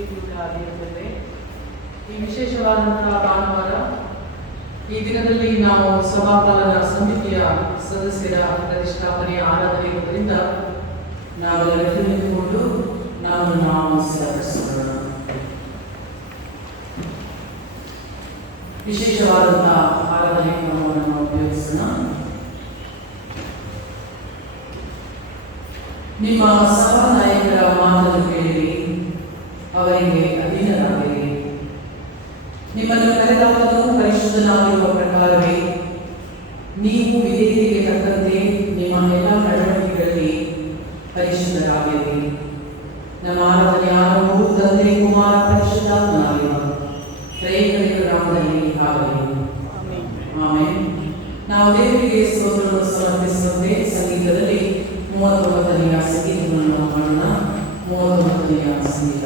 ಪ್ರೀತಿಯುಳ್ಳ ಈ ವಿಶೇಷವಾದಂತಹ ಭಾನುವಾರ ಈ ದಿನದಲ್ಲಿ ನಾವು ಸಭಾಪಾಲನ ಸಮಿತಿಯ ಸದಸ್ಯರ ಪ್ರತಿಷ್ಠಾಪನೆಯ ಆರಾಧನೆ ಇರುವುದರಿಂದ ನಾವೆಲ್ಲರೂ ನಿಂತುಕೊಂಡು ನಾವು ಸಮರ್ಪಿಸೋಣ. ವಿಶೇಷವಾದಂತಹ ಆರಾಧನೆ ಕ್ರಮವನ್ನು ಉಪಯೋಗಿಸೋಣ. ನಿಮ್ಮ ಸಭಾನಾಯಕರ ಮಾತನ್ನು ಕೇಳಿರಿ, ಅವರಿಗೆ ಅಧೀನರಾಗಿರಿ. ನಿಮ್ಮನ್ನು ಕರೆದಾತನು ಪರಿಶುದ್ಧನಾಗಿರುವ ಪ್ರಕಾರವೇ ನೀವು ವಿಧೇಯತೆಗೆ ತಕ್ಕಂತೆ ನಿಮ್ಮ ಎಲ್ಲ ನಡವಳಿಕೆಗಳಲ್ಲಿ ಪರಿಶುದ್ಧರಾಗಿರಿ. ನಮ್ಮ ಆರಾಧನೆ ಆರಂಭವು ತಂದೆ ಕುಮಾರ ಪರಿಶುದ್ಧಾತ್ಮನಾಗಿರುವ ತ್ರೈಕೈಕ ನಾಮದಲ್ಲಿ ಆಗಲಿ. ಆಮೆನ್. ನಾವು ದೇವರಿಗೆ ಸ್ತೋತ್ರವನ್ನು ಸಮರ್ಪಿಸುವಂತೆ ಸಂಗೀತದಲ್ಲಿ 39ನೆಯ ಸಂಗೀತವನ್ನು ಮಾಡೋಣ. 39ನೆಯ ಸಂಗೀತ.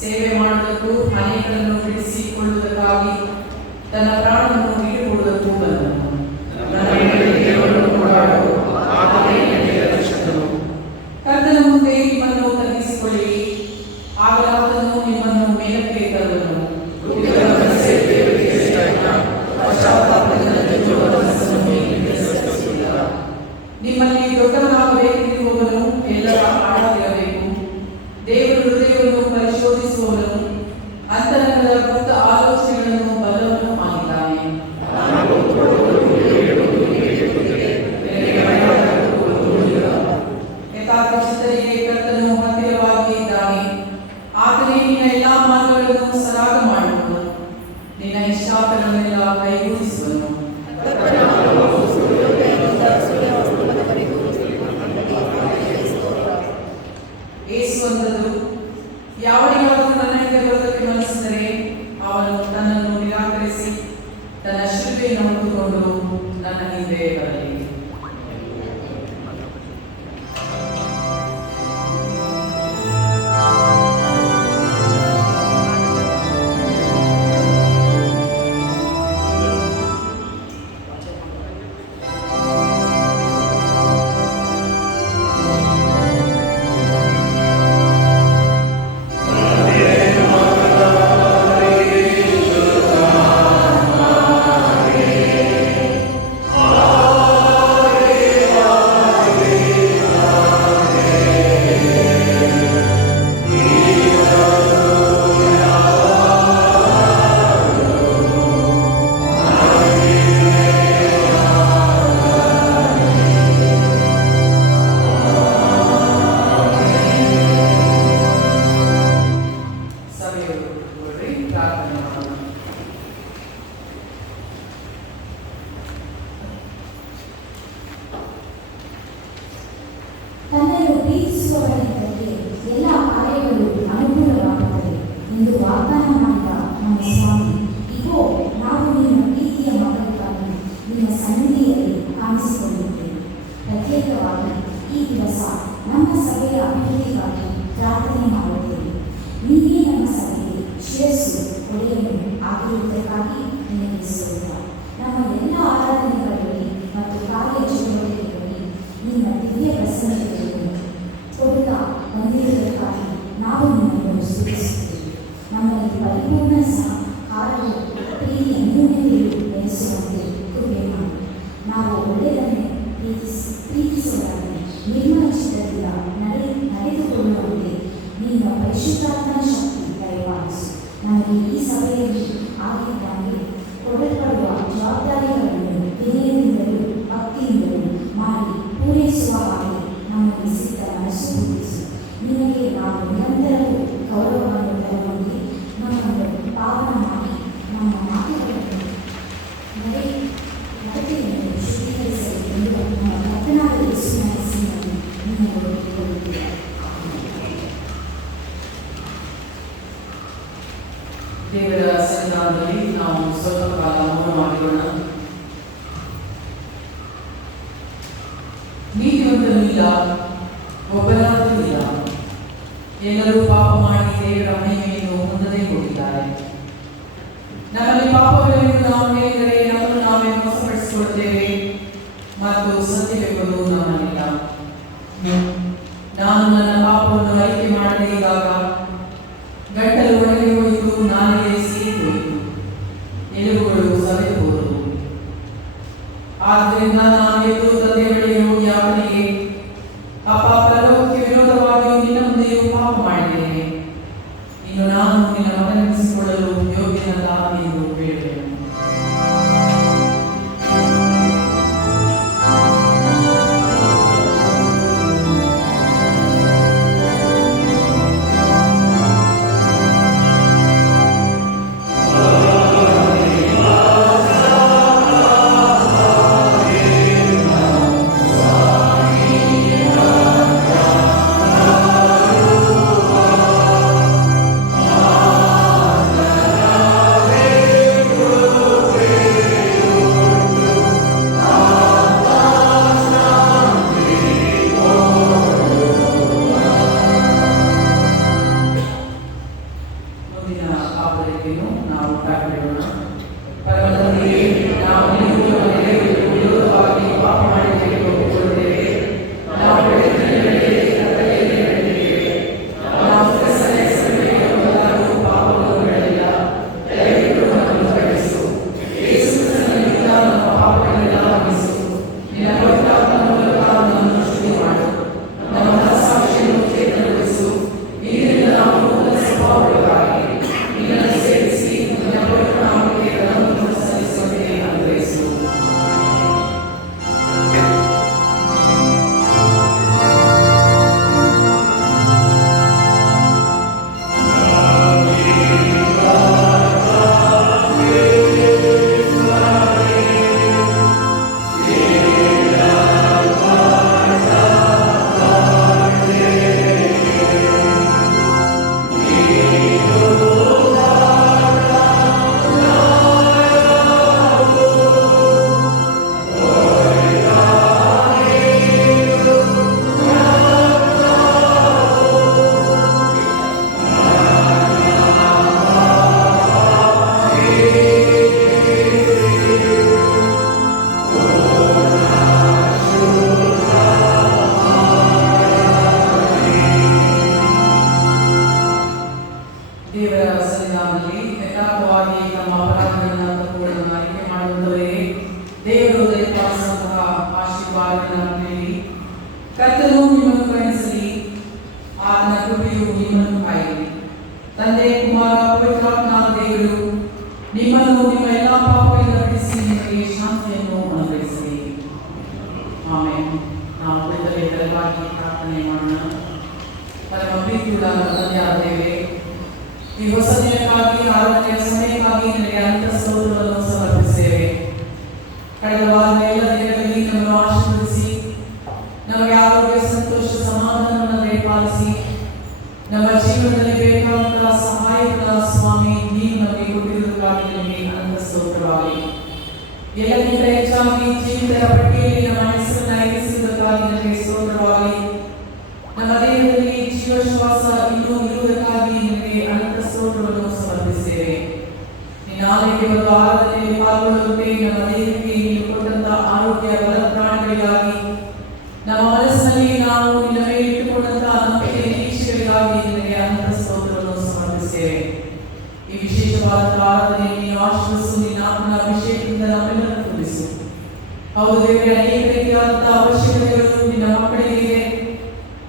ಸೇವೆ ಮಾಡುವುದಕ್ಕೂ ಅನೇಕರನ್ನು ಬಿಡಿಸಿಕೊಳ್ಳುವುದಕ್ಕಾಗಿ ತನ್ನ ಪ್ರಾಣವನ್ನು ನೀಡಿಕೊಳ್ಳುವುದಕ್ಕೂ ಬಂದನು. ಕರ್ತನ ಮುಂದೆ ನಿಮ್ಮನ್ನು ತಗ್ಗಿಸಿಕೊಳ್ಳಿ, ಆಗ ಆತನು ನಿಮ್ಮನ್ನು ಮೇಲಕ್ಕೆ ತರುವನು. ನಿಮ್ಮಲ್ಲಿ ದೊಡ್ಡವನಾಗಬೇಕೆಂದಿರುವವನು ಎಲ್ಲರ ಆಳದಿರಬೇಕು. ದೇವರು ಹೃದಯವನ್ನು ಪರಿಶೋಧಿಸುವವನು, ಅಂತರಂಗದ ಗುಪ್ತ ಆಲೋಚನೆಗಳನ್ನು ಬಲ್ಲವನು ಆಗಿದ್ದಾನೆ. ಯಥಾರ್ಥಚಿತ್ತರಿಗೆ ಕರ್ತನು ಹತ್ತಿರವಾಗಿ ಇದ್ದಾನೆ. ಆತನೇ ನಿನ್ನ ಎಲ್ಲಾ ಮಾರ್ಗಗಳನ್ನು ಸರಾಗ ಮಾಡುವನು, ನಿನ್ನ ಇಷ್ಟಾರ್ಥಗಳನ್ನೆಲ್ಲ ಕೈಗೂಡಿಸುವನು. ಯೇಸುವಂತದ್ದು, ಯಾವನಿಗಾದರೂ ನನ್ನ ಹಿಂದೆ ಬರುವುದಕ್ಕೆ ಮನಸ್ಸಿದರೆ ಅವನು ತನ್ನನ್ನು ನಿರಾಕರಿಸಿ ತನ್ನ ಶಿಲುಬೆಯನ್ನು ಹೊತ್ತುಕೊಂಡು ನನ್ನ ಹಿಂದೆ ಬರಲಿ. ತನ್ನನ್ನು ಪ್ರೀತಿಸುವವರಿದ್ದರೆ ಎಲ್ಲ ಕಾರ್ಯಗಳು ಅನುಕೂಲವಾಗುತ್ತದೆ ಎಂದು ವಾಗ್ದಾನ ಮಾಡಿದ ನಮ್ಮ ಸ್ವಾಮಿ, ಇಗೋ ನಾವು ನಿನ್ನ ಪ್ರೀತಿಯ ಮಗಳಿಗಾಗಿ ನಿನ್ನ ಸನ್ನಿಧಿಯಲ್ಲಿ ಕಾಣಿಸಿಕೊಂಡಿದ್ದೇವೆ. ಪ್ರತ್ಯೇಕವಾಗಿ ಈ ದಿವಸ ನಮ್ಮ ಸಭೆಯ ಅಭಿವೃದ್ಧಿಗಾಗಿ ಪ್ರಾರ್ಥನೆ ಮಾಡುತ್ತೇವೆ. ನೀವೇ ನಮ್ಮ ಸಭೆಗೆ ಶಿರಸ್ಸು ಒಡೆಯನು ಆಗಿರುವುದಕ್ಕಾಗಿ ನಿನಗೆ ಸ್ತೋತ್ರ. ನಮ್ಮ ಎಲ್ಲ ಆರಾಧನೆಗಳಲ್ಲಿ ಮತ್ತು ಕಾರ್ಯಚಟುವಟಿಕೆಗಳಲ್ಲಿ ನಿನ್ನ ದಿವ್ಯ ಪ್ರಸನ್ನತೆಯನ್ನು ಕೊಡುತ್ತಾ ಬಂದಿರುವುದಕ್ಕಾಗಿ ನಾವು ನಿನ್ನನ್ನು ಸ್ತುತಿಸುತ್ತೇವೆ. ನಮ್ಮಲ್ಲಿ ಪರಿಪೂರ್ಣ ಸಹಕಾರವು ಪ್ರೀತಿ ಅನ್ಯೋನ್ಯತೆಯು ಬೆಳೆಸುವಂತೆ ಕೃಪೆ ಮಾಡಿ. ನಾವು ಒಳ್ಳೆಯದನ್ನೇ ಪ್ರೀತಿಸುವುದಾದರೆ ನಿರ್ಮಲ ಚಿತ್ತದಿಂದ ನಡೆದುಕೊಳ್ಳುವಂತೆ ನಿನ್ನ ಪರಿಶುದ್ಧಾತ್ಮನ ಶಕ್ತಿ ದಯಪಾಲಿಸು. ನಮಗೆ ಈ ಸಭೆಯಲ್ಲಿ ಆಗಿದ್ದಂತೆ ಕೊಡಲ್ಪಡುವ ಜವಾಬ್ದಾರಿಗಳನ್ನು ವಿನಯದಿಂದಲೂ ಭಕ್ತಿಯಿಂದಲೂ ಮಾಡಿ ಪೂರೈಸುವ ಹಾಗೆ ನಮಗೆ ಸಿದ್ಧ ಮನಸ್ಸು ರೂಪಿಸು. ನಿನಗೆ ನಾವು ನಿರಂತರವೂ ಗೌರವವನ್ನು ತರುವಂತೆ ನಮ್ಮನ್ನು ಪಾವನ ಮಾಡಿ ನಮ್ಮ ಮಾತುಗಳನ್ನು ನಡತೆಯನ್ನು ಶುದ್ಧೀಕರಿಸಲು ಎಂದು ನಮ್ಮ ಕರ್ತನಾದ ಯೇಸುವಿನ ಹೆಸರಿನಲ್ಲಿ ನಿನ್ನನ್ನು ಬೇಡಿಕೊಳ್ಳುತ್ತೇವೆ. ದೇವರ ಸನ್ನಿಧಾನದಲ್ಲಿ ನಾವು ಸ್ವಲ್ಪ ಕಾಲ ಮೌನವಾಗಿರೋಣ. ನೀತಿವಂತನೂ ಇಲ್ಲ, ಒಬ್ಬನಾದರೂ ಇಲ್ಲ. ಎಲ್ಲರೂ ಪಾಪ ಮಾಡಿ ದೇವರ ಮಹಿಮೆಯನ್ನು ಹೊಂದದೇ ಹೋಗಿದ್ದಾರೆ. ನಮ್ಮಲ್ಲಿ ಪಾಪಗಳೆಂದು ನಾವು ಹೇಳಿದರೆ ನಮ್ಮನ್ನು ನಾವೇ ಮೋಸಪಡಿಸಿಕೊಳ್ಳುತ್ತೇವೆ ಮತ್ತು ಸತ್ಯವೆಂಬುದು ನಮ್ಮಲ್ಲಿಲ್ಲ. ನಾನು ನನ್ನ ಪಾಪವನ್ನು ಅರಿಕೆ ಮಾಡದೇ ಇದ್ದಾಗ ಗಂಟಲು ಒಳಗೆ ಹೋಯಿತು, ನಾಲಿಗೆ ಸೀರಿ ಹೋಯಿತು, ಎಲುಬುಗಳು ಸವೆದು ಹೋದವು. ಆದ್ದರಿಂದ ನಾನು ಎದ್ದು ತಂದೆಯ ಬಳಿಗೆ ಹೋಗಿ ಅವನಿಗೆ, ಅಪ್ಪ, ಪರಲೋಕಕ್ಕೆ ವಿರೋಧವಾಗಿ ನಿನ್ನ ಮುಂದೆಯೂ ಪಾಪ ಮಾಡಿದ್ದೇನೆ, ಇನ್ನು ನಾನು ನಿನ್ನ ಮಗನೆನಿಸಿಕೊಳ್ಳಲು ಯೋಗ್ಯನಲ್ಲ ಎಂದು ಹೇಳಿದೆನು. ಆಮೇಲೆ ನಾವು ಕುಳಿತಲ್ಲಿದ್ದಕ್ಕಾಗಿ ಪ್ರಾರ್ಥನೆ ಮಾಡೋಣ. ಪರಮ ಪ್ರೀತಿಯುಳ್ಳ ತಂದೆಯಾದೇವೆ, ಈ ಹೊಸ ದಿನಕ್ಕಾಗಿ ಆರಾಧನೆಯ ಸಮಯಕ್ಕಾಗಿ ನಿನಗೆ ಅನಂತ ಸ್ತೋತ್ರವನ್ನು ಸಮರ್ಪಿಸುತ್ತೇವೆ. ಕಳೆದ ವಾರದ ಎಲ್ಲ ದಿನಗಳಲ್ಲಿ ನಮ್ಮನ್ನು ಆಶೀರ್ವದಿಸಿ ನಮಗೆ ಆರೋಗ್ಯ, ಸಂತೋಷ, ಸಮಾಧಾನವನ್ನು ದಯಪಾಲಿಸಿ ನಮ್ಮ ಜೀವನದಲ್ಲಿ ಬೇಕಾದಂತಹ ಸಹಾಯಕ ಸ್ವಾಮಿ ನೀವು ನಮಗೆ ಕೊಟ್ಟಿರುವುದಕ್ಕಾಗಿ ನಿಮಗೆ ಅನಂತ ಸ್ತೋತ್ರವಾಗಲಿ. ಎಲ್ಲಕ್ಕಿಂತ ಹೆಚ್ಚಾಗಿ ಜೀವಿತರ ಪಟ್ಟಿಯಲ್ಲಿ ನಮ್ಮ ಹೆಸರನ್ನು ಇರಿಸುವುದಕ್ಕಾಗಿ ನಿಮಗೆ ಸ್ತೋತ್ರವಾಗಲಿ. ನಮ್ಮ ದೇಹದಲ್ಲಿ ಜೀವಶ್ವಾಸ ಇನ್ನೂ ಇರುವುದಕ್ಕಾಗಿ ನಿಮಗೆ ಅನಂತ ಸ್ತೋತ್ರವನ್ನು ಸಮರ್ಪಿಸುತ್ತೇವೆ. ನಿನ್ನ ಆಲಯಕ್ಕೆ ಆರಾಧನೆಯಲ್ಲಿ ಪಾಲ್ಗೊಳ್ಳುವಂತೆ ನಮ್ಮ ದೇಹಕ್ಕೆ ನೀವು ಕೊಟ್ಟಂತಹ ಆರೋಗ್ಯ ಬಲ ಪ್ರಾಣಿಗಳಿಗಾಗಿ, ನಮ್ಮ ಮನಸ್ಸಿನಲ್ಲಿ ನಾವು ನಿನ್ನ ಮೇಲೆ ಇಟ್ಟುಕೊಂಡಂತಹ ನಂಬಿಕೆ ನಿರೀಕ್ಷೆಗಳಿಗಾಗಿ ನಿನಗೆ ಅನಂತ ಸ್ತೋತ್ರವನ್ನು ಸಮರ್ಪಿಸುತ್ತೇವೆ. ಈ ವಿಶೇಷವಾದ ಆರಾಧನೆಯನ್ನು ನೀನು ಆಶೀರ್ವದಿಸು. ನಿನ್ನ ಆತ್ಮನ ಅಭಿಷೇಕದಿಂದ ನಮ್ಮೆಲ್ಲರನ್ನು ತುಂಬಿಸು. ಹೌದು ದೇವರೇ, ಅನೇಕ ರೀತಿಯಾದಂತಹ ಅವಶ್ಯಕತೆಗಳು ನಿನ್ನ ಮಕ್ಕಳಿಗೆ,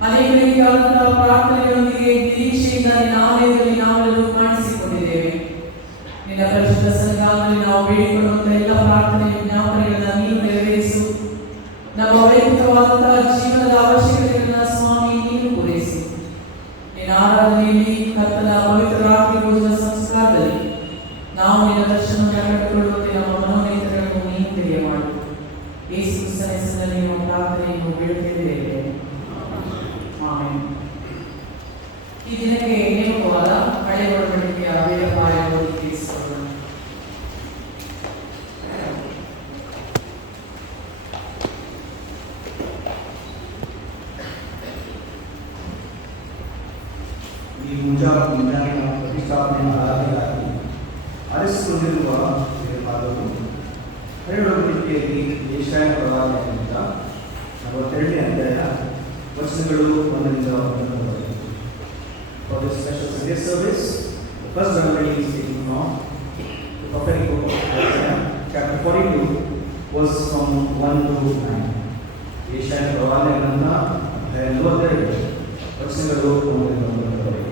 ಅನೇಕ ರೀತಿಯಾದಂತಹ ಪ್ರಾರ್ಥನೆಗಳೊಂದಿಗೆ ನಿರೀಕ್ಷೆಯಿಂದ ನಿನ್ನ ಆಲಯದಲ್ಲಿ ನಾವೆಲ್ಲರೂ ಕಾಣಿಸಿಕೊಂಡಿದ್ದೇವೆ. ನಿನ್ನ ಪರಿಶುದ್ಧ ಸಂಘದಲ್ಲಿ ನಾವು ಬೇಡಿಕೊಳ್ಳುವಂತಹ ಎಲ್ಲ ಪ್ರಾರ್ಥನೆ ವಿಜ್ಞಾಪನೆಗಳನ್ನ ನೀನು ನೆರವೇರಿಸು. ನಮ್ಮ ವೈಯಕ್ತಿಕವಾದಂತಹ ಜೀವನದ ಅವಶ್ಯಕತೆಗಳನ್ನ ಸ್ವಾಮಿ ನೀನು ಪೂರೈಸು. ನಿನ್ನ ಆರಾಧನೆಯಲ್ಲಿ ಕರ್ತನ ಪವಿತ್ರ ರಾತ್ರಿ ಭೋಜನ ಸಂಸ್ಕಾರದಲ್ಲಿ ನಾವು ನಿನ್ನ ದರ್ಶನವನ್ನು ಕಂಡುಕೊಳ್ಳುವಂತೆ ನಮ್ಮ ಮನೋನೇತ್ರಗಳನ್ನು ನೀನು ತಿಳಿಯಮಾಡು. ಯೇಸು ಕ್ರಿಸ್ತನ ಹೆಸರಿನಲ್ಲಿ ನಾವು ಪ್ರಾರ್ಥನೆಯನ್ನು ಬೇಡುತ್ತಿದ್ದೇವೆ. ಆಮೆನ್. ಈ ದಿನಕ್ಕೆ ನೇಮಕವಾದ ಹಳೆ ಒಡಂಬಡಿಕೆಯ ವೇದಪಾಠವನ್ನು ತಿಳಿಸಿಕೊಳ್ಳೋಣ. ಈ ಮುಂಜಾನೆ ಪ್ರತಿಷ್ಠಾಪನೆ ಆರಾಧನೆಗಾಗಿ ಆರಿಸಿಕೊಂಡಿರುವ ವೇದಪಾಠವು ಹಳೆ ಒಡಂಬಡಿಕೆಯಲ್ಲಿ ಯೆಶಾಯ ಪ್ರವಾದನೆಯಿಂದ 42ನೇ ಅಧ್ಯಾಯ ವಚನಗಳು 1ರಿಂದ 11. For this special Sunday service, the first reading is taken from the prophetic book of Isaiah, chapter 42, verse from 1 to 9. ಯೆಶಾಯ ಪ್ರವಾದನೆ ಗ್ರಂಥ ಅಧ್ಯಾಯ 42 ವಚನಗಳು 1ರಿಂದ 11.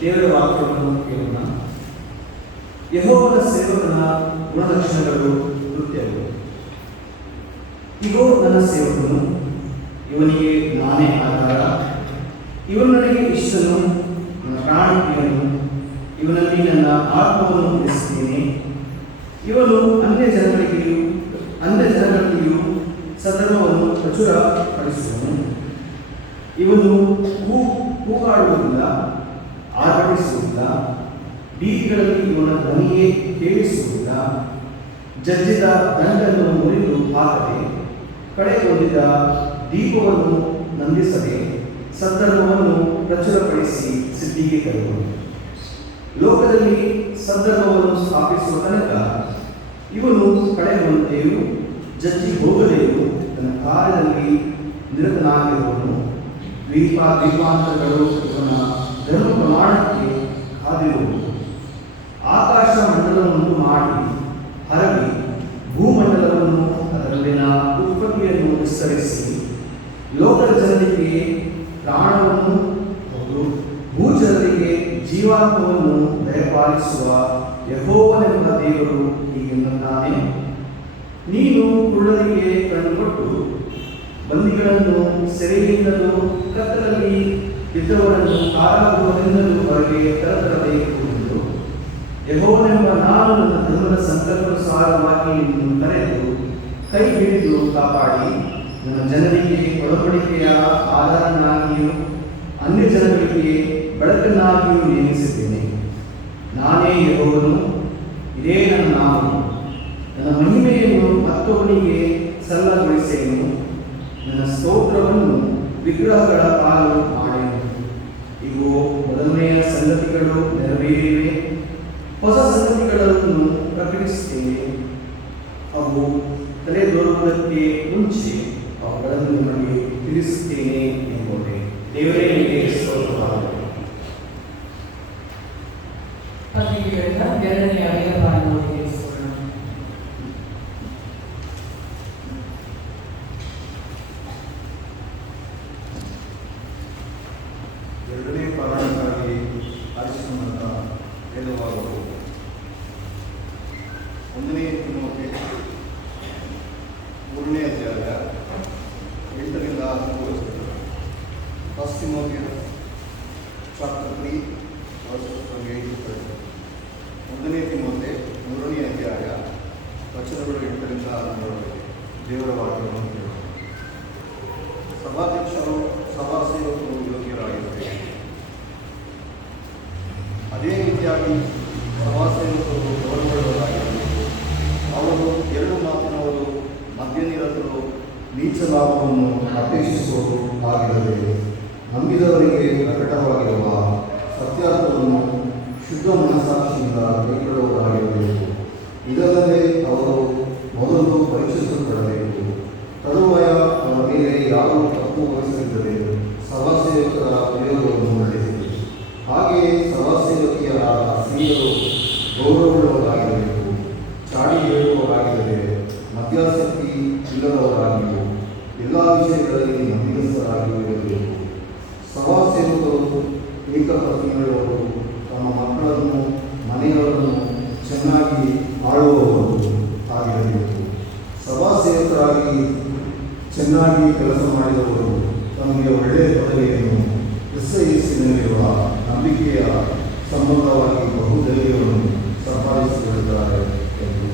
ದೇವರ ವಾಕ್ಯವನ್ನು ಕೇಳೋಣ. ಯೆಹೋವನ ಸೇವಕನ ಗುಣಲಕ್ಷಣಗಳು ಕೃತ್ಯಗಳು. ಇಗೋ ನನ್ನ ಸೇವಕನು, ಇವನಿಗೆ ನಾನೇ ಆಧಾರ, ಇವನು ನನಗೆ ಇಷ್ಟನು, ನನ್ನ ಪ್ರಾಣಪ್ರಿಯನು, ಇವನಲ್ಲಿ ನನ್ನ ಆತ್ಮವನ್ನು ಉಳಿಸುತ್ತೇನೆ. ಇವನು ಅನ್ಯ ಜನಗಳಿಗೂ ಸಧರ್ಮವನ್ನು ಪ್ರಚುರಪಡಿಸುವನು. ಇವನು ಕೂಗಾಡುವುದಿಲ್ಲ, ಆರ್ಭಟಿಸುವುದಿಲ್ಲ, ಬೀದಿಗಳಲ್ಲಿ ಇವನ ಧ್ವನಿಯೇ ಕೇಳಿಸುವುದಿಲ್ಲ. ಜಜ್ಜಿದ ದಂಡನ್ನು ಮುರಿದು ಹಾಕದೆ, ಕಳೆಗೊಂಡಿದ್ದ ದೀಪವನ್ನು ನಂದಿಸದೆ, ಸದ್ಧರ್ಮವನ್ನು ಪ್ರಚುರಪಡಿಸಿ ಸಿದ್ಧಿಗೆ ತರುವನು. ಲೋಕದಲ್ಲಿ ಸದ್ಧರ್ಮವನ್ನು ಸ್ಥಾಪಿಸುವ ತನಕ ಇವನು ಕಳೆಯುವಂತೆಯೂ ಜಜ್ಜಿ ಹೋಗದೆಯೂ ತನ್ನ ಕಾರ್ಯದಲ್ಲಿ ನಿರತನಾಗಿರುವನು. ದ್ವೀಪಾಂತರಗಳು ಇವನ ಧರ್ಮ ಪ್ರಮಾಣಕ್ಕೆ ಕಾದಿರುವುದು. ಆಕಾಶ ಮಂಡಲವನ್ನು ಮಾಡಿ ಹರಡಿ ಭೂಮಂಡಲವನ್ನು ಅದರಲ್ಲಿನ ಉತ್ಪತ್ತಿಯನ್ನು ವಿಸ್ತರಿಸಿ ಲೋಕದ ಜನರಿಗೆ ಪ್ರಾಣವನ್ನು ಹಾಗೂ ಭೂಜನರಿಗೆ ಜೀವಾತ್ಮವನ್ನು ದಯಪಾಲಿಸುವ ಯೆಹೋವನೆಂಬ ದೇವರು ಹೀಗೆನ್ನುತ್ತಾನೆ. ನೀನು ಕುಳ್ಳರಿಗೆ ಕಣ್ಣುಕೊಟ್ಟು ಬಂದಿಗಳನ್ನು ಸೆರೆಯಿಂದಲೂ ಕತ್ತಲಲ್ಲಿ ಬಿದ್ದವರನ್ನು ಕಾರಾಗೃಹದಿಂದಲೂ ಹೊರಗೆ ತರತರಬೇಕು. ಯೆಹೋವನೆಂಬ ನಾನು ನನ್ನ ಧರ್ಮದ ಸಂಕಲ್ಪಾನುಸಾರವಾಗಿ ನಿನ್ನನ್ನು ಕರೆದು ಕೈ ಹಿಡಿದು ಕಾಪಾಡಿ ನನ್ನ ಜನರಿಗೆ ಒಡಂಬಡಿಕೆಯ ಆಧಾರನಾಗಿಯೂ ಅನ್ಯ ಜನಗಳಿಗೆ ಬೆಳಕನ್ನಾಗಿಯೂ ನೇಮಿಸಿದ್ದೇನೆ. ನಾನೇ ಯೆಹೋವನು, ಇದೇ ನನ್ನ ನಾಮವು. ನನ್ನ ಮಹಿಮೆಯನ್ನು ಮತ್ತೊಬ್ಬನಿಗೆ ಸಲ್ಲಗೊಳಿಸೇನು. ನನ್ನ ಸ್ತೋತ್ರವನ್ನು ವಿಗ್ರಹಗಳ ಪಾಲು ಮಾಡೆನು. ಇವು ಮೊದಲನೆಯ ಸಂಗತಿಗಳು ನೆರವೇರಿವೆ, ಹೊಸ ಸಂಗತಿಗಳನ್ನು ಪ್ರಕಟಿಸುತ್ತೇನೆ. ಅವು ತಲೆದೋರುವುದಕ್ಕೆ ಮುಂಚೆ ಅವುಗಳನ್ನು ನಿಮಗೆ ತಿಳಿಸುತ್ತೇನೆ ಎಂಬುದೇ. ದೇವರೇ ನಿಮಗೆ ಸ್ತೋತ್ರವಾಗಲಿ. ಎರಡನೆಯ ವೇದಪಾಠವನ್ನು ತಿಳಿಸಿಕೊಳ್ಳೋಣ. ಎರಡನೇ ಪಾಠಕ್ಕಾಗಿ ಆರಿಸಿಕೊಂಡಂಥ ವೇದವಾದವು 1ನೇ ತಿಮೋಥೆ 3ನೇ ಅಧ್ಯಾಯ ಚಾಪ್ಟರ್ 3 verses from 8 to 13. 1 ತಿಮೋಥೆ 3ನೇ ಅಧ್ಯಾಯ ವಚನಗಳು 8ರಿಂದ 11 ದೇವರ ವಾಕ್ಯವನ್ನು ಕೇಳೋಣ. ಸಭಾಧ್ಯಕ್ಷರು ಸಭಾಸೇವಕರು ಯೋಗ್ಯರಾಗಿರಬೇಕು. ಅದೇ ರೀತಿಯಾಗಿ ಸಭಾಸೇವಕರು ಗೌರವಗಳಾಗಿರಬೇಕು. ಅವರು ಎರಡು ಮಾತಿನವರು, ಮದ್ಯನಿರತರು, ನೀಚ ಲಾಭವನ್ನು ಅಪೇಕ್ಷಿಸುವುದು ಆಗಿರಬೇಕು. ನಂಬಿದವರಿಗೆ ಪ್ರಕಟವಾಗಿರುವ ಸತ್ಯಾರ್ಥವನ್ನು ಶುದ್ಧ ಮನಸ್ಸಾಕ್ಷಿಯಿಂದ ಕೈಗೊಳ್ಳುವವರಾಗಿರಬೇಕು. ಇದಲ್ಲದೆ ಅವರು ಮೊದಲು ಪರೀಕ್ಷಿಸಲ್ಪಡಬೇಕು. ತರುವಾಯ ಅವರ ಮೇಲೆ ಯಾರು ತಪ್ಪು ವಹಿಸಲಿದ್ದರೆ ಸಭಾಸೇವಕರ ಪ್ರಯೋಗವನ್ನು ನಡೆಸಿದೆ. ಹಾಗೆಯೇ ಸಭಾಸೇವಕಿಯರಾದ ಸ್ತ್ರೀಯರು ಗೌರವವುಳ್ಳವರಾಗಿರಬೇಕು. ಚಾಡಿ ಹೇಳುವವರಾಗಿರದೆ ಮದ್ಯಾಸಕ್ತಿ ಇಲ್ಲದವರಾಗಿಯೂ ಎಲ್ಲ ವಿಷಯಗಳಲ್ಲಿ ನಂಬಿಗಸ್ತರಾಗಿಯೂ ಇರಬೇಕು. ಸಭಾಸೇವಕರು ಏಕಪತ್ನಿಯುಳ್ಳವರು, ತಮ್ಮ ಮಕ್ಕಳನ್ನು ಮನೆಯವರನ್ನು ಚೆನ್ನಾಗಿ ಆಳುವವರು ಆಗಿರಬೇಕು. ಸಭಾಸೇವಕರಾಗಿ ಚೆನ್ನಾಗಿ ಕೆಲಸ ಮಾಡಿದವರು ತಮಗೆ ಒಳ್ಳೆಯ ಪದವಿಯನ್ನು ಯೇಸುವಿನಲ್ಲಿರುವ ನಂಬಿಕೆಯ ಸಂಬಂಧವಾಗಿ ಬಹುಧೈರ್ಯವನ್ನು ಸಂಪಾದಿಸಿಕೊಳ್ಳುತ್ತಾರೆ ಎಂದು.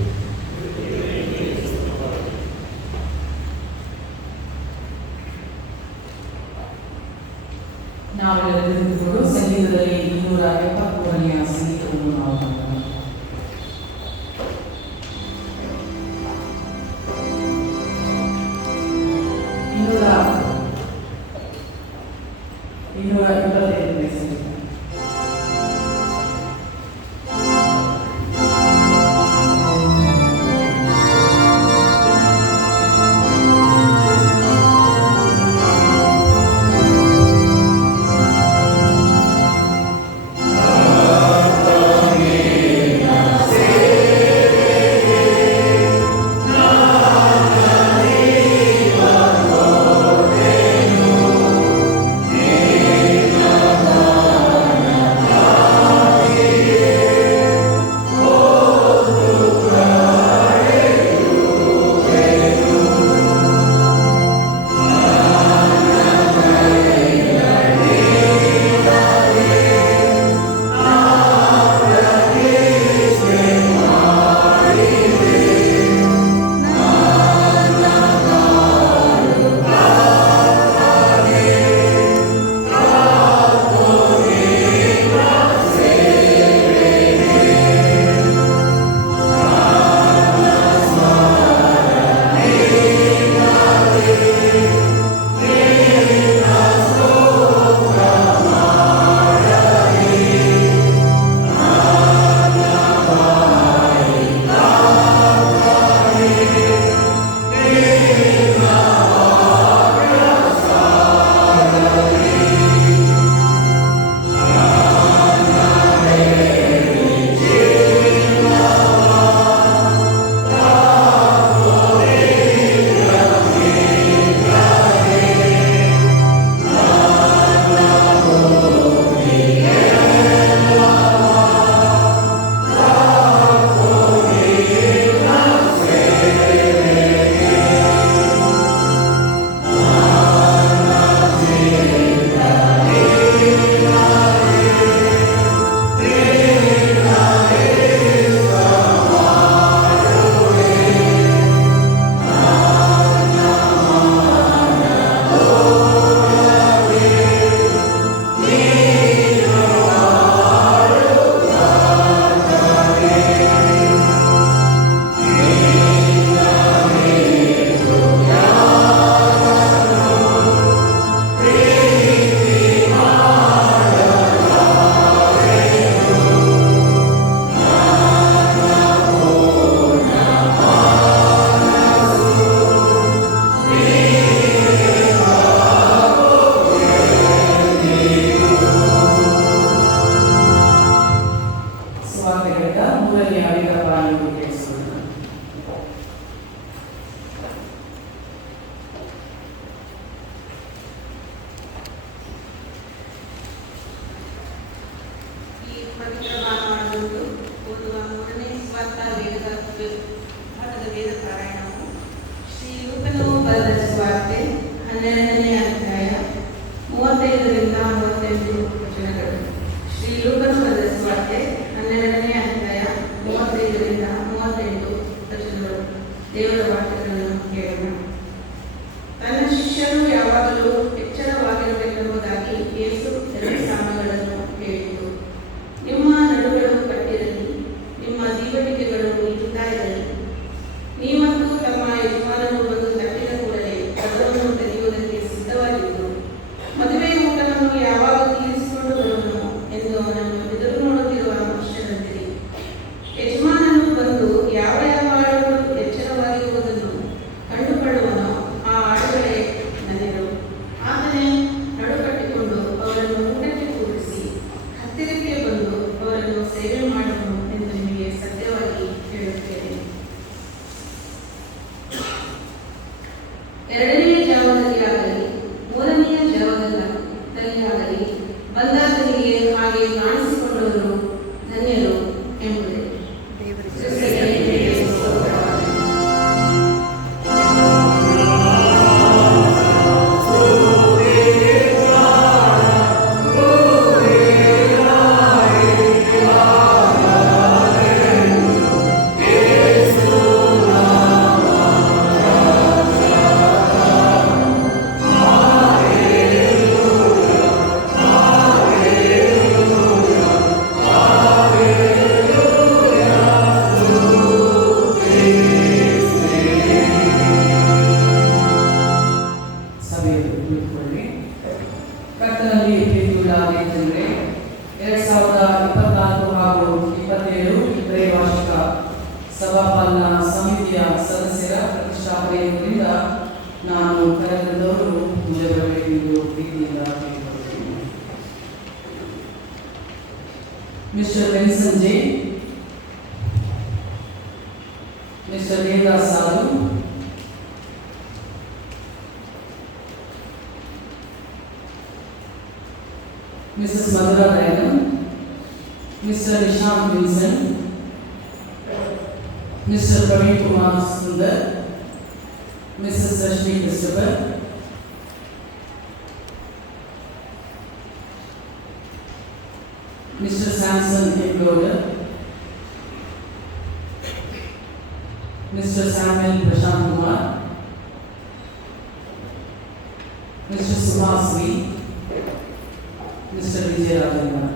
ನಾವೆಲ್ಲ ತಿಳಿದುಕೊಂಡು ಸಂಗೀತದಲ್ಲಿ 273ನೇ ಸಂಗೀತವನ್ನು ನಾವು ನೋಡೋಣ. ಇನ್ನೂರ 25ನೇ ಸಂಗೀತ. ಬರೆದ ಸುವಾರ್ತೆ 12ನೇ ಅಧ್ಯಾಯ 35ರಿಂದ 38 ವಚನಗಳು. ಶ್ರೀ ಲೂಕನ ಬರೆದ ಸುವಾರ್ತೆ 12ನೇ ಅಧ್ಯಾಯ 35ರಿಂದ 38 ವಚನಗಳು. ದೇವರ ವಾಕ್ಯಗಳನ್ನು ಕೇಳೋಣ. ತನ್ನ ಶಿಷ್ಯರು ಯಾವಾಗಲೂ ಎಚ್ಚರವಾಗಿರಬೇಕೆಂಬುದಾಗಿ ಯೇಸು 2 ಸಾಮ್ಯಗಳನ್ನು ಹೇಳಿತು. ನಿಮ್ಮ ನಡುಗಳು ಕಟ್ಟಿರಲಿ, ನಿಮ್ಮ ದೀವಟಿಕೆಗಳು ಇರುತ್ತಾ ಇರಲಿ. ನೀವಂತೂ ತಮ್ಮ ಯಜಮಾನನು ಬಂದು ತಟ್ಟಿದ ಕೂಡಲೇ ಕದವನ್ನು ತೆರೆಯುವುದಕ್ಕೆ ಸಿದ್ಧವಾಗಿದ್ದು, ಮದುವೆ ಊಟವನ್ನು ಯಾವಾಗ ತೀರಿಸಿಕೊಂಡು ಬರುವನು ಎಂದು ಅವನನ್ನು ಎದುರು ನೋಡುತ್ತಿರುವ ಮನುಷ್ಯರಂತಿರಿ. ಯಜಮಾನನು ಬಂದು ಯಾವ ಯಾವ ಆಳುಗಳು ಎಚ್ಚರವಾಗಿರುವುದನ್ನು ಕಂಡುಕೊಳ್ಳುವನೋ ಆ ಆಳುಗಳೇ ಧನ್ಯರು. ಆತನೇ ನಡುಕಟ್ಟಿಕೊಂಡು ಅವರನ್ನು ಊಟಕ್ಕೆ ಕೂರಿಸಿ ಹತ್ತಿರಕ್ಕೆ ಬಂದು ಅವರನ್ನು ಸೇವೆ ಮಾಡುವನು ಎಂದು ನಿಮಗೆ ಸತ್ಯವಾಗಿ ಹೇಳುತ್ತೇನೆ. 2ನೇ ಜಾವದಲ್ಲಿ ಆಗಲಿ 3ನೇ ಜಾವದಲ್ಲಿ ಆಗಲಿ ಬಂದಾತನಿಗೆ ಹಾಗೆ ಕಾಣಿಸಿಕೊಂಡವರು ಧನ್ಯರು ಎಂಬುದೇ. ಸಭೆಯಲ್ಲಿ ಕುಳಿತುಕೊಳ್ಳಿ. ಕರ್ತನಲ್ಲಿ ಪ್ರೀತಿಯುಳ್ಳವರೇ, 2024 ಹಾಗೂ 27 ತ್ರೈವಾರ್ಷಿಕ ಸಭಾಪಾಲನಾ ಸಮಿತಿಯ ಸದಸ್ಯರ ಪ್ರತಿಷ್ಠಾಪನೆಯಿಂದ ನಾನು ಕರೆತಂದವರು ಮುಂದೆ ಬರಬೇಕೆಂದು ಪ್ರೀತಿಯಿಂದ ಕೇಳಿಕೊಳ್ಳುತ್ತೇನೆ. ಮಿಸ್ಟರ್ ವೆನ್ಸನ್ ಜೆ, ಮಿಸ್ಟರ್ ದೇವದಾಸ್ ಸಾಧು, Mrs. Madhura Dayanam, Mr. Nishant Wilson, Mr. Praveen Kumar Sundar, Mrs. Rashmi Christopher, Mr. Samson Engloder, Mr. Samuel Prashant Kumar, Mr. Subhas V, Mr. Vijay Rajendra.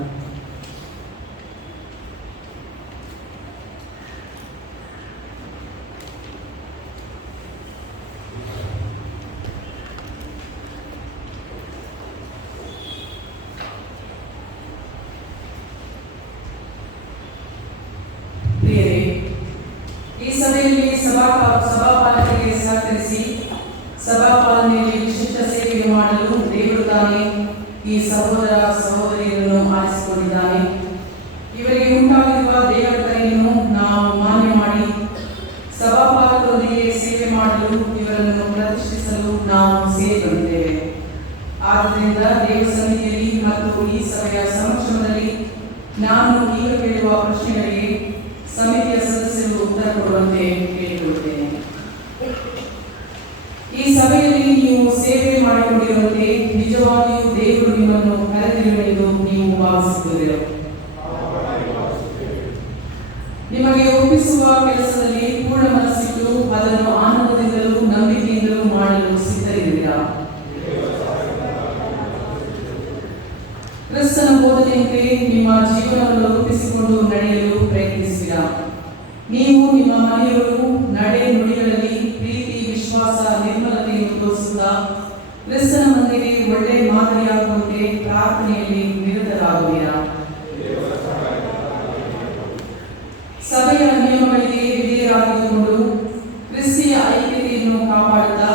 ಪ್ರಿಯರೇ, ಈ ಸಭೆಯಲ್ಲಿ ಸಭಾಪಾಲಕರಿಗೆ ಸಹಕರಿಸಿ ಸಭಾಪಾಲನೆಯಲ್ಲಿ ವಿಶಿಷ್ಟ ಸೇವೆ ಮಾಡಲು ದೇವರು ತಾನೇ ಈ ಸಹೋದರ ಸಹೋದರಿಯರನ್ನು ಆರಿಸಿಕೊಂಡಿದ್ದಾನೆ. ಇವರಿಗೆ ಉಂಟಾಗಿರುವ ದೇವರ ಕರೆಯನ್ನು ನಾವು ಮಾನ್ಯ ಮಾಡಿ ಸಭಾಪಾಲಕರೊಂದಿಗೆ ಸೇವೆ ಮಾಡಲು ಇವರನ್ನು ಪ್ರತಿಷ್ಠಿಸಲು ನಾವು ಸೇರಿಕೊಂಡಿದ್ದೇವೆ. ಆದ್ದರಿಂದ ದೇವ ಸಮಿತಿಯಲ್ಲಿ ಮತ್ತು ಈ ಸಭೆಯ ಸಮಕ್ಷಮದಲ್ಲಿ ನಾನು ಈಗ ಕೇಳುವ ಪ್ರಶ್ನೆಗಳಿಗೆ ಸಮಿತಿಯ ಸದಸ್ಯರು ಉತ್ತರ ಕೊಡುವಂತೆ ಕೇಳಿಕೊಳ್ಳುತ್ತೇನೆ. ಈ ಸಭೆಯಲ್ಲಿ ನೀವು ಸೇವೆ ಮಾಡಿಕೊಂಡಿರುವಂತೆ ನಿಜವಾಗಿಯೂ ದೇವರು ನಿಮ್ಮನ್ನು ಕರೆದಿರುವೆಂದು ನೀವು ಭಾವಿಸುತ್ತೀರೋ? ನಿಮಗೆ ಒಪ್ಪಿಸುವ ಕೆಲಸದಲ್ಲಿ ಪೂರ್ಣ ಮನಸ್ಸಿಟ್ಟು ಅದನ್ನು ಆನಂದದಿಂದಲೂ ನಂಬಿಕೆಯಿಂದಲೂ ಮಾಡಲು ಸಿದ್ಧರಿದ್ದೀರಾ? ಕ್ರಿಸ್ತನ ಬೋಧನೆಯಂತೆ ನಿಮ್ಮ ಜೀವನವನ್ನು ರೂಪಿಸಿಕೊಂಡು ನಡೆಯಲು ಪ್ರಯತ್ನಿಸಿರಾ? ನೀವು ನಿಮ್ಮ ಮನೆಯವರು ನಡೆ ನುಡಿಗಳಲ್ಲಿ ಪ್ರೀತಿ, ವಿಶ್ವಾಸ, ನಿರ್ಮಲತೆಯನ್ನು ತೋರಿಸುತ್ತಾ ಕ್ರಿಸ್ತನ ಮಂದಿಗೆ ಒಳ್ಳೆ ಮಾದರಿಯಾಗುವಂತೆ ಪ್ರಾರ್ಥನೆಯಲ್ಲಿ ನಿರತರಾಗುವಿರಾ? ಸಭೆಯ ನಿಯಮಗಳಿಗೆ ವಿಧೇಯರಾಗಿದ್ದುಕೊಂಡು ಕ್ರಿಸ್ತಿಯ ಐಕ್ಯತೆಯನ್ನು ಕಾಪಾಡುತ್ತಾ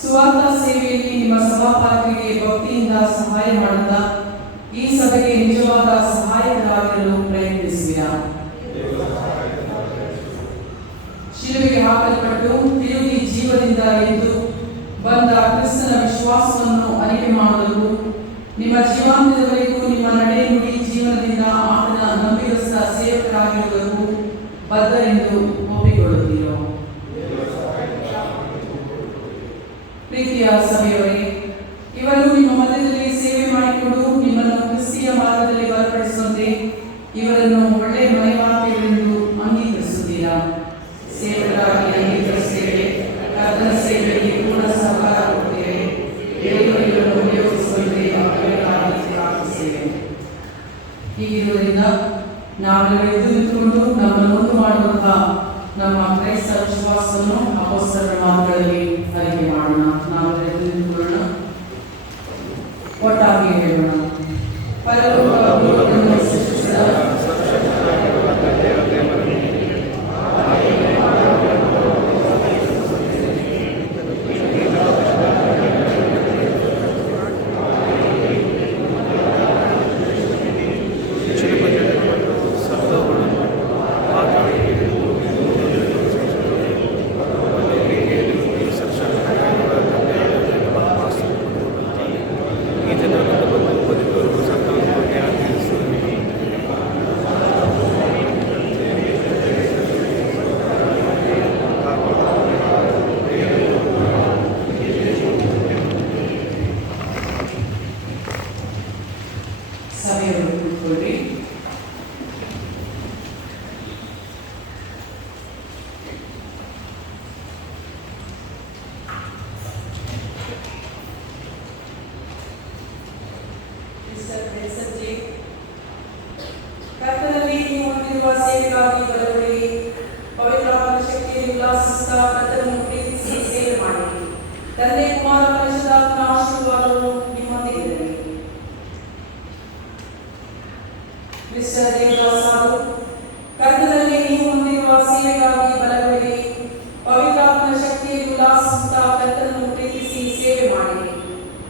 ಸುವಾರ್ಥ ಸೇವೆಯಲ್ಲಿ ನಿಮ್ಮ ಸಭಾಪಾಲಕರಿಗೆ ಭಕ್ತಿಯಿಂದ ಸಹಾಯ ಮಾಡುತ್ತಾ ಈ ಸಭೆಗೆ ನಿಜವಾದ ಸಹಾಯಕರಾಗಿರಲು ಪ್ರಯತ್ನಿಸುವಿರಾ? ಶಿಲುಬೆಗೆ ಹಾಕಲ್ಪಟ್ಟು ತಿರುಗಿ ಜೀವದಿಂದ ಎದ್ದು ಬಂದ ಕ್ರಿಸ್ತನ ವಿಶ್ವಾಸವನ್ನು ಅರಿಕೆ ಮಾಡುವುದಕ್ಕೂ ನಿಮ್ಮ ಜೀವಾಂತ್ಯದವರೆಗೂ ನಿಮ್ಮ ನಡೆ ನುಡಿ ಜೀವನದಿಂದ ಆತನ ನಂಬಿಗಸ್ತ ಸೇವಕರಾಗಿರುವುದಕ್ಕೂ ಬದ್ಧರೆಂದು ಒಪ್ಪಿಕೊಳ್ಳುತ್ತೀರೋ? ಪ್ರೀತಿಯ ಸಭೆಯವರೇ, ಇವರು ನಿಮ್ಮ ಮಧ್ಯದಲ್ಲಿ ಸೇವೆ ಮಾಡಿಕೊಂಡು ನಿಮ್ಮನ್ನು ಕ್ರಿಸ್ತಿಯ ಮಾರ್ಗದಲ್ಲಿ ಬಲಪಡಿಸುವಂತೆ ಇವರನ್ನು ಒಳ್ಳೆಯ ಮನೆವಾಕ್ಯಗಳೆಂದು ಅಂಗೀಕರಿಸುತ್ತೀರಾ. ಸೇವಕರಾಗಿ ಅಂಗೀಕರಿಸುತ್ತೇವೆ. ಕರ್ತನ ಸೇವೆಗೆ ಪೂರ್ಣ ಸಹಕಾರ ಕೊಡುತ್ತೇವೆ. ದೇವರು ಇವರನ್ನು ಉಪಯೋಗಿಸುವಂತೆ ಅವರಿಗಾಗಿ ಪ್ರಾರ್ಥಿಸುತ್ತೇವೆ. ಹೀಗಿರುವುದರಿಂದ ನಾವೆಲ್ಲರೂ ಎದ್ದು ನಿಂತುಕೊಂಡು ನಮ್ಮನ್ನು ಒಂದು ಮಾಡುವಂತಹ ನಮ್ಮ ಕ್ರೈಸ್ತ ವಿಶ್ವಾಸವನ್ನು ಅಪೊಸ್ತಲರ ಮಾತುಗಳಲ್ಲಿ ಅರಿಕೆ ಮಾಡೋಣ. ನಾವೆಲ್ಲರೂ ಎದ್ದು ನಿಂತುಕೊಳ್ಳೋಣ, ಒಟ್ಟಾಗಿ ಹೇಳೋಣ. ಪರಲೋಕ ಭೂಲೋಕವನ್ನು ಸೃಷ್ಟಿಸಿದ ಸಭೆಯನ್ನು ಕೂತ್ಕೊಳ್ಳಿ. ಕರ್ತನಲ್ಲಿ ನೀವು ಹೊಂದಿರುವ ಸೇವೆಗಾಗಿ ಬಲಗೊಳ್ಳಿ. ಪವಿತ್ರಾತ್ಮನ ಶಕ್ತಿಯಲ್ಲಿ ಉಲ್ಲಾಸಿಸುತ್ತಾ ಕರ್ತನನ್ನು ಪ್ರೀತಿಸಿ ಸೇವೆ ಮಾಡಿ. ತಂದೆ, ಕುಮಾರ, ಪರಿಶುದ್ಧಾತ್ಮನ ಆಶೀರ್ವಾದವು ನಿಮ್ಮೊಂದಿಗೆ ಇರಲಿ. ಮಿಸ್ಟರ್ ದೇವದಾಸರು, ಕರ್ತನಲ್ಲಿ ನೀವು ಹೊಂದಿರುವ ಸೇವೆಗಾಗಿ ಬಲಗೊಳ್ಳಿ. ಪವಿತ್ರಾತ್ಮನ ಶಕ್ತಿಯಲ್ಲಿ ಉಲ್ಲಾಸಿಸುತ್ತಾ ಕರ್ತನನ್ನು ಪ್ರೀತಿಸಿ ಸೇವೆ ಮಾಡಿ.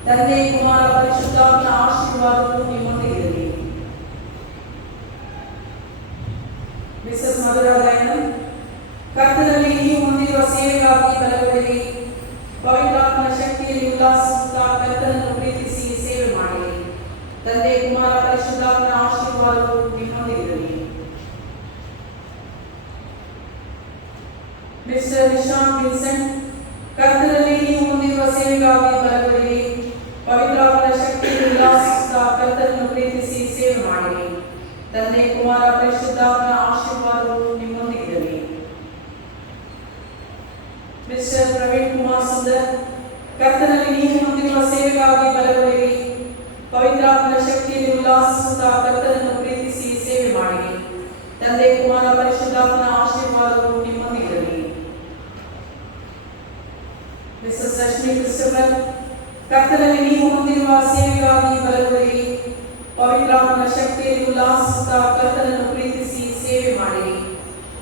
ತಂದೆ, ಕುಮಾರ, ಪರಿಶುದ್ಧಾತ್ಮನ ಆಶೀರ್ವಾದವು ನಿಮ್ಮೊಂದಿಗೆ ಇರಲಿ. ಮಿಸಸ್ ಮಧುರಾಲಯನ್, ಕರ್ತನಲ್ಲಿ ನೀವು ಹೊಂದಿರುವ ಸೇವೆಗಾಗಿ ಬಲಗೊಳ್ಳಿ. ಪವಿತ್ರಾತ್ಮನ ಶಕ್ತಿಯಲ್ಲಿ ಉಲ್ಲಾಸಿಸುತ್ತಾ ಕರ್ತನನ್ನು ಪ್ರೀತಿಸಿ ಸೇವೆ ಮಾಡಿ. ತಂದೆ, ಕುಮಾರ, ಪರಿಶುದ್ಧಾತ್ಮನ ಆಶೀರ್ವಾದವು ನಿಮ್ಮೊಂದಿಗಿರಲಿ. ಮಿಸ್ಟರ್ ನಿಶಾಂತ್ ವಿನ್ಸೆಂಟ್, ಕರ್ತನಲ್ಲಿ ನೀವು ಹೊಂದಿರುವ ಸೇವೆಗಾಗಿ ಬಲಗೊಳ್ಳಿ. ಪವಿತ್ರಾತ್ಮನ ಶಕ್ತಿಯಲ್ಲಿ ಉಲ್ಲಾಸಿಸುತ್ತಾ ಕರ್ತನನ್ನು ಪ್ರೀತಿಸಿ ಸೇವೆ ಮಾಡಿ. ತಂದೆ, ಕುಮಾರ, ಪರಿಶುದ್ಧಾತ್ಮನ ಆಶೀರ್ವಾದವು ನಿಮ್ಮೊಂದಿಗಿರಲಿ. ಮಿಸ್ಟರ್ ಪ್ರವೀಣ್ ಕುಮಾರ್ ಸುಂದರ್, ಕರ್ತನಲ್ಲಿ ನೀವು ಹೊಂದಿರುವ ಸೇವೆಗಾಗಿ ಬಲಗೊಳ್ಳಿ. ಪವಿತ್ರಾತ್ಮನ ಶಕ್ತಿಯಲ್ಲಿ ಉಲ್ಲಾಸಿಸುತ್ತಾ ಕರ್ತನನ್ನು ಪ್ರೀತಿಸಿ ಸೇವೆ ಮಾಡಿ. ತಂದೆ, ಕುಮಾರ, ಪರಿಶುದ್ಧಾತ್ಮನ ಆಶೀರ್ವಾದವು ನಿಮ್ಮೊಂದಿಗಿರಲಿ. ಮಿಸಸ್ ರಶ್ಮಿ ಕ್ರಿಸ್ಟೋಫರ್, ಕರ್ತನಲ್ಲಿ ನೀವು ಹೊಂದಿರುವ ಸೇವೆಗಾಗಿ ಬಲಗೊಳ್ಳಿ. ಪವಿತ್ರಾತ್ಮನ ಶಕ್ತಿಯಲ್ಲಿ ಉಲ್ಲಾಸಿಸುತ್ತಾ ಕರ್ತನನ್ನು ಪ್ರೀತಿಸಿ ಸೇವೆ ಮಾಡಿ.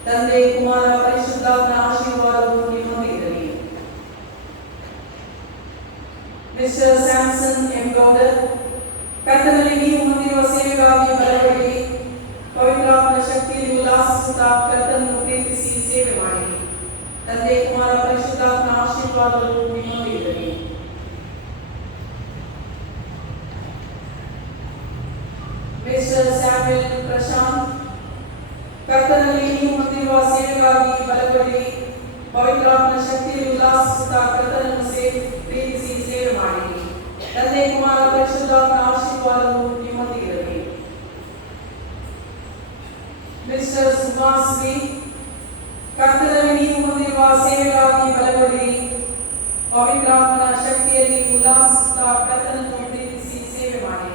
ತಂದೆ, ಕುಮಾರ, ಪರಿಶುದ್ಧಾತ್ಮನ ಆಶೀರ್ವಾದವು ನಿಮ್ಮೊಂದಿಗಿರಲಿ. ಮಿಸ್ಟರ್ ಸ್ಯಾಮ್ಸನ್ ಎಂ ಗೌಡರ್, ಕರ್ತನಲ್ಲಿ ನೀವು ಹೊಂದಿರುವ ಸೇವೆಗಾಗಿ ಬಲಗೊಳ್ಳಿ. ಪವಿತ್ರಾತ್ಮನ ಶಕ್ತಿಯಲ್ಲಿ ಉಲ್ಲಾಸಿಸುತ್ತಾ ಕರ್ತನನ್ನು ಪ್ರೀತಿಸಿ ಸೇವೆ ಮಾಡಿ. ತಂದೆ, ಕುಮಾರ, ಪರಿಶುದ್ಧಾತ್ಮನ ಆಶೀರ್ವಾದವು ನಿಮ್ಮೊಂದಿಗಿರಲಿ. ಮಿಸ್ಟರ್ ಸ್ಯಾಮ್ಯುಯಲ್ ಪ್ರಶಾಂತ್, ಕರ್ತನಲ್ಲಿ ನೀವು ಹೊಂದಿರುವ ಸೇವೆಗಾಗಿ ಬಲಗೊಳ್ಳಿ. ಪವಿತ್ರಾತ್ಮನ ಶಕ್ತಿಯಲ್ಲಿ ಉಲ್ಲಾಸಿಸುತ್ತಾ ಕರ್ತನನ್ನು ಪ್ರೀತಿಸಿ ಸೇವೆ ಮಾಡಿ. ತಂದೆ, ಕುಮಾರ, ಪರಿಶುದ್ಧಾತ್ಮನ ಆಶೀರ್ವಾದವು ನಿಮ್ಮೊಂದಿಗಿರಲಿ. ಮಿಸ್ಟರ್ ಸುಭಾಷ್ ವಿ, ಕರ್ತನಲ್ಲಿ ನೀವು ಹೊಂದಿರುವ ಸೇವೆಗಾಗಿ ಬಲಗೊಳ್ಳಿ. ಪವಿತ್ರಾತ್ಮನ ಶಕ್ತಿಯಲ್ಲಿ ಉಲ್ಲಾಸಿಸುತ್ತಾ ಕರ್ತನನ್ನು ಪ್ರೀತಿಸಿ ಸೇವೆ ಮಾಡಿ.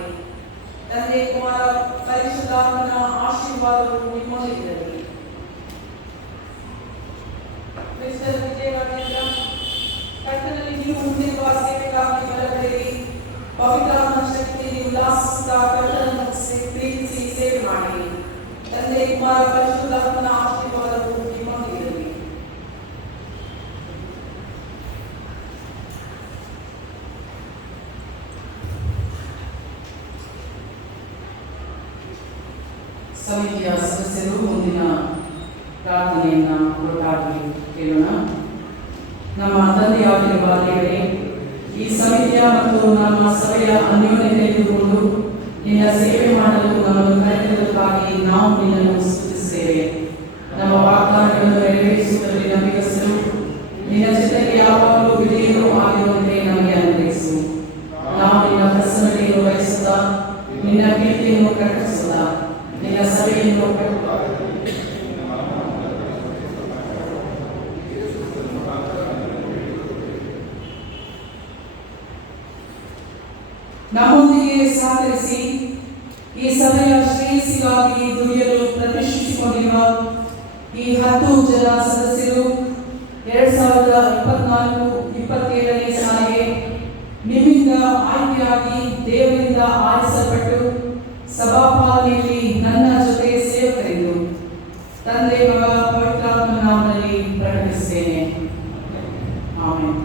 ತಂದೆ, ಕುಮಾರ, ಪರಿಶುದ್ಧಾತ್ಮನ ಆಶೀರ್ವಾದವು ನಿಮ್ಮೊಂದಿಗಿರಲಿ. ಮಿಸ್ಟರ್ ವಿಜಯ ರವೀಂದ್ರ, ಕರ್ತನಲ್ಲಿ ನೀವು ಹೊಂದಿರುವ ಸೇವೆಗಾಗಿ ಬಲಗೊಳ್ಳಿ. ಪವಿತ್ರಾತ್ಮನ ಶಕ್ತಿಯಲ್ಲಿ ಉಲ್ಲಾಸಿಸುತ್ತಾ ಕರ್ತನನ್ನು ಪ್ರೀತಿಸಿ ಸೇವೆ ಮಾಡಿ. ತಂದೆ, ಕುಮಾರ, ಪರಿಶುದ್ಧಾತ್ಮನ ಆಶೀರ್ವಾದವು ನಿಮ್ಮೊಂದಿಗಿರಲಿ. ಸಮಿತಿಯ ಸದಸ್ಯರು ಮುಂದಿನ ಪ್ರಾರ್ಥನೆಯನ್ನ ಒಟ್ಟಾಗಿ ಕೇಳೋಣ. ನಮ್ಮ ತಂದೆಯಾಗಿರುವ ದೇವರೇ, ಈ ಸಮಿತಿಯ ಮತ್ತು ನಮ್ಮ ಸಭೆಯ ಅನ್ಯೋನ್ಯತೆ ಇದ್ದುಕೊಂಡು ನಿನ್ನ ಸೇವೆ ಮಾಡಲು ನಮ್ಮನ್ನು ಕರೆದಿರುವುದಕ್ಕಾಗಿ ನಾವು ನಿನ್ನನ್ನು ಸ್ತುತಿಸುತ್ತೇವೆ. ನಮ್ಮ ವಾಗ್ದಾನಗಳನ್ನು ನೆರವೇರಿಸುವುದರಲ್ಲಿ ನಂಬಿಕಸ್ಥರು, ನಿನ್ನ ಜೊತೆಗೆ ಯಾವಾಗಲೂ ವಿಧೇಯರು ಆಗಿರುವಂತೆ ನಮಗೆ ಅನುಗ್ರಹಿಸು. ನಾವು ನಿನ್ನ ಪ್ರಸನ್ನತೆಯನ್ನು ನಮ್ಮೊಂದಿಗೆ ಸಹಕರಿಸಿ ಈ ಸಭೆಯ ಶ್ರೇಯಸ್ಸಿಗಾಗಿ ದುಡಿಯಲು ಪ್ರತಿಷ್ಠಿಸಿಕೊಂಡಿರುವ ಈ 10 ಜನ ಸದಸ್ಯರು 2024-27ನೇ ಸಾಲಿಗೆ ನಿಮ್ಮಿಂದ ಆಯ್ಕೆಯಾಗಿ ದೇವರಿಂದ ಆರಿಸಲ್ಪಟ್ಟು ಸಭಾಪಾಲನೆಯಲ್ಲಿ ನನ್ನ ಜೊತೆ ಸೇವಕರೆಂದು ತಂದೆ ಮಗ ಪವಿತ್ರಾತ್ಮನ ನಾಮದಲ್ಲಿ ಪ್ರಕಟಿಸುತ್ತೇನೆ. ಆಮೆನ್.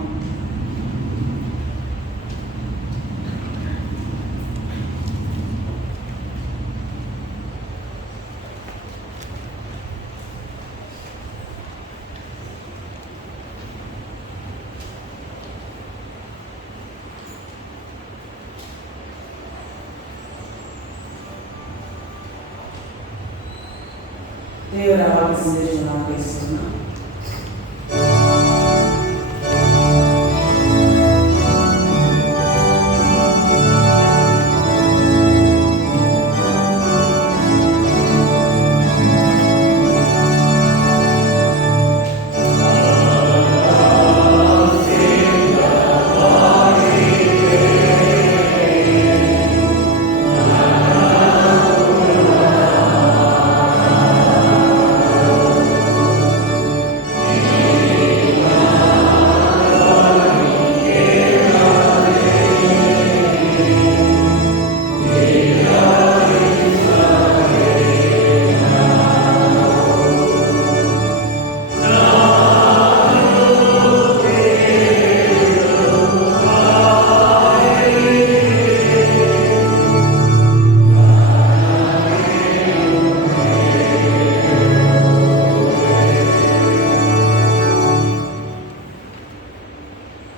ದೇವರ ವಾಕ್ಯ ಸಂದೇಶವನ್ನು ಆಲಿಸೋಣ.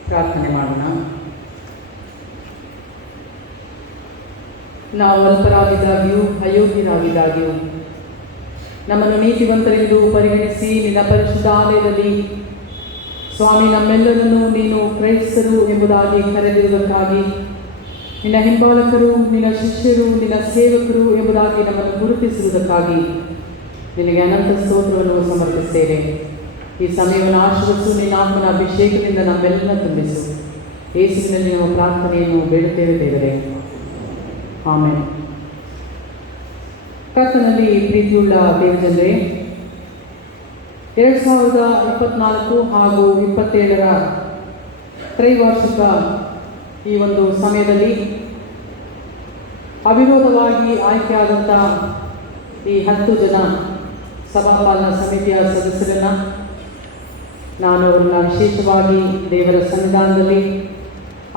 ಪ್ರಾರ್ಥನೆ ಮಾಡೋಣ. ನಾವು ಅಲ್ಪರಾಗಿದ್ದಾಗ್ಯೂ ಅಯೋಗ್ಯರಾಗಿದ್ದಾಗ್ಯೂ ನಮ್ಮನ್ನು ನೀತಿವಂತರೆಂದು ಪರಿಗಣಿಸಿ ನಿನ್ನ ಪರಿಶುದ್ಧ ಆಲಯದಲ್ಲಿ ಸ್ವಾಮಿ ನಮ್ಮೆಲ್ಲರನ್ನು ನೀನು ಕ್ರೈಸ್ತರು ಎಂಬುದಾಗಿ ಕರೆದಿರುವುದಕ್ಕಾಗಿ, ನಿನ್ನ ಹಿಂಬಾಲಕರು, ನಿನ್ನ ಶಿಷ್ಯರು, ನಿನ್ನ ಸೇವಕರು ಎಂಬುದಾಗಿ ನಮ್ಮನ್ನು ಗುರುತಿಸಿರುವುದಕ್ಕಾಗಿ ನಿನಗೆ ಅನಂತ ಸ್ತೋತ್ರವನ್ನು ಸಮರ್ಪಿಸ್ತೇವೆ. ಈ ಸಮಯವನ್ನು ಆಶೀರ್ವದಿಸು, ನಿನ್ನ ಆತ್ಮನ ಅಭಿಷೇಕದಿಂದ ನಮ್ಮೆಲ್ಲ ತುಂಬಿಸು. ಯೇಸುವಿನಲ್ಲಿ ನಾವು ಪ್ರಾರ್ಥನೆಯನ್ನು ಬೇಡುತ್ತೇವೆ ದೇವರೇ, ಆಮೆನ್. ಕರ್ತನಲ್ಲಿ ಪ್ರೀತಿಯುಳ್ಳ ದೇವಜನರೇ, 2024 ಹಾಗೂ 27ರ ತ್ರೈವಾರ್ಷಿಕ ಈ ಒಂದು ಸಮಯದಲ್ಲಿ ಅವಿರೋಧವಾಗಿ ಆಯ್ಕೆಯಾದಂಥ ಈ 10 ಜನ ಸಭಾಪಾಲನಾ ಸಮಿತಿಯ ಸದಸ್ಯರನ್ನು ನಾನು ಅವರನ್ನ ವಿಶೇಷವಾಗಿ ದೇವರ ಸನ್ನಿಧಾನದಲ್ಲಿ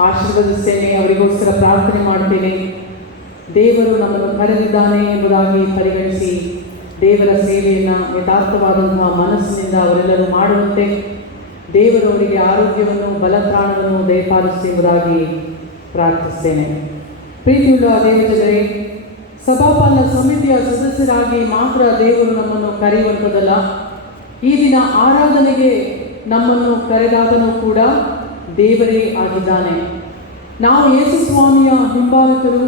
ಆಶೀರ್ವದಿಸ್ತೇನೆ. ಅವರಿಗೋಸ್ಕರ ಪ್ರಾರ್ಥನೆ ಮಾಡ್ತೇನೆ. ದೇವರು ನಮ್ಮನ್ನು ಕರೆದಿದ್ದಾನೆ ಎಂಬುದಾಗಿ ಪರಿಗಣಿಸಿ ದೇವರ ಸೇವೆಯನ್ನು ಯಥಾರ್ಥವಾದಂತಹ ಮನಸ್ಸಿನಿಂದ ಅವರೆಲ್ಲರೂ ಮಾಡುವಂತೆ ದೇವರು ಅವರಿಗೆ ಆರೋಗ್ಯವನ್ನು ಬಲತ್ರಾಣವನ್ನು ದಯಪಾಲಿಸಿ ಎಂಬುದಾಗಿ ಪ್ರಾರ್ಥಿಸ್ತೇನೆ. ಪ್ರೀತಿಯುಳ್ಳ ದೇವಜನರೇ, ಸಭಾಪಾಲನಾ ಸಮಿತಿಯ ಸದಸ್ಯರಾಗಿ ಮಾತ್ರ ದೇವರು ನಮ್ಮನ್ನು ಕರೆಯುವಂಥದ್ದಲ್ಲ, ಈ ದಿನ ಆರಾಧನೆಗೆ ನಮ್ಮನ್ನು ಕರೆದಾಗನೂ ಕೂಡ ದೇವರೇ ಆಗಿದ್ದಾನೆ. ನಾವು ಯೇಸು ಸ್ವಾಮಿಯ ಹಿಂಬಾಲಕರು,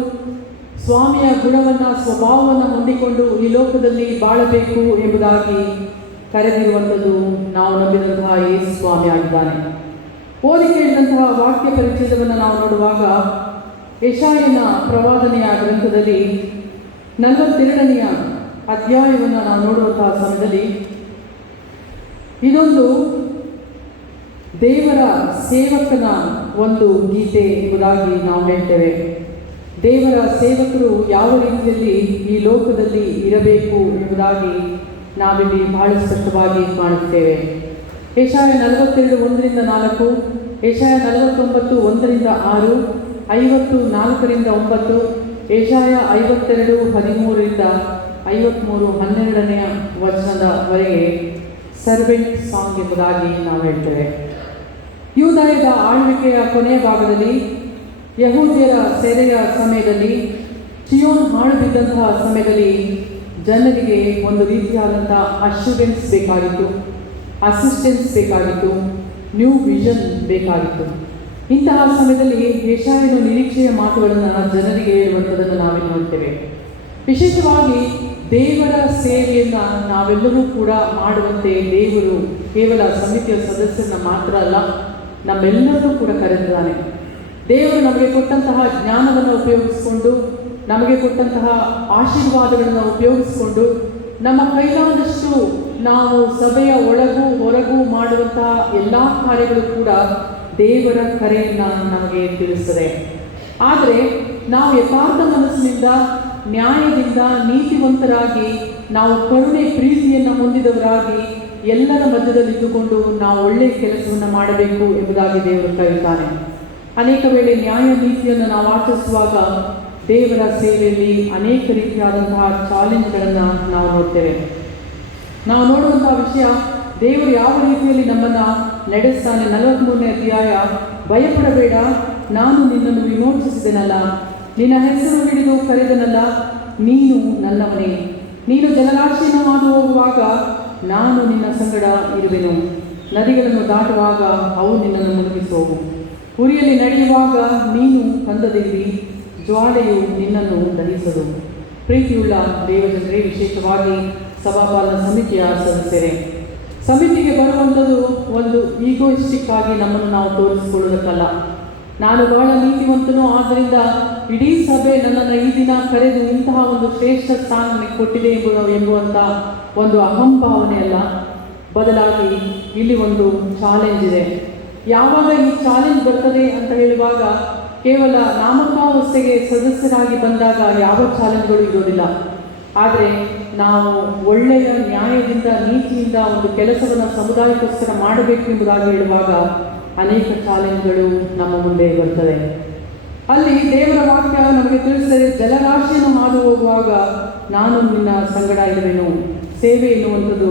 ಸ್ವಾಮಿಯ ಗುಣವನ್ನು ಸ್ವಭಾವವನ್ನು ಹೊಂದಿಕೊಂಡು ಈ ಲೋಕದಲ್ಲಿ ಬಾಳಬೇಕು ಎಂಬುದಾಗಿ ಕರೆದಿರುವಂಥದ್ದು ನಾವು ನಂಬಿದಂತಹ ಯೇಸು ಸ್ವಾಮಿ ಆಗಿದ್ದಾನೆ. ಓದಿ ಕೇಳಿದಂತಹ ವಾಕ್ಯ ಪರಿಚ್ಛೇದವನ್ನು ನಾವು ನೋಡುವಾಗ ಯೆಶಾಯನ ಪ್ರವಾದನೆಯ ಗ್ರಂಥದಲ್ಲಿ 42ನೇ ಅಧ್ಯಾಯವನ್ನು ನಾವು ನೋಡುವಂತಹ ಸಮಯದಲ್ಲಿ ಇದೊಂದು ದೇವರ ಸೇವಕನ ಒಂದು ಗೀತೆ ಎಂಬುದಾಗಿ ನಾವು ಹೇಳ್ತೇವೆ. ದೇವರ ಸೇವಕರು ಯಾವ ರೀತಿಯಲ್ಲಿ ಈ ಲೋಕದಲ್ಲಿ ಇರಬೇಕು ಎಂಬುದಾಗಿ ನಾವಿಲ್ಲಿ ಬಹಳ ಸ್ಪಷ್ಟವಾಗಿ ಕಾಣುತ್ತೇವೆ. ಯೆಶಾಯ 42:1-4, ಯೆಶಾಯ 49:1-6, 54:9, ಯೆಶಾಯ 52:13-53 12ವರೆಗೆ ಸರ್ವೆಂಟ್ ಸಾಂಗ್ ಎಂಬುದಾಗಿ ನಾವು ಹೇಳ್ತೇವೆ. ಯೂದಾಯದ ಆಳ್ವಿಕೆಯ ಕೊನೆಯ ಭಾಗದಲ್ಲಿ ಯಹೂದ್ಯರ ಸೆರೆಯ ಸಮಯದಲ್ಲಿ, ಚಿಯೋನ್ ಹಾಳು ಬಿದ್ದಂತಹ ಸಮಯದಲ್ಲಿ ಜನರಿಗೆ ಒಂದು ರೀತಿಯಾದಂಥ ಅಶ್ಯೂರೆನ್ಸ್ ಬೇಕಾಗಿತ್ತು, ಅಸಿಸ್ಟೆನ್ಸ್ ಬೇಕಾಗಿತ್ತು, ನ್ಯೂ ವಿಷನ್ ಬೇಕಾಗಿತ್ತು. ಇಂತಹ ಸಮಯದಲ್ಲಿ ಯೆಶಾಯನು ನಿರೀಕ್ಷೆಯ ಮಾತುಗಳನ್ನು ಜನರಿಗೆ ಹೇಳುವಂಥದ್ದನ್ನು ನಾವಿಲ್ಲಿ ನೋಡ್ತೇವೆ. ವಿಶೇಷವಾಗಿ ದೇವರ ಸೇವೆಯನ್ನು ನಾವೆಲ್ಲರೂ ಕೂಡ ಮಾಡುವಂತೆ ದೇವರು ಕೇವಲ ಸಮಿತಿಯ ಸದಸ್ಯರನ್ನ ಮಾತ್ರ ಅಲ್ಲ, ನಮ್ಮೆಲ್ಲರೂ ಕೂಡ ಕರೆದಿದ್ದಾನೆ. ದೇವರು ನಮಗೆ ಕೊಟ್ಟಂತಹ ಜ್ಞಾನವನ್ನು ಉಪಯೋಗಿಸಿಕೊಂಡು, ನಮಗೆ ಕೊಟ್ಟಂತಹ ಆಶೀರ್ವಾದಗಳನ್ನು ಉಪಯೋಗಿಸಿಕೊಂಡು ನಮ್ಮ ಕೈಲಾದಷ್ಟು ನಾವು ಸಭೆಯ ಒಳಗೂ ಹೊರಗೂ ಮಾಡುವಂತಹ ಎಲ್ಲ ಕಾರ್ಯಗಳು ಕೂಡ ದೇವರ ಕರೆಯನ್ನು ನಮಗೆ ತಿಳಿಸ್ತದೆ. ಆದರೆ ನಾವು ಯಥಾರ್ಥ ಮನಸ್ಸಿನಿಂದ, ನ್ಯಾಯದಿಂದ, ನೀತಿವಂತರಾಗಿ, ನಾವು ಕರುಣೆ ಪ್ರೀತಿಯನ್ನು ಹೊಂದಿದವರಾಗಿ ಎಲ್ಲರ ಮಧ್ಯದಲ್ಲಿದ್ದುಕೊಂಡು ನಾವು ಒಳ್ಳೆಯ ಕೆಲಸವನ್ನು ಮಾಡಬೇಕು ಎಂಬುದಾಗಿ ದೇವರು ಕರೆಯುತ್ತಾನೆ. ಅನೇಕ ವೇಳೆ ನ್ಯಾಯ ನೀತಿಯನ್ನು ನಾವು ಆಚರಿಸುವಾಗ ದೇವರ ಸೇವೆಯಲ್ಲಿ ಅನೇಕ ರೀತಿಯಾದಂತಹ ಚಾಲೆಂಜ್ಗಳನ್ನು ನಾವು ನೋಡ್ತೇವೆ. ನಾವು ನೋಡುವಂತಹ ವಿಷಯ, ದೇವರು ಯಾವ ರೀತಿಯಲ್ಲಿ ನಮ್ಮನ್ನು ನಡೆಸ್ತಾನೆ. 43ನೇ ಅಧ್ಯಾಯ, ಭಯಪಡಬೇಡ, ನಾನು ನಿನ್ನನ್ನು ವಿಮೋಚಿಸಿದೆನಲ್ಲ, ನಿನ್ನ ಹೆಸರು ಹಿಡಿದು ಕರೆದನಲ್ಲ, ನೀನು ನನ್ನವನೇ. ನೀನು ಜಲರಾಶಿಯನ್ನು ಹಾದು ಹೋಗುವಾಗ ನಾನು ನಿನ್ನ ಸಂಗಡ ಇರುವೆನು, ನದಿಗಳನ್ನು ದಾಟುವಾಗ ಅವು ನಿನ್ನನ್ನು ಮುಳುಗಿಸುವವು, ಉರಿಯಲ್ಲಿ ನಡೆಯುವಾಗ ನೀನು ಕಂದದಿರುವಿ, ಜ್ವಾಲೆಯು ನಿನ್ನನ್ನು ಧರಿಸದು. ಪ್ರೀತಿಯುಳ್ಳ ದೇವಜನರೇ, ವಿಶೇಷವಾಗಿ ಸಭಾಪಾಲನಾ ಸಮಿತಿಯ ಸದಸ್ಯರೇ, ಸಮಿತಿಗೆ ಬರುವಂಥದ್ದು ಒಂದು ಈಗೋಯಿಸ್ಟಿಕ್ ಆಗಿ ನಮ್ಮನ್ನು ನಾವು ತೋರಿಸಿಕೊಳ್ಳುವುದಕ್ಕಲ್ಲ. ನಾನು ಬಹಳ ನೀತಿವಂತನು, ಆದ್ದರಿಂದ ಇಡೀ ಸಭೆ ನನ್ನನ್ನು ಈ ದಿನ ಕರೆದು ಇಂತಹ ಒಂದು ಶ್ರೇಷ್ಠ ಸ್ಥಾನ ಕೊಟ್ಟಿದೆ ಎಂಬುವಂಥ ಒಂದು ಅಹಂಭಾವನೆ ಅಲ್ಲ. ಬದಲಾಗಿ ಇಲ್ಲಿ ಒಂದು ಚಾಲೆಂಜ್ ಇದೆ. ಯಾವಾಗ ಈ ಚಾಲೆಂಜ್ ಬರ್ತದೆ ಅಂತ ಹೇಳುವಾಗ, ಕೇವಲ ನಾಮಕಾವಸ್ಥೆಗೆ ಸದಸ್ಯರಾಗಿ ಬಂದಾಗ ಯಾವ ಚಾಲೆಂಜ್ಗಳು ಇರೋದಿಲ್ಲ. ಆದರೆ ನಾವು ಒಳ್ಳೆಯ ನ್ಯಾಯದಿಂದ, ನೀತಿಯಿಂದ ಒಂದು ಕೆಲಸವನ್ನು ಸಮುದಾಯಕ್ಕೋಸ್ಕರ ಮಾಡಬೇಕು ಎಂಬುದಾಗಿ ಹೇಳುವಾಗ ಅನೇಕ ಚಾಲೆಂಜ್ಗಳು ನಮ್ಮ ಮುಂದೆ ಬರ್ತದೆ. ಅಲ್ಲಿ ದೇವರ ವಾಕ್ಯ ನಮಗೆ ತಿಳಿಸ್ತದೆ, ಜಲರಾಶಿಯನ್ನು ಹಾದು ಹೋಗುವಾಗ ನಾನು ನಿನ್ನ ಸಂಗಡ ಇರುವೆನು. ಸೇವೆ ಎನ್ನುವಂಥದ್ದು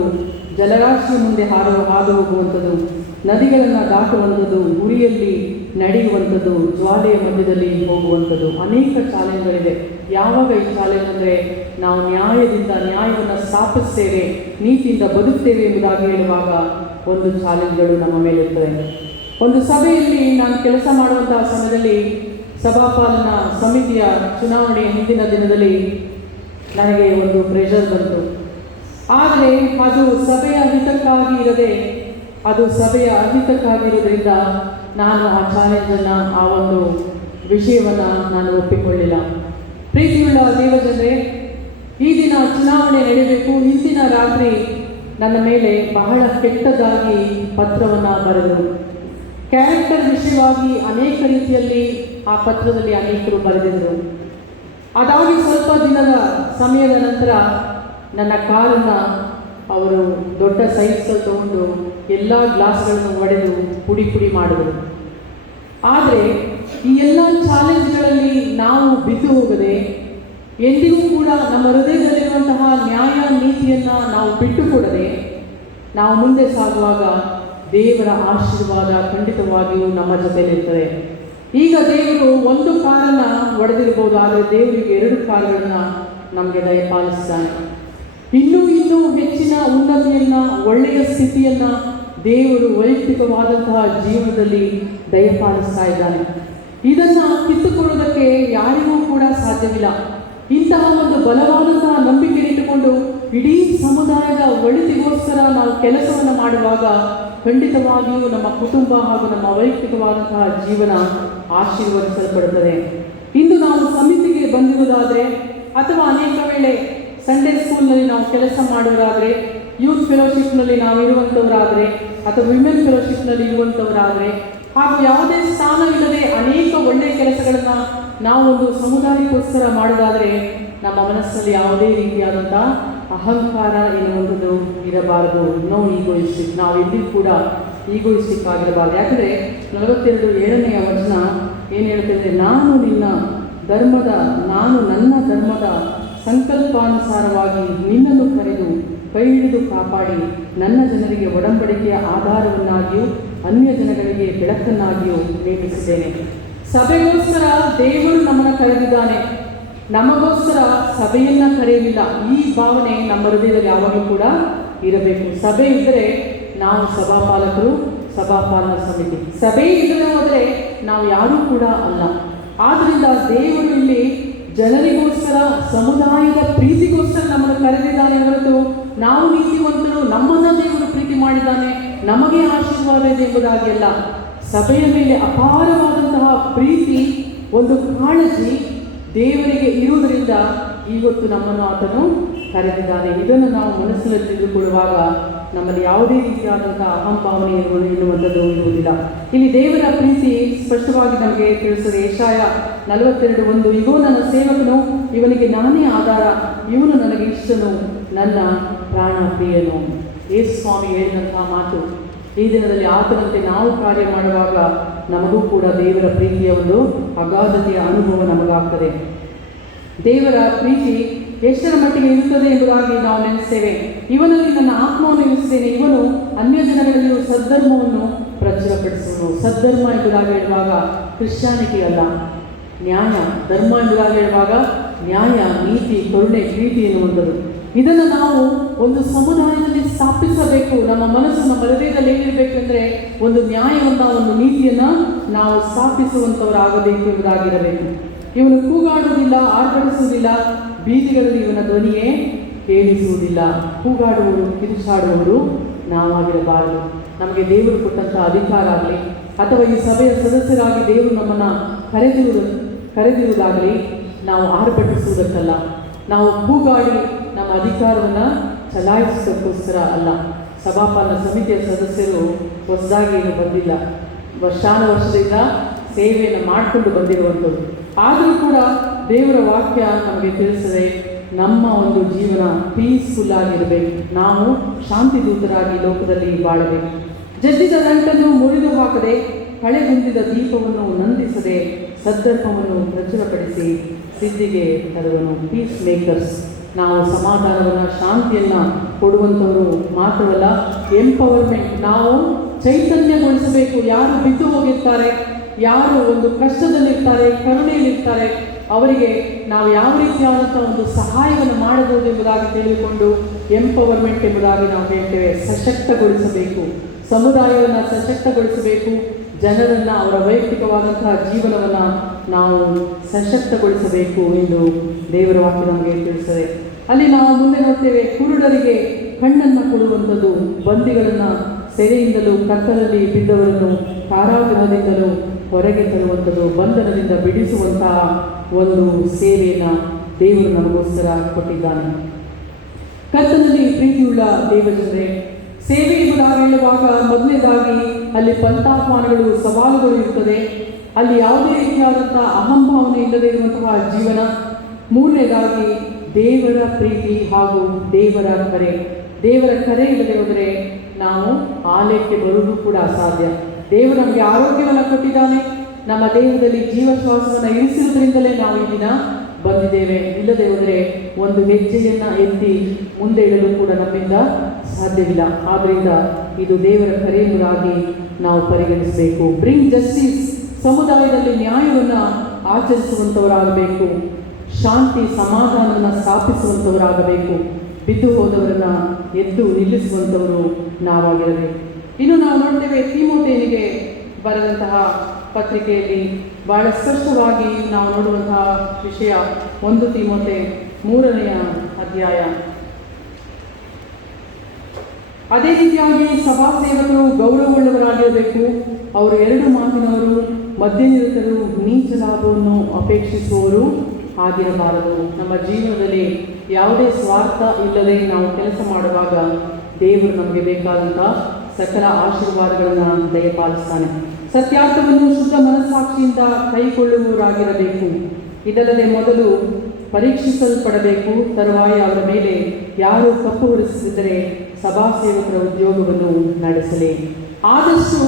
ಜಲರಾಶಿಯ ಮುಂದೆ ಹಾದು ಹೋಗುವಂಥದ್ದು, ನದಿಗಳನ್ನು ದಾಟುವಂಥದ್ದು, ಉರಿಯಲ್ಲಿ ನಡೆಯುವಂಥದ್ದು, ಜ್ವಾಲೆಯ ಮಧ್ಯದಲ್ಲಿ ಹೋಗುವಂಥದ್ದು. ಅನೇಕ ಚಾಲೆಂಜ್ಗಳಿದೆ. ಯಾವಾಗ ಈ ಚಾಲೆಂಜ್ ಅಂದರೆ, ನಾವು ನ್ಯಾಯದಿಂದ ನ್ಯಾಯವನ್ನು ಸ್ಥಾಪಿಸ್ತೇವೆ, ನೀತಿಯಿಂದ ಬದುಕ್ತೇವೆ ಎಂಬುದಾಗಿ ಹೇಳುವಾಗ ಒಂದು ಚಾಲೆಂಜ್ಗಳು ನಮ್ಮ ಮೇಲೆ ಇರ್ತದೆ. ಒಂದು ಸಭೆಯಲ್ಲಿ ನಾನು ಕೆಲಸ ಮಾಡುವಂತಹ ಸಮಯದಲ್ಲಿ ಸಭಾಪಾಲನಾ ಸಮಿತಿಯ ಚುನಾವಣೆಯ ಹಿಂದಿನ ದಿನದಲ್ಲಿ ನನಗೆ ಒಂದು ಪ್ರೆಷರ್ ಬಂತು. ಆದರೆ ಅದು ಸಭೆಯ ಹಿತಕ್ಕಾಗಿ ಇರದೆ, ಅದು ಸಭೆಯ ಅಹಿತಕ್ಕಾಗಿರೋದ್ರಿಂದ ನಾನು ಆ ಚಾಲೆಂಜನ್ನು, ಆ ಒಂದು ವಿಷಯವನ್ನು ನಾನು ಒಪ್ಪಿಕೊಳ್ಳಿಲ್ಲ. ಪ್ರೀತಿಯುಳ್ಳ ದೇವಜನರೇ, ಈ ದಿನ ಚುನಾವಣೆ ನಡೆಯಬೇಕು. ಹಿಂದಿನ ರಾತ್ರಿ ನನ್ನ ಮೇಲೆ ಬಹಳ ಕೆಟ್ಟದಾಗಿ ಪತ್ರವನ್ನು ಬರೆದರು. ಕ್ಯಾರೆಕ್ಟರ್ ವಿಷಯವಾಗಿ ಅನೇಕ ರೀತಿಯಲ್ಲಿ ಆ ಪತ್ರದಲ್ಲಿ ಅನೇಕರು ಬರೆದಿದ್ದರು. ಅದಾಗಿ ಸ್ವಲ್ಪ ದಿನದ ಸಮಯದ ನಂತರ ನನ್ನ ಕಾರನ್ನು ಅವರು ದೊಡ್ಡ ಸೈನ್ಸಲ್ಲಿ ತಗೊಂಡು ಎಲ್ಲ ಗ್ಲಾಸ್ಗಳನ್ನು ಒಡೆದು ಪುಡಿ ಪುಡಿ ಮಾಡಿದರು. ಆದರೆ ಈ ಎಲ್ಲ ಚಾಲೆಂಜ್ಗಳಲ್ಲಿ ನಾವು ಬಿದ್ದು ಹೋಗದೆ, ಎಂದಿಗೂ ಕೂಡ ನಮ್ಮ ಹೃದಯದಲ್ಲಿರುವಂತಹ ನ್ಯಾಯ ನೀತಿಯನ್ನು ನಾವು ಬಿಟ್ಟುಕೊಡದೆ ನಾವು ಮುಂದೆ ಸಾಗುವಾಗ ದೇವರ ಆಶೀರ್ವಾದ ಖಂಡಿತವಾಗಿಯೂ ನಮ್ಮ ಜೊತೆಯಲ್ಲಿರ್ತದೆ. ಈಗ ದೇವರು ಒಂದು ಕಾರನ್ನು ಒಡೆದಿರ್ಬೋದು, ಆದರೆ ದೇವರಿಗೆ 2 ಕಾಲಗಳನ್ನು ನಮಗೆ ದಯಪಾಲಿಸ್ತಾನೆ. ಇನ್ನೂ ಹೆಚ್ಚಿನ ಉನ್ನತಿಯನ್ನು, ಒಳ್ಳೆಯ ಸ್ಥಿತಿಯನ್ನು ದೇವರು ವೈಯಕ್ತಿಕವಾದಂತಹ ಜೀವನದಲ್ಲಿ ದಯಪಾಲಿಸ್ತಾ ಇದ್ದಾನೆ. ಇದನ್ನು ಕಿತ್ತುಕೊಳ್ಳೋದಕ್ಕೆ ಯಾರಿಗೂ ಕೂಡ ಸಾಧ್ಯವಿಲ್ಲ. ಇಂತಹ ಒಂದು ಬಲವಾದಂತಹ ನಂಬಿಕೆ ಇಟ್ಟುಕೊಂಡು ಇಡೀ ಸಮುದಾಯದ ಒಳಿತಿಗೋಸ್ಕರ ನಾವು ಕೆಲಸವನ್ನು ಮಾಡುವಾಗ ಖಂಡಿತವಾಗಿಯೂ ನಮ್ಮ ಕುಟುಂಬ ಹಾಗೂ ನಮ್ಮ ವೈಯಕ್ತಿಕವಾದಂತಹ ಜೀವನ ಆಶೀರ್ವದಿಸಲ್ಪಡುತ್ತದೆ. ಇಂದು ನಾವು ಸಮಿತಿಗೆ ಬಂದಿರುವುದಾದರೆ, ಅಥವಾ ಅನೇಕ ವೇಳೆ ಸಂಡೇ ಸ್ಕೂಲ್ನಲ್ಲಿ ನಾವು ಕೆಲಸ ಮಾಡುವರಾದರೆ, ಯೂತ್ ಫೆಲೋಶಿಪ್ನಲ್ಲಿ ನಾವು ಇರುವಂಥವರಾದರೆ, ಅಥವಾ ವಿಮೆನ್ ಫೆಲೋಶಿಪ್ನಲ್ಲಿ ಇರುವಂಥವರಾದರೆ, ಹಾಗೂ ಯಾವುದೇ ಸ್ಥಾನವಿಲ್ಲದೆ ಅನೇಕ ಒಳ್ಳೆಯ ಕೆಲಸಗಳನ್ನು ನಾವು ಒಂದು ಸಮುದಾಯಕ್ಕೋಸ್ಕರ ಮಾಡೋದಾದರೆ, ನಮ್ಮ ಮನಸ್ಸಲ್ಲಿ ಯಾವುದೇ ರೀತಿಯಾದಂಥ ಅಹಂಕಾರ ಎನ್ನುವಂಥದ್ದು ಇರಬಾರದು. No egoistic. ನಾವು ಎಲ್ಲಿಯೂ ಕೂಡ ಈಗೋಯಿಸ್ಟಿಕ್ ಆಗಿರಬಾರ್ದು. ಯಾಕಂದರೆ 42:7ನೇ ವಚನ ಏನು ಹೇಳ್ತಿದ್ರೆ, ನಾನು ನನ್ನ ಧರ್ಮದ ಸಂಕಲ್ಪಾನುಸಾರವಾಗಿ ನಿನ್ನನ್ನು ಕರೆದು ಕೈ ಹಿಡಿದು ಕಾಪಾಡಿ ನನ್ನ ಜನರಿಗೆ ಒಡಂಬಡಿಕೆಯ ಆಧಾರವನ್ನಾಗಿಯೂ ಅನ್ಯ ಜನಗಳಿಗೆ ಬೆಳಕನ್ನಾಗಿಯೂ ನೇಮಿಸಿದ್ದೇನೆ. ಸಭೆಗೋಸ್ಕರ ದೇವರು ನಮ್ಮನ್ನು ಕರೆದಿದ್ದಾನೆ, ನಮಗೋಸ್ಕರ ಸಭೆಯನ್ನು ಕರೆಯಲಿಲ್ಲ. ಈ ಭಾವನೆ ನಮ್ಮ ಹೃದಯದಲ್ಲಿ ಯಾವಾಗಲೂ ಕೂಡ ಇರಬೇಕು. ಸಭೆ ಇದ್ದರೆ ನಾವು ಸಭಾಪಾಲಕರು, ಸಭಾಪಾಲನಾ ಸಮಿತಿ. ಸಭೆ ಇಲ್ಲದೆ ಹೋದರೆ ನಾವು ಯಾರೂ ಕೂಡ ಅಲ್ಲ. ಆದ್ದರಿಂದ ದೇವರು ಇಲ್ಲಿ ಜನರಿಗೋಸ್ಕರ, ಸಮುದಾಯದ ಪ್ರೀತಿಗೋಸ್ಕರ ನಮ್ಮನ್ನು ಕರೆದಿದ್ದಾನೆ ಹೊರತು ನಾವು ನೀತಿವಂತರು, ನಮ್ಮನ್ನು ದೇವರು ಪ್ರೀತಿ ಮಾಡಿದ್ದಾನೆ, ನಮಗೆ ಆಶೀರ್ವಾದ ಇದೆ ಎಂಬುದಾಗಿ ಅಲ್ಲ. ಸಭೆಯ ಮೇಲೆ ಅಪಾರವಾದಂತಹ ಪ್ರೀತಿ ಒಂದು ಕಾಳಜಿ ದೇವರಿಗೆ ಇರುವುದರಿಂದ ಇವತ್ತು ನಮ್ಮನ್ನು ಆತನು ಕರೆದಿದ್ದಾನೆ. ಇದನ್ನು ನಾವು ಮನಸ್ಸಿನಲ್ಲಿ ತಿಳಿದುಕೊಳ್ಳುವಾಗ ನಮ್ಮಲ್ಲಿ ಯಾವುದೇ ರೀತಿಯಾದಂತಹ ಅಹಂಭಾವನೆ ಎನ್ನುವಂಥದ್ದು ಇರುವುದಿಲ್ಲ. ಇಲ್ಲಿ ದೇವರ ಪ್ರೀತಿ ಸ್ಪಷ್ಟವಾಗಿ ನಮಗೆ ತಿಳಿಸುತ್ತದೆ. ಯೆಶಾಯ 42:1, ಇಗೋ ನನ್ನ ಸೇವಕನು, ಇವನಿಗೆ ನಾನೇ ಆಧಾರ, ಇವನು ನನಗೆ ಇಷ್ಟನು, ನನ್ನ ಪ್ರಾಣ ಪ್ರಿಯನು. ಯೇಸು ಸ್ವಾಮಿ ಹೇಳಿದಂತಹ ಮಾತು ಈ ದಿನದಲ್ಲಿ ಆತನಂತೆ ನಾವು ಕಾರ್ಯ ಮಾಡುವಾಗ ನಮಗೂ ಕೂಡ ದೇವರ ಪ್ರೀತಿಯ ಒಂದು ಅಗಾಧತೆಯ ಅನುಭವ ನಮಗಾಗ್ತದೆ. ದೇವರ ಪ್ರೀತಿ ಎಷ್ಟರ ಮಟ್ಟಿಗೆ ಇರುತ್ತದೆ ಎಂಬುದಾಗಿ ನಾವು ನೆನೆಸ್ತೇವೆ. ಇವನಲ್ಲಿ ನನ್ನ ಆತ್ಮವನ್ನು ಇರಿಸಿದ್ದೇನೆ, ಇವನು ಅನ್ಯ ಜನಗಳಲ್ಲಿಯೂ ಸದ್ಧರ್ಮವನ್ನು ಪ್ರಚುರಪಡಿಸುವನು. ಸದ್ಧರ್ಮ ಎಂಬುದಾಗಿ ಹೇಳುವಾಗ ಕ್ರಿಶ್ಚಿಯಾನಿಟಿ ಅಲ್ಲ, ನ್ಯಾಯ. ಧರ್ಮ ಎಂಬುದಾಗಿ ಹೇಳುವಾಗ ನ್ಯಾಯ, ನೀತಿ, ಕರುಣೆ, ಪ್ರೀತಿ ಎನ್ನುವಂಥದ್ದು. ಇದನ್ನು ನಾವು ಒಂದು ಸಮುದಾಯದಲ್ಲಿ ಸ್ಥಾಪಿಸಬೇಕು. ನಮ್ಮ ಮನಸ್ಸು, ನಮ್ಮ ಹೃದಯದಲ್ಲಿ ಏನಿರಬೇಕು ಅಂದರೆ ಒಂದು ನ್ಯಾಯವನ್ನು, ಒಂದು ನೀತಿಯನ್ನು ನಾವು ಸ್ಥಾಪಿಸುವಂಥವರಾಗಬೇಕು ಎಂಬುದಾಗಿರಬೇಕು. ಇವನು ಕೂಗಾಡುವುದಿಲ್ಲ, ಆರ್ಭಟಿಸುವುದಿಲ್ಲ, ಬೀದಿಗಳಲ್ಲಿ ಇವನ ಧ್ವನಿಯೇ ಕೇಳಿಸುವುದಿಲ್ಲ. ಕೂಗಾಡುವವರು, ಕಿರುಚಾಡುವವರು ನಾವಾಗಿರಬಾರದು. ನಮಗೆ ದೇವರು ಕೊಟ್ಟಂಥ ಅಧಿಕಾರ ಆಗಲಿ ಅಥವಾ ಈ ಸಭೆಯ ಸದಸ್ಯರಾಗಿ ದೇವರು ನಮ್ಮನ್ನು ಕರೆದಿರುವುದಾಗಲಿ ನಾವು ಆರ್ಭಟಿಸುವುದಕ್ಕಲ್ಲ, ನಾವು ಕೂಗಾಡಿ ನಮ್ಮ ಅಧಿಕಾರವನ್ನು ಚಲಾಯಿಸೋದಕ್ಕೋಸ್ಕರ ಅಲ್ಲ. ಸಭಾಪಾಲನ ಸಮಿತಿಯ ಸದಸ್ಯರು ಹೊಸದಾಗಿ ಏನು ಬಂದಿಲ್ಲ, ವರ್ಷಾನುವರ್ಷದಿಂದ ಸೇವೆಯನ್ನು ಮಾಡಿಕೊಂಡು ಬಂದಿರುವಂಥದ್ದು. ಆದರೂ ಕೂಡ ದೇವರ ವಾಕ್ಯ ನಮಗೆ ತಿಳಿಸದೆ ನಮ್ಮ ಒಂದು ಜೀವನ ಪೀಸ್ಫುಲ್ ಆಗಿರಬೇಕು. ನಾವು ಶಾಂತಿದೂತರಾಗಿ ಲೋಕದಲ್ಲಿ ಬಾಳಬೇಕು. ಜದ್ದಿದ ನಂಟನ್ನು ಮುರಿದು ಹಾಕದೆ, ಕಳೆಗುಂದಿದ ದೀಪವನ್ನು ನಂದಿಸದೆ, ಸದ್ಧರ್ಮವನ್ನು ಪ್ರಚುರಪಡಿಸಿ ಸಿದ್ಧಿಗೆ ತರುವನು. Piece makers. ನಾವು ಸಮಾಧಾನವನ್ನು, ಶಾಂತಿಯನ್ನು ಕೊಡುವಂಥವರು ಮಾತ್ರವಲ್ಲ, ಎಂಪವರ್ಮೆಂಟ್. ನಾವು ಚೈತನ್ಯಗೊಳಿಸಬೇಕು. ಯಾರು ಬಿದ್ದು ಹೋಗಿರ್ತಾರೆ, ಯಾರು ಒಂದು ಕಷ್ಟದಲ್ಲಿರ್ತಾರೆ, ಕರುಣೆಯಲ್ಲಿರ್ತಾರೆ, ಅವರಿಗೆ ನಾವು ಯಾವ ರೀತಿಯಾದಂಥ ಒಂದು ಸಹಾಯವನ್ನು ಮಾಡಬಹುದು ಎಂಬುದಾಗಿ ತಿಳಿದುಕೊಂಡು ಎಂಪವರ್ಮೆಂಟ್ ಎಂಬುದಾಗಿ ನಾವು ಹೇಳ್ತೇವೆ. ಸಶಕ್ತಗೊಳಿಸಬೇಕು, ಸಮುದಾಯವನ್ನು ಸಶಕ್ತಗೊಳಿಸಬೇಕು, ಜನರನ್ನು ಅವರ ವೈಯಕ್ತಿಕವಾದಂತಹ ಜೀವನವನ್ನು ನಾವು ಸಶಕ್ತಗೊಳಿಸಬೇಕು ಎಂದು ದೇವರ ವಾಕ್ಯ ನಮಗೆ ತಿಳಿಸುತ್ತದೆ. ಅಲ್ಲಿ ನಾವು ಮುಂದೆ ನೋಡ್ತೇವೆ, ಕುರುಡರಿಗೆ ಕಣ್ಣನ್ನು ಕೊಡುವಂಥದ್ದು, ಬಂದಿಗಳನ್ನು ಸೆರೆಯಿಂದಲೂ, ಕತ್ತಲಲ್ಲಿ ಬಿದ್ದವರನ್ನು ಕಾರಾಗೃಹದಿಂದಲೂ ಹೊರಗೆ ತರುವಂಥದ್ದು, ಬಂಧನದಿಂದ ಬಿಡಿಸುವಂತಹ ಒಂದು ಸೇವೆಯನ್ನು ದೇವರು ನಮಗೋಸ್ಕರ ಕೊಟ್ಟಿದ್ದಾನೆ. ಕರ್ತನಲ್ಲಿ ಪ್ರೀತಿಯುಳ್ಳ ದೇವಜನರೇ, ಸೇವೆ ಎಂಬುದಾಗಿ ಹೇಳುವಾಗ ಮೊದಲನೇದಾಗಿ ಅಲ್ಲಿ ಪಂಥಾಹ್ವಾನಗಳು, ಸವಾಲುಗಳು ಇರ್ತದೆ. ಅಲ್ಲಿ ಯಾವುದೇ ರೀತಿಯಾದಂಥ ಅಹಂಭಾವನೆ ಇಲ್ಲದೆ ಇರುವಂತಹ ಜೀವನ. ಮೂರನೇದಾಗಿ ದೇವರ ಪ್ರೀತಿ ಹಾಗೂ ದೇವರ ಕರೆ. ದೇವರ ಕರೆ ಇಲ್ಲದೆ ಹೋದರೆ ನಾವು ಆಲಯಕ್ಕೆ ಬರುವುದು ಕೂಡ ಅಸಾಧ್ಯ. ದೇವರು ನಮಗೆ ಆರೋಗ್ಯವನ್ನು ಕೊಟ್ಟಿದ್ದಾನೆ, ನಮ್ಮ ದೇಹದಲ್ಲಿ ಜೀವಶ್ವಾಸವನ್ನು ಇರಿಸಿರುವುದರಿಂದಲೇ ನಾವು ಈ ದಿನ ಬಂದಿದ್ದೇವೆ. ಇಲ್ಲದೆ ಹೋದರೆ ಒಂದು ಹೆಜ್ಜೆಯನ್ನು ಎತ್ತಿ ಮುಂದೆ ಇಡಲು ಕೂಡ ನಮ್ಮಿಂದ ಸಾಧ್ಯವಿಲ್ಲ. ಆದ್ದರಿಂದ ಇದು ದೇವರ ಕರೆ ಎಂಬುದಾಗಿ ನಾವು ಪರಿಗಣಿಸಬೇಕು. Bring justice. ಸಮುದಾಯದಲ್ಲಿ ನ್ಯಾಯವನ್ನು ಆಚರಿಸುವಂಥವರಾಗಬೇಕು, ಶಾಂತಿ ಸಮಾಧಾನವನ್ನು ಸ್ಥಾಪಿಸುವಂಥವರಾಗಬೇಕು, ಬಿದ್ದು ಹೋದವರನ್ನು ಎದ್ದು ನಿಲ್ಲಿಸುವಂಥವರು ನಾವಾಗಿರಬೇಕು. ಇನ್ನು ನಾವು ನೋಡ್ತೇವೆ, ತಿಮೋಥೆಯನಿಗೆ ಬರೆದಂತಹ ಪತ್ರಿಕೆಯಲ್ಲಿ ಬಹಳ ಸ್ಪಷ್ಟವಾಗಿ ನಾವು ನೋಡುವಂತಹ ವಿಷಯ 1 ತಿಮೋಥೆ 3ನೇ ಅಧ್ಯಾಯ. ಅದೇ ರೀತಿಯಾಗಿ ಸಭಾ ಸೇವಕರು ಗೌರವವುಳ್ಳವರಾಗಿರಬೇಕು. ಅವರು 2 ಮಾತಿನವರು, ಮಧ್ಯನಿರತರು, ನೀಚ ಲಾಭವನ್ನು ಅಪೇಕ್ಷಿಸುವವರು ಆಗಿರಬಾರದು. ನಮ್ಮ ಜೀವನದಲ್ಲಿ ಯಾವುದೇ ಸ್ವಾರ್ಥ ಇಲ್ಲದೆ ನಾವು ಕೆಲಸ ಮಾಡುವಾಗ ದೇವರು ನಮಗೆ ಬೇಕಾದಂಥ ಸಕಲ ಆಶೀರ್ವಾದಗಳನ್ನು ದಯಪಾಲಿಸ್ತಾನೆ. ಸತ್ಯಾರ್ಥವನ್ನು ಶುದ್ಧ ಮನಸ್ಸಾಕ್ಷಿಯಿಂದ ಕೈಗೊಳ್ಳುವವರಾಗಿರಬೇಕು. ಇದಲ್ಲದೆ ಮೊದಲು ಪರೀಕ್ಷಿಸಲ್ಪಡಬೇಕು, ತರುವಾಯ ಅವರ ಮೇಲೆ ಯಾರು ತಪ್ಪು ಹೊರಿಸಿದರೆ ಸಭಾ ಸೇವಕರ ಉದ್ಯೋಗವನ್ನು ನಡೆಸಲಿ. ಆದಷ್ಟು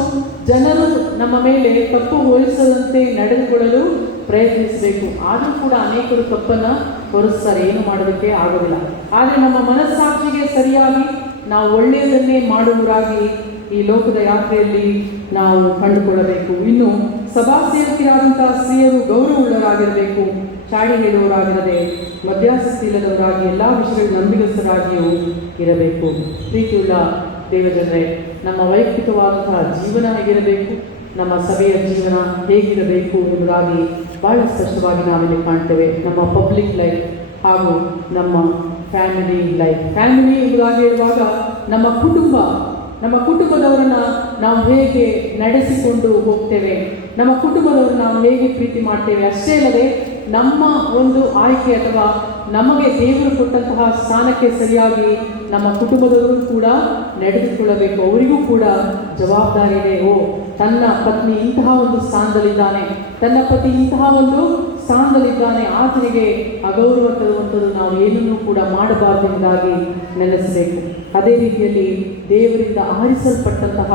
ಜನರು ನಮ್ಮ ಮೇಲೆ ತಪ್ಪು ಹೊರಿಸದಂತೆ ನಡೆದುಕೊಳ್ಳಲು ಪ್ರಯತ್ನಿಸಬೇಕು. ಆದರೂ ಕೂಡ ಅನೇಕರು ತಪ್ಪನ್ನು ಹೊರಿಸ್ತಾರೆ, ಏನು ಮಾಡೋದಕ್ಕೆ ಆಗೋದಿಲ್ಲ. ಆದರೆ ನಮ್ಮ ಮನಸ್ಸಾಕ್ಷಿಗೆ ಸರಿಯಾಗಿ ನಾವು ಒಳ್ಳೆಯದನ್ನೇ ಮಾಡುವವರಾಗಿ ಈ ಲೋಕದ ಯಾತ್ರೆಯಲ್ಲಿ ನಾವು ಕಂಡುಕೊಳ್ಳಬೇಕು. ಇನ್ನು ಸಭಾ ಸೇವಕರಾದಂಥ ಸ್ತ್ರೀಯರು ಗೌರವವುಳ್ಳವರಾಗಿರಬೇಕು, ಚಾಡಿ ಹೇಳುವವರಾಗಿರದೆ ಮಧ್ಯಾಸಕ್ತಿ ಇಲ್ಲದವರಾಗಿ ಎಲ್ಲ ವಿಷಯಗಳ ನಂಬಿಗಸ್ತರಾಗಿಯೂ ಇರಬೇಕು. ಪ್ರೀತಿಯುಳ್ಳ ದೇವಜನರೇ, ನಮ್ಮ ವೈಯಕ್ತಿಕವಾದಂತಹ ಜೀವನ ಹೇಗಿರಬೇಕು, ನಮ್ಮ ಸಭೆಯ ಜೀವನ ಹೇಗಿರಬೇಕು ಎಂಬುದಾಗಿ ಬಹಳ ಸ್ಪಷ್ಟವಾಗಿ ನಾವಿಲ್ಲಿ ಕಾಣ್ತೇವೆ. ನಮ್ಮ ಪಬ್ಲಿಕ್ ಲೈಫ್ ಹಾಗೂ ನಮ್ಮ ಫ್ಯಾಮಿಲಿ ಲೈಫ್. ಫ್ಯಾಮಿಲಿ ಎಂಬುದಾಗಿ ಹೇಳುವಾಗ ನಮ್ಮ ಕುಟುಂಬ ನಮ್ಮ ಕುಟುಂಬದವರನ್ನ ನಾವು ಹೇಗೆ ನಡೆಸಿಕೊಂಡು ಹೋಗ್ತೇವೆ, ನಮ್ಮ ಕುಟುಂಬದವರನ್ನ ನಾವು ಹೇಗೆ ಪ್ರೀತಿ ಮಾಡ್ತೇವೆ. ಅಷ್ಟೇ ಅಲ್ಲದೆ ನಮ್ಮ ಒಂದು ಆಯ್ಕೆ ಅಥವಾ ನಮಗೆ ದೇವರು ಕೊಟ್ಟಂತಹ ಸ್ಥಾನಕ್ಕೆ ಸರಿಯಾಗಿ ನಮ್ಮ ಕುಟುಂಬದವರು ಕೂಡ ನಡೆದುಕೊಳ್ಳಬೇಕು. ಅವರಿಗೂ ಕೂಡ ಜವಾಬ್ದಾರಿ ಇದೆ. ತನ್ನ ಪತ್ನಿ ಇಂತಹ ಒಂದು ಸ್ಥಾನದಲ್ಲಿದ್ದಾನೆ, ತನ್ನ ಪತಿ ಇಂತಹ ಒಂದು ಸ್ಥಾನದಲ್ಲಿದ್ದಾನೆ, ಆತನಿಗೆ ಅಗೌರವ ತರುವಂಥದ್ದು ನಾವು ಏನನ್ನೂ ಕೂಡ ಮಾಡಬಾರ್ದೆಂಬುದಾಗಿ ನೆನೆಸಬೇಕು. ಅದೇ ರೀತಿಯಲ್ಲಿ ದೇವರಿಂದ ಆರಿಸಲ್ಪಟ್ಟಂತಹ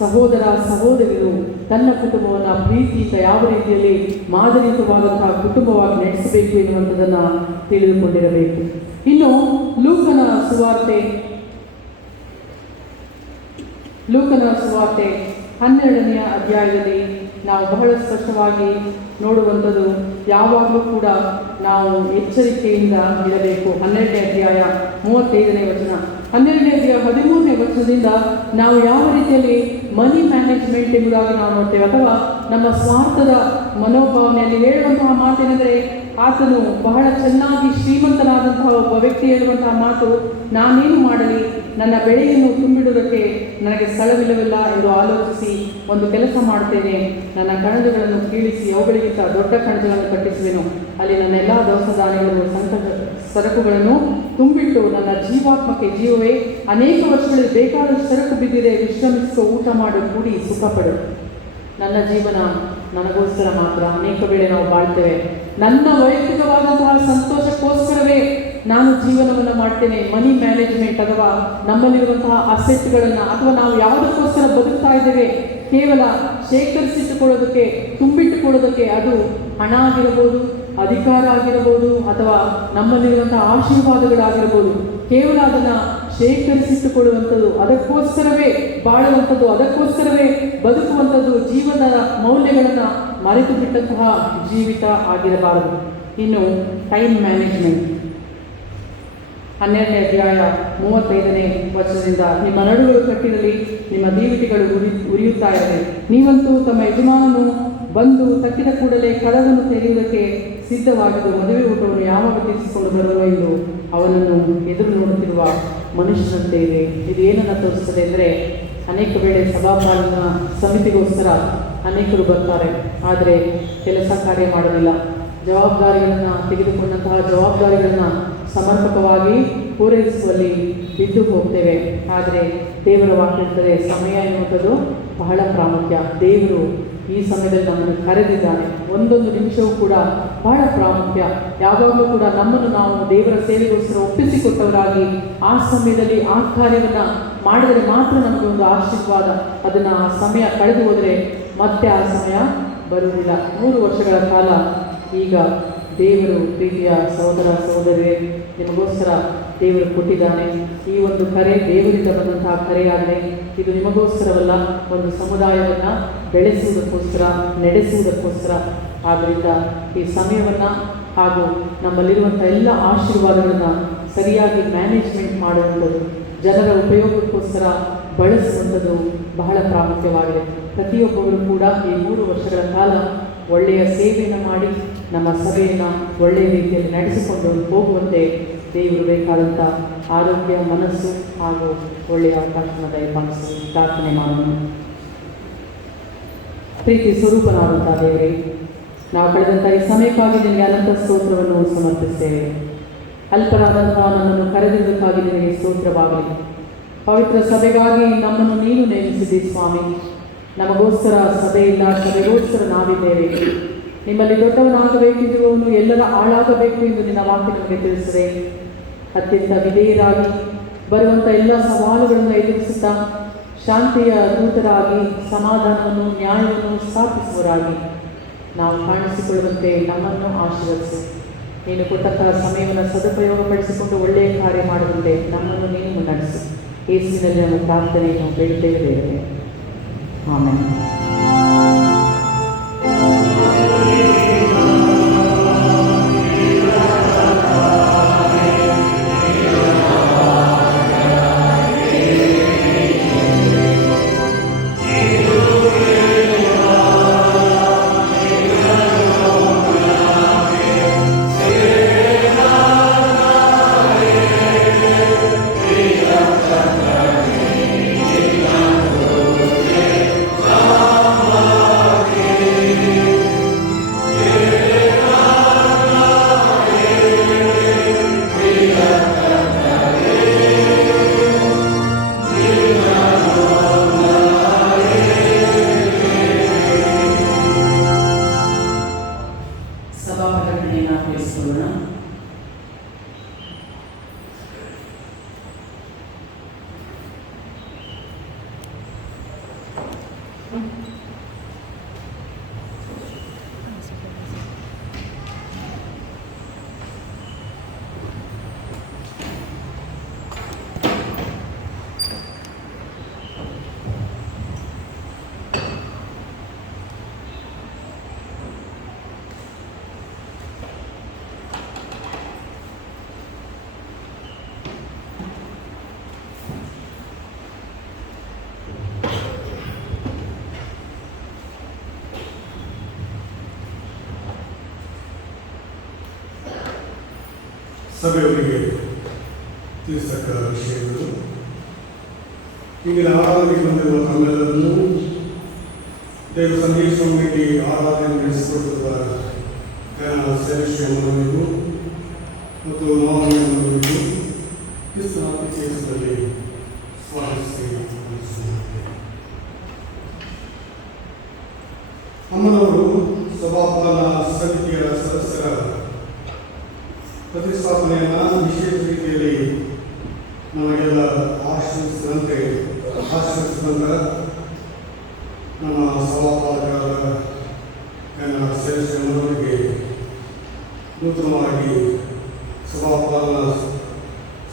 ಸಹೋದರ ಸಹೋದರಿಯರು ತನ್ನ ಕುಟುಂಬವನ್ನು ಪ್ರೀತಿಯಿಂದ ಯಾವ ರೀತಿಯಲ್ಲಿ ಮಾದರಿಯುತವಾದಂತಹ ಕುಟುಂಬವಾಗಿ ನಡೆಸಬೇಕು ಎನ್ನುವಂಥದ್ದನ್ನು ತಿಳಿದುಕೊಂಡಿರಬೇಕು. ಇನ್ನು ಲೂಕನ ಸುವಾರ್ತೆ 12ನೇ ಅಧ್ಯಾಯದಲ್ಲಿ ನಾವು ಬಹಳ ಸ್ಪಷ್ಟವಾಗಿ ನೋಡುವಂಥದ್ದು, ಯಾವಾಗಲೂ ಕೂಡ ನಾವು ಎಚ್ಚರಿಕೆಯಿಂದ ಇರಬೇಕು. 12ನೇ ಅಧ್ಯಾಯ 35ನೇ ವಚನ, 12ನೇ ಅಧ್ಯಾಯ 13ನೇ ವಚನದಿಂದ ನಾವು ಯಾವ ರೀತಿಯಲ್ಲಿ ಮನಿ ಮ್ಯಾನೇಜ್ಮೆಂಟ್ ಎಂಬುದಾಗಿ ನಾವು ನೋಡ್ತೇವೆ, ಅಥವಾ ನಮ್ಮ ಸ್ವಾರ್ಥದ ಮನೋಭಾವನೆಯಲ್ಲಿ ಹೇಳುವಂತಹ ಮಾತೇನೆಂದರೆ, ಆತನು ಬಹಳ ಚೆನ್ನಾಗಿ ಶ್ರೀಮಂತನಾದಂತಹ ಒಬ್ಬ ವ್ಯಕ್ತಿ ಹೇಳುವಂತಹ ಮಾತು, ನಾನೇನು ಮಾಡಲಿ, ನನ್ನ ಬೆಳೆಯನ್ನು ತುಂಬಿಡುವುದಕ್ಕೆ ನನಗೆ ಸ್ಥಳವಿಲ್ಲವಿಲ್ಲ ಎಂದು ಆಲೋಚಿಸಿ ಒಂದು ಕೆಲಸ ಮಾಡುತ್ತೇನೆ, ನನ್ನ ಕಣಜಗಳನ್ನು ಕೀಳಿಸಿ ಅವುಗಳಿಗಿಂತ ದೊಡ್ಡ ಕಣಜಗಳನ್ನು ಕಟ್ಟಿಸುವೆನು, ಅಲ್ಲಿ ನನ್ನ ಎಲ್ಲ ದವಸ ಧಾನ್ಯಗಳು ಸರಕುಗಳನ್ನು ತುಂಬಿಟ್ಟು ನನ್ನ ಜೀವಾತ್ಮಕ್ಕೆ ಜೀವವೇ ಅನೇಕ ವರ್ಷಗಳಲ್ಲಿ ಬೇಕಾದಷ್ಟು ಸರಕು ಬಿದ್ದಿದೆ, ವಿಶ್ರಮಿಸು, ಊಟ ಮಾಡು, ಕೂಡಿ ಸುಖಪಡು. ನನ್ನ ಜೀವನ ನನಗೋಸ್ಕರ ಮಾತ್ರ ಅನೇಕ ವೇಳೆ ನಾವು ಬಾಳ್ತೇವೆ. ನನ್ನ ವೈಯಕ್ತಿಕವಾದಂತಹ ಸಂತೋಷಕ್ಕೋಸ್ಕರವೇ ನಾನು ಜೀವನವನ್ನು ಮಾಡ್ತೇನೆ. ಮನಿ ಮ್ಯಾನೇಜ್ಮೆಂಟ್ ಅಥವಾ ನಮ್ಮಲ್ಲಿರುವಂತಹ ಅಸೆಟ್ಗಳನ್ನು ಅಥವಾ ನಾವು ಯಾವುದಕ್ಕೋಸ್ಕರ ಬದುಕ್ತಾ ಇದ್ದೇವೆ, ಕೇವಲ ಶೇಖರಿಸಿಟ್ಟುಕೊಳ್ಳೋದಕ್ಕೆ, ತುಂಬಿಟ್ಟುಕೊಳ್ಳೋದಕ್ಕೆ, ಅದು ಹಣ ಆಗಿರಬಹುದು, ಅಧಿಕಾರ ಆಗಿರಬಹುದು, ಅಥವಾ ನಮ್ಮಲ್ಲಿರುವಂತಹ ಆಶೀರ್ವಾದಗಳಾಗಿರ್ಬೋದು, ಕೇವಲ ಅದನ್ನು ಶೇಖರಿಸಿಟ್ಟುಕೊಳ್ಳುವಂಥದ್ದು, ಅದಕ್ಕೋಸ್ಕರವೇ ಬಾಳುವಂಥದ್ದು, ಅದಕ್ಕೋಸ್ಕರವೇ ಬದುಕುವಂಥದ್ದು, ಜೀವನದ ಮೌಲ್ಯಗಳನ್ನು ಮರೆತು ಬಿಟ್ಟಂತಹ ಜೀವಿತ ಆಗಿರಬಾರದು. ಇನ್ನು ಟೈಮ್ ಮ್ಯಾನೇಜ್ಮೆಂಟ್ 12ನೇ ಅಧ್ಯಾಯ 35ನೇ ವಚನದಿಂದ, ನಿಮ್ಮ ನಡುಗಳು ಕಟ್ಟಿರಲಿ, ನಿಮ್ಮ ದೀವಿಟಿಗಳು ಉರಿಯುತ್ತಾ ಇರಲಿ. ನೀವಂತೂ ತಮ್ಮ ಯಜಮಾನನು ಬಂದು ತಟ್ಟಿದ ಕೂಡಲೇ ಕದವನ್ನು ತೆರೆಯುವುದಕ್ಕೆ ಸಿದ್ಧವಾಗಿದ್ದು ಮದುವೆ ಊಟವನ್ನು ಯಾವಾಗ ತೀರಿಸಿಕೊಂಡು ಬರುವೋ ಎಂದು ಅವನನ್ನು ಎದುರು ನೋಡುತ್ತಿರುವ ಮನುಷ್ಯನಂತೆ ಇದೆ. ಇದು ಏನನ್ನು ತೋರಿಸ್ತದೆ ಅಂದರೆ, ಅನೇಕ ವೇಳೆ ಸಭಾಪಾಲನಾ ಸಮಿತಿಗೋಸ್ಕರ ಅನೇಕರು ಬರ್ತಾರೆ, ಆದರೆ ಕೆಲಸ ಕಾರ್ಯ ಮಾಡೋದಿಲ್ಲ. ಜವಾಬ್ದಾರಿಗಳನ್ನು ತೆಗೆದುಕೊಂಡಂತಹ ಜವಾಬ್ದಾರಿಗಳನ್ನು ಸಮರ್ಪಕವಾಗಿ ಪೂರೈಸುವಲ್ಲಿ ಬಿದ್ದು ಹೋಗ್ತೇವೆ. ಆದರೆ ದೇವರ ವಾಕ್ಯ ಇರ್ತದೆ, ಸಮಯ ಎನ್ನುವಂಥದ್ದು ಬಹಳ ಪ್ರಾಮುಖ್ಯ. ದೇವರು ಈ ಸಮಯದಲ್ಲಿ ನಮ್ಮನ್ನು ಕರೆದಿದ್ದಾನೆ. ಒಂದೊಂದು ನಿಮಿಷವೂ ಕೂಡ ಬಹಳ ಪ್ರಾಮುಖ್ಯ. ಯಾವಾಗಲೂ ಕೂಡ ನಮ್ಮನ್ನು ನಾವು ದೇವರ ಸೇವೆಗೋಸ್ಕರ ಒಪ್ಪಿಸಿಕೊಟ್ಟವರಾಗಿ ಆ ಸಮಯದಲ್ಲಿ ಆ ಕಾರ್ಯವನ್ನು ಮಾಡಿದರೆ ಮಾತ್ರ ನಮಗೆ ಒಂದು ಆಶೀರ್ವಾದ. ಅದನ್ನು ಆ ಸಮಯ ಕಳೆದು ಹೋದರೆ ಮತ್ತೆ ಆ ಸಮಯ ಬರುವುದಿಲ್ಲ. 3 ವರ್ಷಗಳ ಕಾಲ ಈಗ ದೇವರು ಪ್ರೀತಿಯ ಸಹೋದರ ಸಹೋದರಿಯರೇ, ನಿಮಗೋಸ್ಕರ ದೇವರು ಕೊಟ್ಟಿದ್ದಾನೆ. ಈ ಒಂದು ಕರೆ ದೇವರಿಂದ ಬಂದಂತಹ ಕರೆಯಾದರೆ ಇದು ನಿಮಗೋಸ್ಕರವಲ್ಲ, ಒಂದು ಸಮುದಾಯವನ್ನು ಬೆಳೆಸುವುದಕ್ಕೋಸ್ಕರ, ನಡೆಸುವುದಕ್ಕೋಸ್ಕರ. ಆದ್ದರಿಂದ ಈ ಸಮಯವನ್ನು ಹಾಗೂ ನಮ್ಮಲ್ಲಿರುವಂಥ ಎಲ್ಲ ಆಶೀರ್ವಾದಗಳನ್ನು ಸರಿಯಾಗಿ ಮ್ಯಾನೇಜ್ಮೆಂಟ್ ಮಾಡುವಂಥದ್ದು, ಜನರ ಉಪಯೋಗಕ್ಕೋಸ್ಕರ ಬಳಸುವಂಥದ್ದು ಬಹಳ ಪ್ರಾಮುಖ್ಯವಾಗಿದೆ. ಪ್ರತಿಯೊಬ್ಬರು ಕೂಡ ಈ 3 ವರ್ಷಗಳ ಕಾಲ ಒಳ್ಳೆಯ ಸೇವೆಯನ್ನು ಮಾಡಿ ನಮ್ಮ ಸಭೆಯನ್ನು ಒಳ್ಳೆಯ ರೀತಿಯಲ್ಲಿ ನಡೆಸಿಕೊಂಡು ಹೋಗುವಂತೆ ದೇವರು ಬೇಕಾದಂಥ ಆರೋಗ್ಯ, ಮನಸ್ಸು ಹಾಗೂ ಒಳ್ಳೆಯ ಅವಕಾಶವನ್ನು ದಯಪಾಲಿಸಿ ಪ್ರಾರ್ಥನೆ ಮಾಡೋಣ. ಪ್ರೀತಿ ಸ್ವರೂಪನಾದಂಥ ದೇವರೇ, ನಾವು ಕಳೆದಂಥ ಈ ಸಮಯಕ್ಕಾಗಿ ನಿನಗೆ ಅನಂತ ಸ್ತೋತ್ರವನ್ನು ಸಮರ್ಪಿಸ್ತೇವೆ. ಅಲ್ಪರಾದಂತಹ ನಮ್ಮನ್ನು ಕರೆದಿದ್ದಕ್ಕಾಗಿ ನಿನಗೆ ಸ್ತೋತ್ರವಾಗಲಿ. ಪವಿತ್ರ ಸಭೆಗಾಗಿ ನಮ್ಮನ್ನು ನೀನು ನೇಮಿಸಿದ್ದೀ ಸ್ವಾಮಿ. ನಮಗೋಸ್ಕರ ಸಭೆ ಇಲ್ಲ, ಸಭೆಗೋಸ್ಕರ ನಾವಿದ್ದೇವೆ. ನಿಮ್ಮಲ್ಲಿ ದೊಡ್ಡವನಾಗಬೇಕೆಂದಿರುವವನು ಎಲ್ಲರ ಆಳಾಗಬೇಕು ಎಂದು ನಿನ್ನ ವಾಕ್ಯ ನಮಗೆ ತಿಳಿಸಿದೆ. ಅತ್ಯಂತ ವಿಧೇಯರಾಗಿ ಬರುವಂಥ ಎಲ್ಲ ಸವಾಲುಗಳನ್ನು ಎದುರಿಸುತ್ತಾ ಶಾಂತಿಯ ದೂತರಾಗಿ ಸಮಾಧಾನವನ್ನು, ನ್ಯಾಯವನ್ನು ಸ್ಥಾಪಿಸುವರಾಗಿ ನಾವು ಕಾಣಿಸಿಕೊಳ್ಳುವಂತೆ ನಮ್ಮನ್ನು ಆಶೀರ್ವದಿಸು. ನೀನು ಕೊಟ್ಟಂತಹ ಸಮಯವನ್ನು ಸದುಪಯೋಗಪಡಿಸಿಕೊಂಡು ಒಳ್ಳೆಯ ಕಾರ್ಯ ಮಾಡುವಂತೆ ನಮ್ಮನ್ನು ನೀನು ಮುನ್ನಡೆಸು. ಯೇಸುವಿನಲ್ಲಿ ನಮ್ಮ ಪ್ರಾರ್ಥನೆಯನ್ನು ಬೇಡುತ್ತೇವೆ ದೇವರೇ, ಆಮೆನ್. Yeah. ಪ್ರಾರ್ಥಿಸೋಣ. ಸಭೆಯವರಿಗೆ ತಿಳಿಸಕ್ಕ ವಿಷಯಗಳು. ಇಂದಿನ ಆರಾಧನೆಗೆ ಬಂದಿರುವ ತಮ್ಮೆಲ್ಲರನ್ನು ದೇವ ಸಂದೇಶವಾಗಿ ಆರಾಧನೆ ನಡೆಸಿಕೊಟ್ಟಿರುವ ಶ್ರೇಷ್ಠಮನವರಿಗೂ ಮತ್ತು ಮಾವನವರಿಗೂ ಕ್ರಿಸ್ತನ ಅತಿಥೇಯದಲ್ಲಿ ಸ್ವಾಗತಿಸಿ ಅಮ್ಮನವರು ಸಭಾಪಾಲನ ಸಮಿತಿಯ ಸದಸ್ಯರ ಪ್ರತಿಷ್ಠಾಪನೆಯನ್ನು ವಿಶೇಷ ರೀತಿಯಲ್ಲಿ ನಮಗೆಲ್ಲ ಆಶ್ರಯಿಸಿದ ನಂತರ ನಮ್ಮ ಸಭಾಪಾಲಕರಾದ ನನ್ನ ಶ್ರೇಷ್ಠಮನವರಿಗೆ ನೂತನವಾಗಿ ಸಭಾಪಾಲನ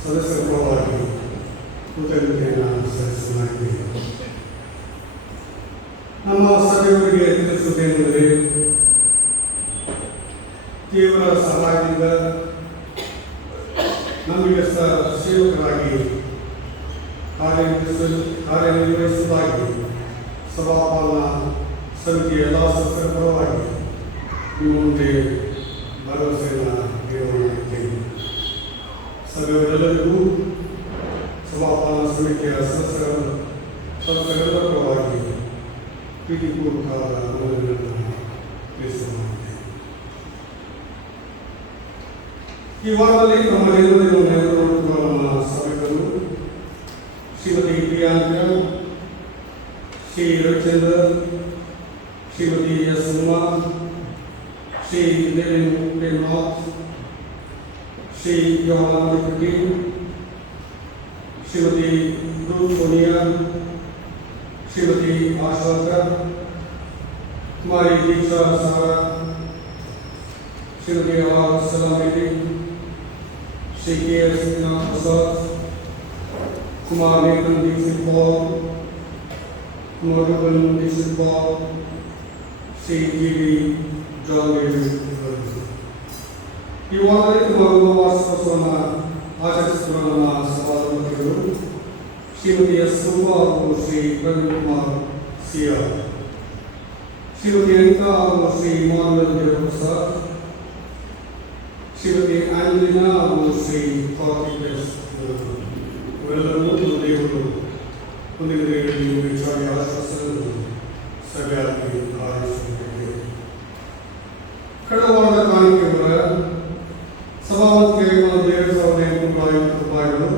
ಸದಸ್ಯರ ಪರವಾಗಿ ಕೃತಜ್ಞತೆಯನ್ನು ಸಲ್ಲಿಸಲಾಗಿದೆ. ನಮ್ಮ ಸಭೆಯವರಿಗೆ ತಿಳಿಸುವುದೇನೆಂದರೆ, ತೀವ್ರ ಸಹಾಯದಿಂದ ನಂಬಿಕಸ್ಥ ಸೇವಕರಾಗಿ ಕಾರ್ಯನಿರ್ವಹಿಸುವುದಾಗಿ ಸಭಾಪಾಲನಾ ಸಮಿತಿಯ ಎಲ್ಲ ಸದಸ್ಯರ ಪರವಾಗಿ ನಿಮ್ಮ ಮುಂದೆ ಭರವಸೆಯನ್ನು ನೀಡುತ್ತಿದ್ದೇನೆ. ಸಭೆಯವರೆಲ್ಲರಿಗೂ ಸಭಾಪಾಲನಾ ಸಮಿತಿಯ ಸದಸ್ಯರೆಲ್ಲರ ಪರವಾಗಿ ಪ್ರೀತಿಪೂರ್ವಕವಾದ ಅನುಮೋದನೆಯನ್ನು ತಿಳಿಸುತ್ತೇನೆ. ಈ ವಾರದಲ್ಲಿ ನಮ್ಮ ನೆರವೇರಿಸುವ ನಮ್ಮ ಸಭೆಗಳು Shrimati Priyanka, Shri Ravichandra, Shrimati S Uma, Shri Devendra Premnath, Shri Yohana Patel, Shrimati Ruth Sonia, Shrimati Ashakar, Kumari Diksha Sara, Shrimati R Salameri, Shri K S Prasad, Kumar Nathan Dixit Paul, Kumar Ruben Dixit Paul, Shri G D John David. ಈ ವಾರದಲ್ಲಿ ನಮ್ಮ ವಾರ್ಷಿಕೋತ್ಸವವನ್ನು ಆಚರಿಸುತ್ತಿರುವ ನಮ್ಮ ಸಭಾಧ್ಯಕ್ಷರು ಶ್ರೀಮತಿ ಎಸ್ ರೂಪಾ ಹಾಗೂ ಶ್ರೀ ಪ್ರವೀಣ್ ಕುಮಾರ್ ಸಿಆರ್, ಶ್ರೀಮತಿ ಅನಿತಾ ಹಾಗೂ ಶ್ರೀ ಇಮಾನುವೇಲ್ ದೇವಪ್ರಸಾದ್, ಶ್ರೀಮತಿ ಆಂಜಲಿನಾ ಹಾಗೂ ಶ್ರೀ ಕಾರ್ತಿಕ್ ಇವರೆಲ್ಲರೂ ದೇವರು ಮುಂದಿನ ದಿನಗಳಲ್ಲಿ ಹೆಚ್ಚಾಗಿ ಆಶ್ವಾಸನೆಯನ್ನು ಸಭೆಯಾಗಿ ಆರಂಭಿಸುತ್ತಿದೆ. ಕಳೆದ ವಾರದ ಕಾಣಿಕೆ ಸಭಾವಂತಿಗೆ 12,850 ರೂಪಾಯಿಗಳು,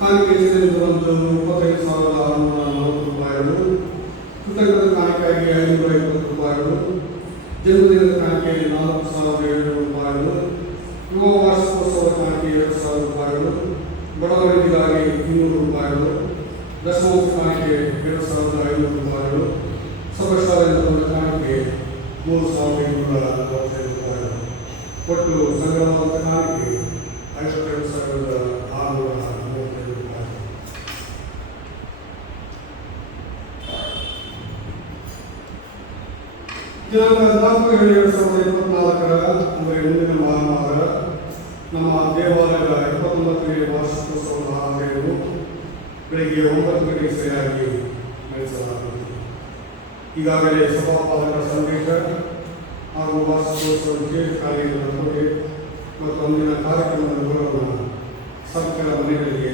ಕಾಣಿಕೆ ಒಂದು 25,640 ರೂಪಾಯಿಗಳು, ಕೃತಜ್ಞತಾ ಕಾಣಿಕೆಯಾಗಿ 550 ರೂಪಾಯಿಗಳು, ಜನ್ಮದಿನದ ಕಾಣಿಕೆ 4,700 ರೂಪಾಯಿಗಳು, ಯುವ ವಾರ್ಷಿಕೋತ್ಸವ ಕಾಣಿಕೆ 2,000 ರೂಪಾಯಿಗಳು, ಬಡವರಿಗಾಗಿ 200 ರೂಪಾಯಿಗಳು, ದಶಮಾಂಶ ಕಾಣಿಕೆ 2,500 ರೂಪಾಯಿಗಳು, ಸಭಾಶಾಲೆಯಿಂದ ಕಾಣಿಕೆ 3,845 ರೂಪಾಯಿಗಳು. ಒಟ್ಟು ಸಂಗ್ರಹವಾದ ಕಾಣಿಕೆ 52,635 ರೂಪಾಯಿಗಳು. ದಿನಾಂಕ 4/7/2024 ಅಂದರೆ ಮುಂದಿನ ಭಾನುವಾರ ನಮ್ಮ ದೇವಾಲಯದ 29ನೇ ವಾರ್ಷಿಕೋತ್ಸವದ ಆಚರಣೆಯನ್ನು ಬೆಳಗ್ಗೆ 9 ಗಂಟೆಗೆ ಸರಿಯಾಗಿ ನಡೆಸಲಾಗುತ್ತದೆ. ಈಗಾಗಲೇ ಸಭಾಪಾಲಕರ ಸಂದೇಶ ಹಾಗೂ ವಾರ್ಷಿಕೋತ್ಸವ ವಿಶೇಷ ಕಾರ್ಯಗಳ ಕೊಡುಗೆ ಮತ್ತು ಮುಂದಿನ ಕಾರ್ಯಕ್ರಮದ ವಿವರವನ್ನು ಸರ್ಕಾರ ಮನೆಗಳಿಗೆ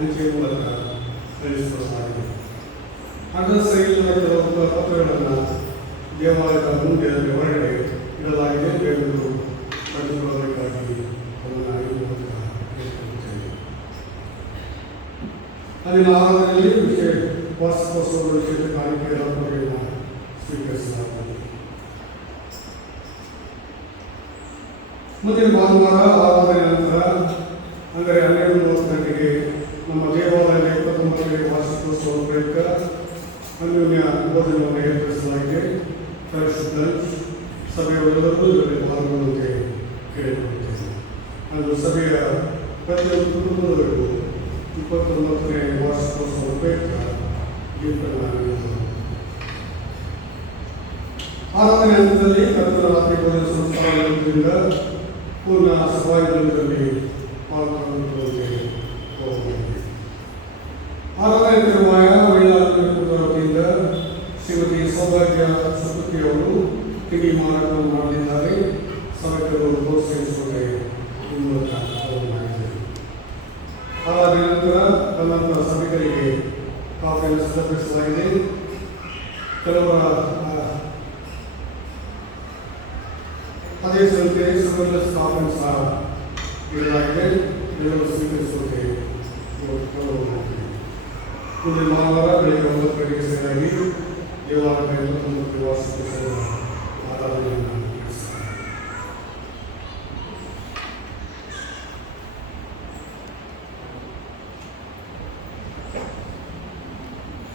ಅಂಚೆ ಮೂಲಕ ಕಳುಹಿಸಲಾಗಿದೆ. ಅಡ್ರೆಸ್ ಇಲ್ಲದ ಕೆಲವು ಪತ್ರಗಳನ್ನು ದೇವಾಲಯದ ಮುಂದೆ ಹೊರಗಡೆ ಇಡಲಾಗಿದೆ. ಬೇರೆಯವರು ಪಡೆದುಕೊಳ್ಳಬೇಕಾಗಿ ಅಲ್ಲಿನ ಆಹಾರದಲ್ಲಿ ವಿಶೇಷ ವಾರ್ಷಿಕೋತ್ಸವದ ವಿಶೇಷ ಕಾಣಿಕೆಗಳ ಕೊಡುಗೆಯನ್ನು ಸ್ವೀಕರಿಸಲಾಗುತ್ತದೆ. ಮುಂದಿನ ಭಾನುವಾರ ಆರಾಧನೆ ನಂತರ ಅಂದರೆ 12:30 ಗಂಟೆಗೆ ನಮ್ಮ ದೇವಾಲಯದ 29ನೇ ವಾರ್ಷಿಕೋತ್ಸವ ಪ್ರಯುಕ್ತ ಅನ್ಯೋನ್ಯ ಬೋಧನೆಯನ್ನು ಏರ್ಪಡಿಸಲಾಗಿದೆ. ಫ್ರೆಶ್ ಲಂಚ್ ಸಭೆಯವರೆಲ್ಲರೂ ಇದರಲ್ಲಿ ಪಾಲ್ಗೊಳ್ಳುವಂತೆ ಕೇಳಿಕೊಳ್ಳುತ್ತೇನೆ. ಅದು ಸಭೆಯ ಪ್ರತಿಯೊಂದು ಕುಟುಂಬದವರೆಗೂ 29ನೇ ವಾರ್ಷಿಕೋತ್ಸವ ಪ್ರಯುಕ್ತ ಆರಾಧನೆ ಹಂತದಲ್ಲಿ ಕರ್ತನ ರಾತ್ರಿ ಭೋಜನ ಸಂಸ್ಥಾನದಿಂದ ಪೂರ್ಣ ಸಭಾಂಗಣದಲ್ಲಿ ಪಾಲ್ಗೊಳ್ಳುವಂತೆ ಹೋಗಲಾಗಿದೆ. ಆರಾಧನೆ ತರುವಾಯ ಮಹಿಳಾ ವತಿಯಿಂದ ಶ್ರೀಮತಿ ಸೌಭಾಗ್ಯ ಸಪತಿಯವರು ತಿಂಡಿ ಮಾರಾಟವನ್ನು ಮಾಡಲಿದ್ದಾರೆ. ಸಭೆಗಳು ಪ್ರೋತ್ಸಾಹಿಸುವಂತೆ ಮಾಡಿದ್ದಾರೆ. ಆರಾಧನೆ ನಂತರ ಸಭೆಗಳಿಗೆ ಕಾಫಿಯನ್ನು ಸಿದ್ಧಪಡಿಸಲಾಗಿದೆ. ಕೆಲವರ ಆದೇಶದಂತೆ ಸಬರ್ಲೆಸ್ ಕಾಫಿಯನ್ನು ಸಹ ನೀಡಲಾಗಿದೆ. ಎಲ್ಲರೂ ಸ್ವೀಕರಿಸುವಂತೆ ಮುಂದಿನ ಭಾನುವಾರ ಬೆಳಗ್ಗೆ 9 ಗಂಟೆಗೆ ಸರಿಯಾಗಿ ದೇವಾಲಯದ 29ನೇ ವಾರ್ಷಿಕೋತ್ಸವ ಆರಾಧನೆಯನ್ನು ನಡೆಸಲಾಗಿದೆ.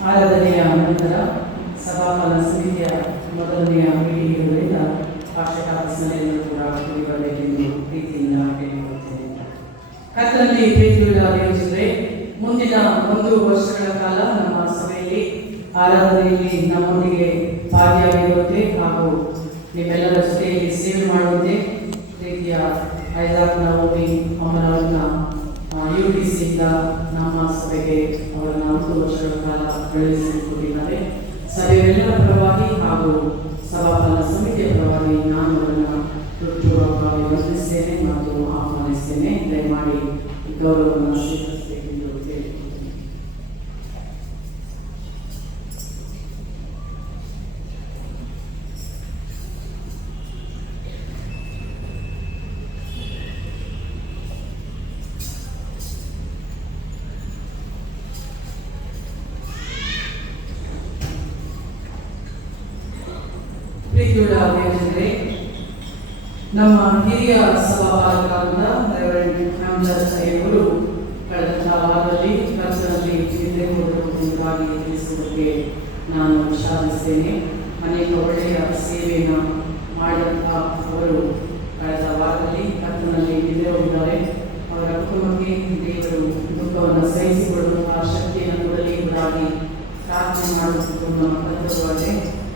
ಆರಾಧನೆಯ ನಂತರ ಸಭಾಪಾಲನ ಸಮಿತಿಯ ಮೊದಲನೆಯ ಮೀಟಿಂಗ್ಗಳಿಂದ ವಾರ್ಷಿಕ ಆಫೀಸ್ನಲ್ಲೆಲ್ಲರೂ ಕೂಡ ಕುಡಿಬರಬೇಕೆಂದು ಪ್ರೀತಿಯಿಂದ ಕೇಳಿಕೊಳ್ಳುತ್ತೇನೆ. ಕರ್ತನಲ್ಲಿ ಪ್ರೀತಿಯುಳ್ಳ ದೇವರೇ, ಮುಂದಿನ 1 ವರ್ಷಗಳ ಕಾಲ ನಮ್ಮ ಸಭೆಯಲ್ಲಿ ಆರಾಧನೆಯಲ್ಲಿ ನಮ್ಮೊಂದಿಗೆ ಭಾಗಿಯಾಗಿರುವಂತೆ ಹಾಗೂ ನಿಮ್ಮೆಲ್ಲರ ಜೊತೆಯಲ್ಲಿ ಸೇವೆ ಮಾಡುವಂತೆ ಪ್ರೀತಿಯ ಐದಾಕ್ ನವೋಮಿ ಅಮ್ಮನವರನ್ನ UTCಯಿಂದ ನಮ್ಮ ಸಭೆಗೆ ಅವರನ್ನ 1 ವರ್ಷಗಳ ಕಾಲ ಬೆಳೆಸಿಕೊಟ್ಟಿದ್ದಾರೆ. ಸಭೆಯೆಲ್ಲರ ಪರವಾಗಿ ಹಾಗೂ ಸಭಾಪಾಲನ ಸಮಿತಿಯ ಪರವಾಗಿ ನಾನು ಅವರನ್ನು ಹೃತ್ಪೂರ್ವಕವಾಗಿ ವಂದಿಸ್ತೇನೆ ಮತ್ತು ಆಹ್ವಾನಿಸ್ತೇನೆ. ದಯಮಾಡಿ ಗೌರವವನ್ನು ಸ್ವೀಕರಿಸಬೇಕೆಂದು ಕೇಳಿಕೊಳ್ಳುತ್ತೇನೆ. ಪ್ರೀತಿಯುಳ್ಳ ದೇವರೇ, ನಮ್ಮ ಹಿರಿಯ ಸಭಾಪಾಲಕರಾದ ರೆವರೆಂಡ್ ರಾಮದಾಸ್ ಅಯ್ಯವರು ಕಳೆದಂತಹ ವಾರದಲ್ಲಿ ಕರ್ತನಲ್ಲಿ ನಿದ್ರೆ ಹೋಗುವುದಕ್ಕಾಗಿ ತಿಳಿಸುವುದಕ್ಕೆ ನಾನು ಶ್ಲಾಘಿಸ್ತೇನೆ. ಅನೇಕ ಒಳ್ಳೆಯ ಸೇವೆಯನ್ನು ಮಾಡಿದಂತಹ ಅವರು ಕಳೆದ ವಾರದಲ್ಲಿ ಕರ್ತನಲ್ಲಿ ನಿದ್ರೆ ಹೋಗಿದ್ದಾರೆ. ಅವರ ಕುಟುಂಬಕ್ಕೆ ದೇವರು ದುಃಖವನ್ನು ಸಹಿಸಿಕೊಳ್ಳುವಂತಹ ಶಕ್ತಿಯನ್ನು ಕೊಡಲಿ ಎಂಬುದಾಗಿ ಪ್ರಾರ್ಥನೆ ಮಾಡುವುದು ನಮ್ಮ ಕರ್ತವ್ಯವಾಗಿದೆ.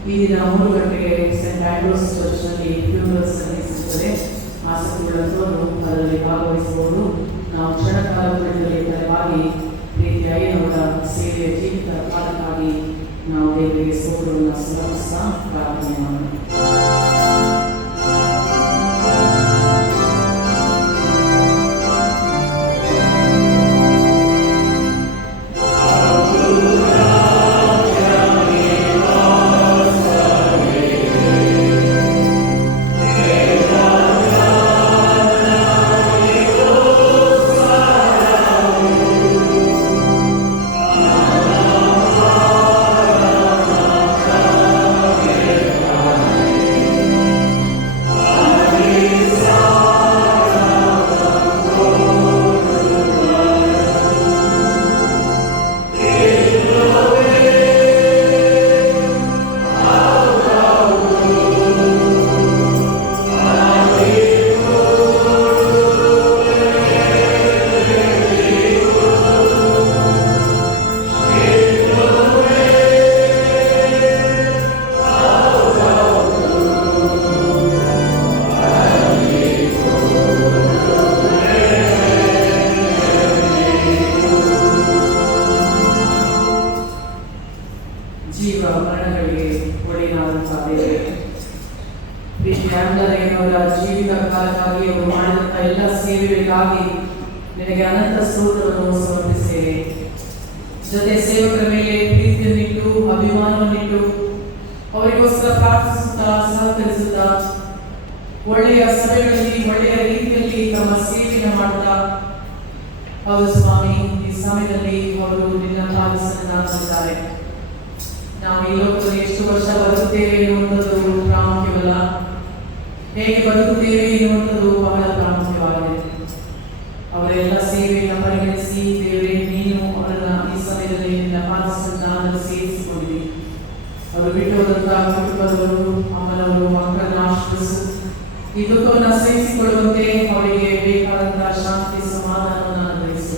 ಈ ದಿನ 3 ಗಂಟೆಗೆ ಸೆಂಟ್ ಆಂಡ್ರೂಸ್ ಚರ್ಚ್ನಲ್ಲಿ ಫ್ಯೂನರಲ್ ಸರ್ವಿಸ್ ಇರುತ್ತದೆ. ಆಸಕ್ತಿಯುಳ್ಳವರು ಅದರಲ್ಲಿ ಭಾಗವಹಿಸಬಹುದು. ನಾವು ಕ್ಷಣಕಾಲದಲ್ಲಿ ತಲೆಬಾಗಿ ಪ್ರೀತಿ ಅಯ್ಯನವರ ಸೇವೆಯ ಜೀವಿತ ಕಾಲಕ್ಕಾಗಿ ನಾವು ದೇವರಿಗೆ ಸ್ತೋತ್ರವನ್ನು ಸಮರ್ಪಿಸ್ತಾ ಪ್ರಾರ್ಥನೆ ಮಾಡೋಣ. ಜೀವ ಮರಣಗಳಿಗೆ ಒಡೆಯನಾದಂತಹ ದೇವರೇ, ಪ್ರೀತಿ ರಾಮದಾಸಯ್ಯನವರ ಜೀವಿತ ಕಾಲಕ್ಕಾಗಿ ಅವರು ಮಾಡಿದಂಥ ಎಲ್ಲ ಸೇವೆಗಳಿಗಾಗಿ ನಿನಗೆ ಅನಂತ ಸ್ತೋತ್ರವನ್ನು ಸಮರ್ಪಿಸ್ತೇವೆ. ಜೊತೆ ಸೇವಕರ ಮೇಲೆ ಪ್ರೀತಿಯನ್ನಿಟ್ಟು ಅಭಿಮಾನವನ್ನಿಟ್ಟು ಅವರಿಗೋಸ್ಕರ ಪ್ರಾರ್ಥಿಸುತ್ತಾ ಸಹಕರಿಸುತ್ತಾ ಒಳ್ಳೆಯ ಸಭೆಗಳಲ್ಲಿ ಒಳ್ಳೆಯ ರೀತಿಯಲ್ಲಿ ತಮ್ಮ ಸೇವೆಯನ್ನು ಮಾಡುತ್ತಾ ಹೌದು ಸ್ವಾಮಿ, ಈ ಸಮಯದಲ್ಲಿ ಅವರು ನಿನ್ನ ಪಾಲಿಸಿದ್ದಾರೆ. ನಾವು ಈ ಲೋಕದಲ್ಲಿ ಎಷ್ಟು ವರ್ಷ ಬರುತ್ತೇವೆ ಎನ್ನುವಂಥದ್ದು ಪ್ರಾಮುಖ್ಯವಲ್ಲ. ಹೇಗೆ ಬದುಕುತ್ತೇವೆ ಎನ್ನುವಂಥದ್ದು ಬಹಳ ಪ್ರಾಮುಖ್ಯವಾಗಿದೆ. ಅವರೆಲ್ಲ ಸೇವೆಯನ್ನು ಪರಿಗಣಿಸಿ ದೇವರೇ ನೀನು ಅವರನ್ನ ಈ ಸಮಯದಲ್ಲಿ ನಿನ್ನ ಪಾದಸಂಧಾನದಲ್ಲಿ ಸೇರಿಸಿಕೊಂಡಿದೆ. ಅವರು ಬಿಟ್ಟು ಹೋದಂತಹ ಕುಟುಂಬದವರು, ಅಮ್ಮನವರು, ಮಕ್ಕಳನ್ನ ಆಶ್ರಯಿಸು. ಈ ದುಃಖವನ್ನು ಸಹಿಸಿಕೊಳ್ಳುವಂತೆ ಅವರಿಗೆ ಬೇಕಾದಂತಹ ಶಾಂತಿ ಸಮಾಧಾನವನ್ನು ಅನುಗ್ರಹಿಸು.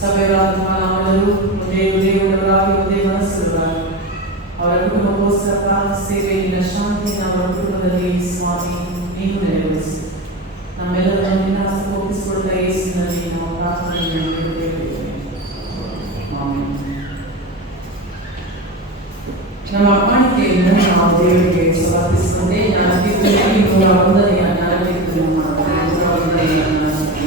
ಸಭೆಗಳಾದಂತಹ ನಾವೆಲ್ಲರೂ ಒಂದೇ ದೇವರಾಗಿ ಒಂದೇ ಮನಸ್ಸುಗಳಾಗಿ ಅವರ ಕುಟುಂಬಕ್ಕೋಸ್ಕರ ಪ್ರಾರ್ಥಿಸ್ತೇವೆ. ನಿನ್ನ ಶಾಂತಿಯನ್ನು ಅವರ ಕುಟುಂಬದಲ್ಲಿ ಸ್ವಾಮಿ ನೀನು ನೆರವೇರಿಸು. ನಮ್ಮೆಲ್ಲರನ್ನು ನಿನ್ನ ಹಸ್ತಕ್ಕೆ ಒಪ್ಪಿಸಿಕೊಳ್ಳುತ್ತಾ ಯೇಸುವಿನಲ್ಲಿ ನಾವು ಪ್ರಾರ್ಥನೆಯನ್ನು ಮಾಡುತ್ತೇವೆ. ಆಮೆನ್. ನಮ್ಮ ಕಾಣಿಕೆಯನ್ನು ನಾವು ದೇವರಿಗೆ ಸಮರ್ಪಿಸುವಂತೆ ಜ್ಞಾನಕೀರ್ತನೆಯಲ್ಲಿ 101ನೇ ಜ್ಞಾನಕೀರ್ತನೆಯನ್ನು ಮಾಡುತ್ತೇವೆ. 101ನೇ ಜ್ಞಾನಕೀರ್ತನೆ.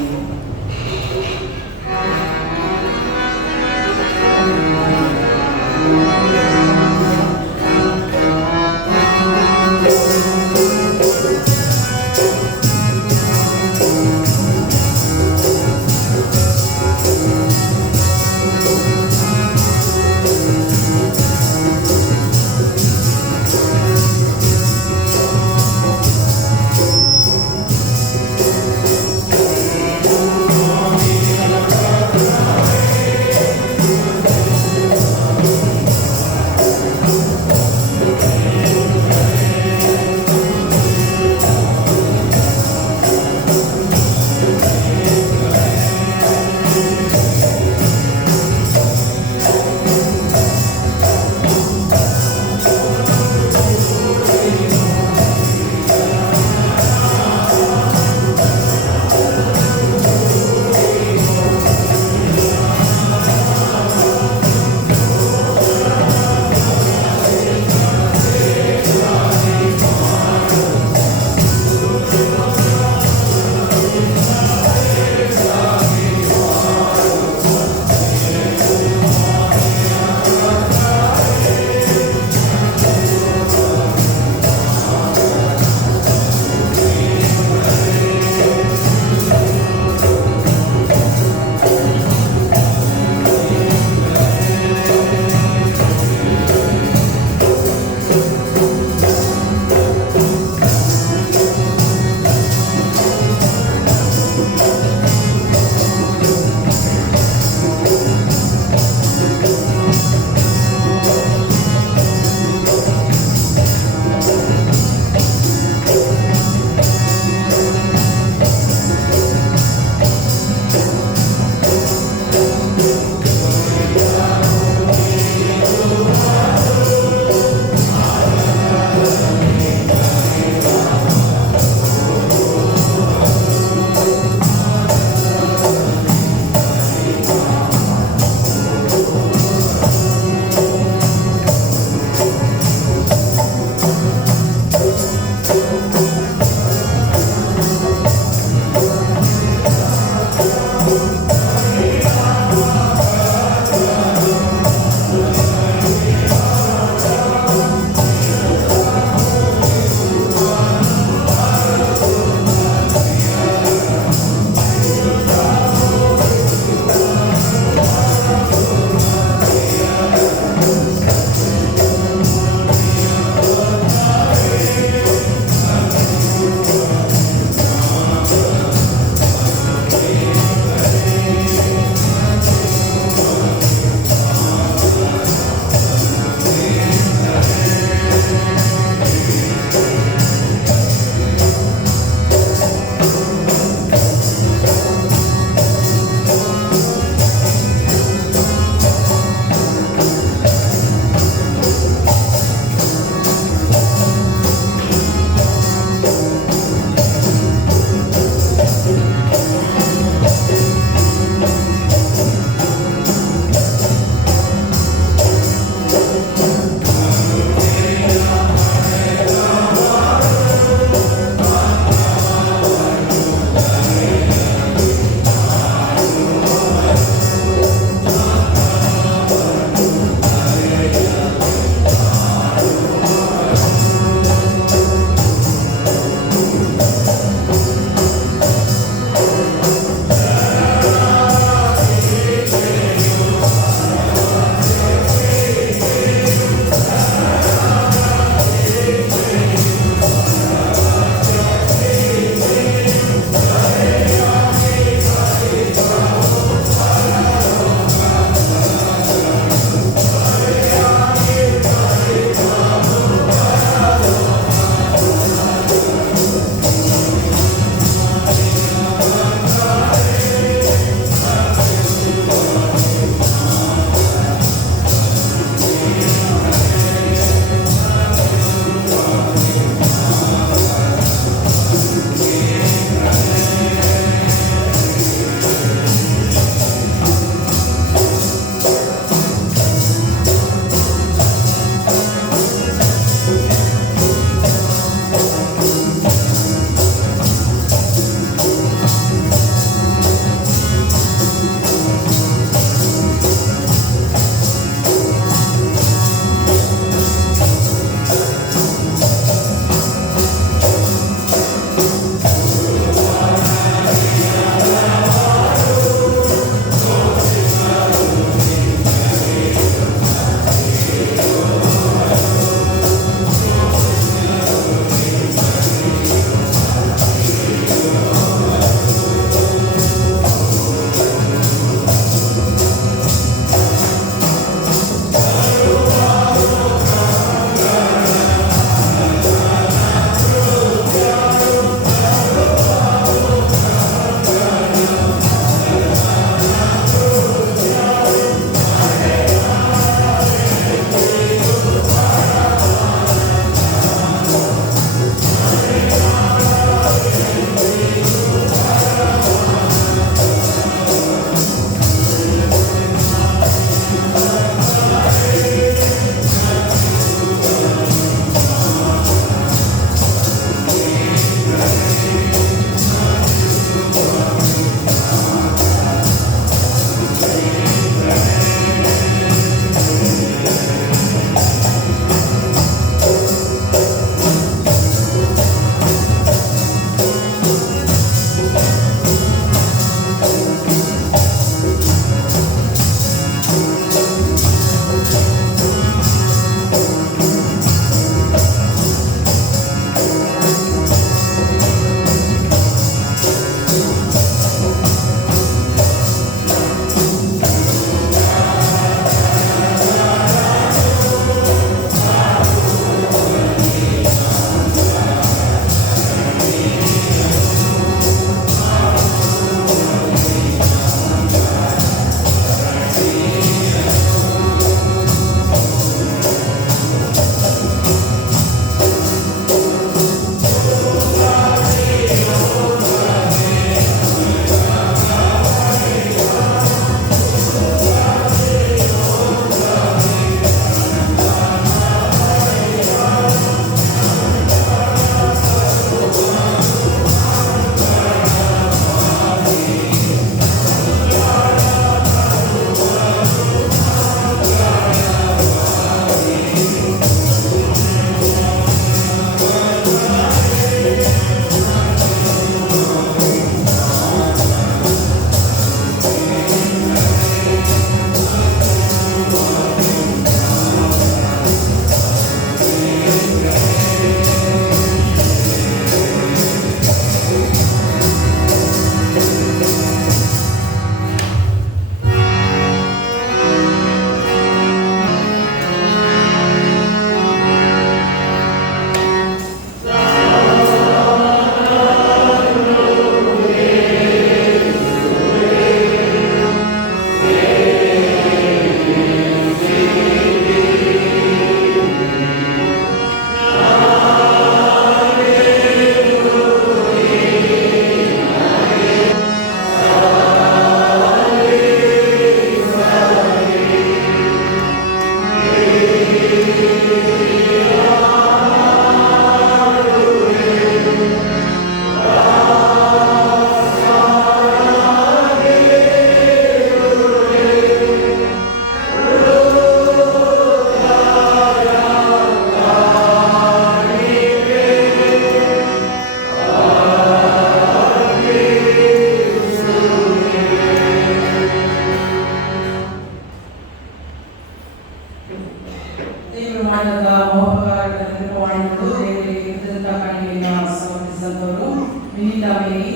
ಮೇರಿ,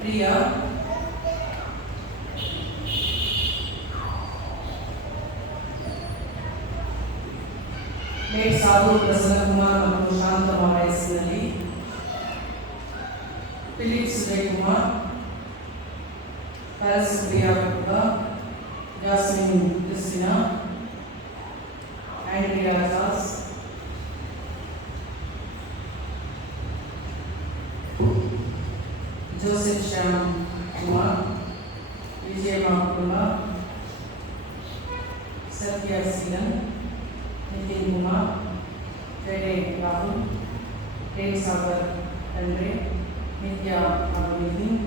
ಪ್ರಿಯಾ, ಲೇಟ್ ಸಾಧು ಪ್ರಸನ್ನ ಕುಮಾರ್ ಮತ್ತು ಶಾಂತಮ್ಮ ವಯಸ್ಸಿನಲ್ಲಿ, ಫಿಲಿಪ್ ಸುಜಯ್ ಕುಮಾರ್, ಪ್ಯಾರಿಸ್ ಪ್ರಿಯಾ ಕುಟುಂಬ, ಜಾಸ್ಮಿನ್ ಕ್ರಿಸ್ಟಿನಾ, ಆಂಡ್ರಿಯಾ ಜಾಸ್, ಜೋಸೆಫ್ ಶ್ಯಾಮ್ ಕುಮಾರ್, ವಿಜಯಮ್ಮ ಕುಟುಂಬ, ಸತ್ಯ ಸಿಲನ್, ನಿತಿನ್ ಕುಮಾರ್, ಜಯಡೆ ರಾಹುಲ್, ಪ್ರೇಮ್ ಸಾಗರ್ ತಂಡ್ರೆ, ನಿತ್ಯ ಹಾಗೂ ನಿತಿನ್,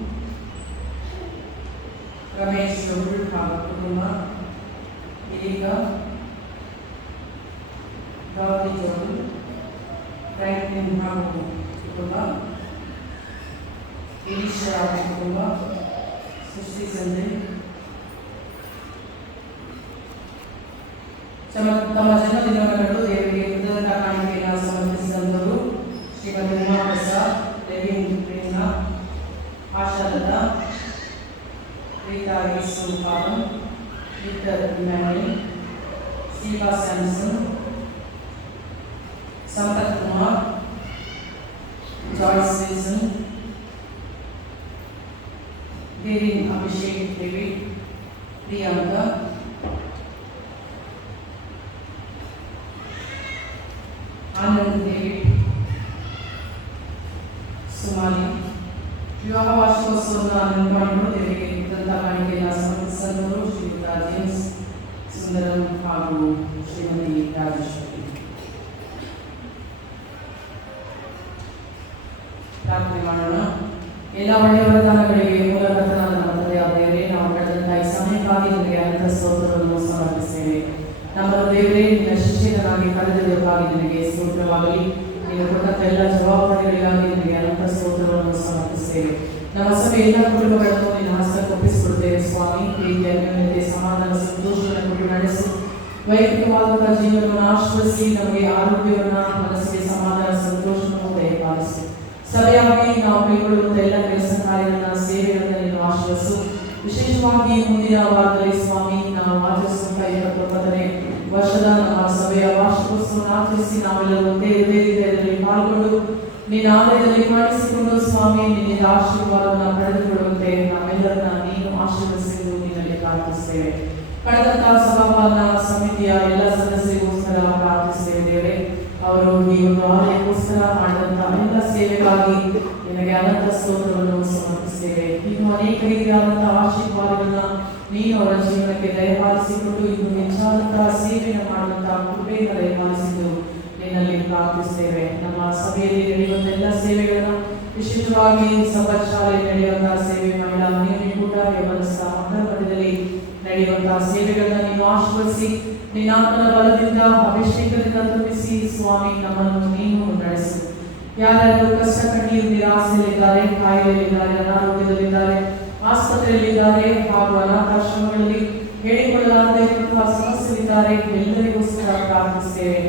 ರಮೇಶ್ ಗೌಡ್ ಹಾಗೂ ಕುಟುಂಬ, ಇದೀಗ ಗೌರಿ ಜೋಡು, ಫ್ರಾಂಕ್ಲಿನ್ ಹಾಗೂ ಕುಟುಂಬ, ಇಲಿಶಾ ಹಾಗೂ ಕುಟುಂಬ, ಸೃಷ್ಟಿ ಸಂಜಯ್, ತಮ್ಮ ಜನ್ಮದಿನಗಳನ್ನು ದೇವರಿಗೆ ಕೃತಜ್ಞತಾ ಕಾಣಿಕೆಯನ್ನು ಸಮರ್ಪಿಸಿದಂತವರು Shrimati Uma Prasad, Levin Premna, Ashalatha, Rita Yesu Pavan, Victor Emmanuel, Seeba Samson, Sampath Kumar, Joyce Wilson, Devin Abhishek David, Priyanka, Anand David, Sumali. ವಿವಾಹ ವಾರ್ಷಿಕೋತ್ಸವವನ್ನು ನೆನಪಾಡಿಕೊಂಡು ದೇವರಿಗೆ ಕೃತಜ್ಞತಾ ಕಾಣಿಕೆಯನ್ನು ಸಮರ್ಪಿಸಿದವರು ಶ್ರೀಯುತ ಜೇಮ್ಸ್ ಸುಂದರಂ ಹಾಗೂ ಶ್ರೀಮತಿ ರಾಜೇಶ್ವರಿ. ಪ್ರಾರ್ಥನೆ ಮಾಡೋಣ. ಎಲ್ಲ ಒಳ್ಳೆಯ ವರದಾನಗಳಿಗೆ ಮೂಲಕರ್ತನಾದ ನಮ್ಮ ತಂದೆಯಾದ ದೇವರೇ, ನಾವು ಕಳೆದಂತ ಈ ಸಮಯಕ್ಕಾಗಿ ನಿಮಗೆ ಅನಂತ ಸ್ತೋತ್ರವನ್ನು ಸಮರ್ಪಿಸ್ತೇವೆ. ನಮ್ಮನ್ನು ದೇವರೇ ನಿನ್ನ ಶಿಷ್ಯನಾಗಿ ಕರೆದಿರುವುದಕ್ಕಾಗಿ ನಿನಗೆ ಸ್ತೋತ್ರವಾಗಲಿ. ನೀನು ಕೊಟ್ಟಂತ ಎಲ್ಲ ಜವಾಬ್ದಾರಿಗಳಿಗಾಗಿ ನಿನಗೆ ಅನಂತ ಸ್ತೋತ್ರವನ್ನು ಸಮರ್ಪಿಸ್ತೇವೆ. ನಮ್ಮ ಸಭೆ ಎಲ್ಲ ಕುಟುಂಬಗಳನ್ನು ನಿನ್ನ ಹಸ್ತಕ್ಕೆ ಒಪ್ಪಿಸಿಕೊಡುತ್ತೇವೆ ಸ್ವಾಮಿ. ಪ್ರೀತಿ, ಅನ್ಯೋನ್ಯತೆ, ಸಮಾಧಾನ, ಸಂತೋಷವನ್ನು ಕೊಟ್ಟು ನಡೆಸು. ವೈಯಕ್ತಿಕವಾದಂತಹ ಜೀವನವನ್ನು ಆಶ್ರಯಿಸಿ ನಮಗೆ ಆರೋಗ್ಯವನ್ನ, ಮನಸ್ಸಿಗೆ ಸಮಾಧಾನ, ಸಂತೋಷವನ್ನು ದಯಪಾಲಿಸು. ಸಭೆಯಾಗಿ ನಾವು ಕೈಗೊಳ್ಳುವಂತ ಎಲ್ಲ ಕೆಲಸ ಕಾರ್ಯಗಳನ್ನ, ಸೇವೆಗಳನ್ನ ನೀನು ಆಶ್ರಯಿಸು. ವಿಶೇಷವಾಗಿ ಮುಂದಿನ ವಾರದಲ್ಲಿ ಸ್ವಾಮಿ ನಾವು ಆಚರಿಸುವಂತ 29ನೇ ವರ್ಷದ ನಮ್ಮ ಸಭೆಯ ವಾರ್ಷಿಕೋತ್ಸವವನ್ನು ಆಚರಿಸಿ ನಾವೆಲ್ಲರೂ ಒಂದೇ ಇದರಲ್ಲಿ ಪಾಲ್ಗೊಂಡು ನಿನ್ನ ಆಲಯದಲ್ಲಿ ಮಾಡಿಸಿಕೊಂಡು ಸ್ವಾಮಿ ನಿನ್ನ ಆಶೀರ್ವಾದವನ್ನು ಪಡೆದುಕೊಳ್ಳುವಂತೆ ನಾವೆಲ್ಲರನ್ನ ನೀನು ಆಶೀರ್ವದಿಸಲು ನಿನ್ನಲ್ಲಿ ಪ್ರಾರ್ಥಿಸ್ತೇವೆ. ಕಳೆದಂತಹ ಸಭಾಪಾಲನ ಸಮಿತಿಯ ಎಲ್ಲ ಸದಸ್ಯರಿಗೋಸ್ಕರ ಪ್ರಾರ್ಥಿಸ್ತೇವೆ ದೇವರೇ. ಅವರು ಈ ಒಂದು ಆಲಯಕ್ಕೋಸ್ಕರ ಮಾಡಿದಂತಹ ಎಲ್ಲ ಸೇವೆಗಾಗಿ ನಿನಗೆ ಅನಂತ ಸ್ತೋತ್ರವನ್ನು ಸಮರ್ಪಿಸ್ತೇವೆ. ಇನ್ನು ಅನೇಕ ರೀತಿಯಾದಂತಹ ಆಶೀರ್ವಾದಗಳನ್ನ ನೀನು ಅವರ ಜೀವನಕ್ಕೆ ದಯಪಾಲಿಸಿಕೊಂಡು ಇನ್ನು ಹೆಚ್ಚಾದಂತಹ ಸೇವೆಯನ್ನು ಮಾಡುವಂತಹ ಕೃಪೆಯನ್ನು ದಯಪಾಲಿಸಿದ್ದು ನಿನ್ನಲ್ಲಿ ಪ್ರಾರ್ಥಿಸ್ತೇವೆ. ನಮ್ಮ ಸಭೆಯಲ್ಲಿ ನಡೆಯುವಂತಹ ಎಲ್ಲ ಸೇವೆಗಳನ್ನ, ವಿಶೇಷವಾಗಿ ಸಬ್ಬತ್ ಶಾಲೆಯಲ್ಲಿ ನಡೆಯುವಂತಹ ಸೇವೆ, ಮಹಿಳಾ ನೇಮಿಕೂಟ, ವ್ಯವಸ್ಥೆ ಮಕ್ಕಳ ಮಧ್ಯದಲ್ಲಿ ನಡೆಯುವಂತಹ ಸೇವೆಗಳನ್ನ ನೀನು ಆಶೀರ್ವದಿಸಿ ನಿನ್ನ ಆತ್ಮನ ಬಲದಿಂದ ಅಭಿಷೇಕದಿಂದ ತುಂಬಿಸಿ ಸ್ವಾಮಿ ನಮ್ಮನ್ನು ನೀನು ನಡೆಸು. ಯಾರ್ಯಾರು ಕಷ್ಟ, ಕಣ್ಣೀರು, ನಿರಾಸೆಯಲ್ಲಿದ್ದಾರೆ, ಕಾಯಿಲೆಯಲ್ಲಿದ್ದಾರೆ, ಅನಾರೋಗ್ಯದಲ್ಲಿದ್ದಾರೆ, ಆಸ್ಪತ್ರೆಯಲ್ಲಿದ್ದಾರೆ ಹಾಗೂ ಅನಾಥಾಶ್ರಮಗಳಲ್ಲಿ ಹೇಳಿಕೊಳ್ಳಲಾರದೆ ಸಮಸ್ಯೆಗಳಿದ್ದಾರೆ, ಎಲ್ಲರಿಗೋಸ್ಕರ ಪ್ರಾರ್ಥಿಸ್ತೇವೆ.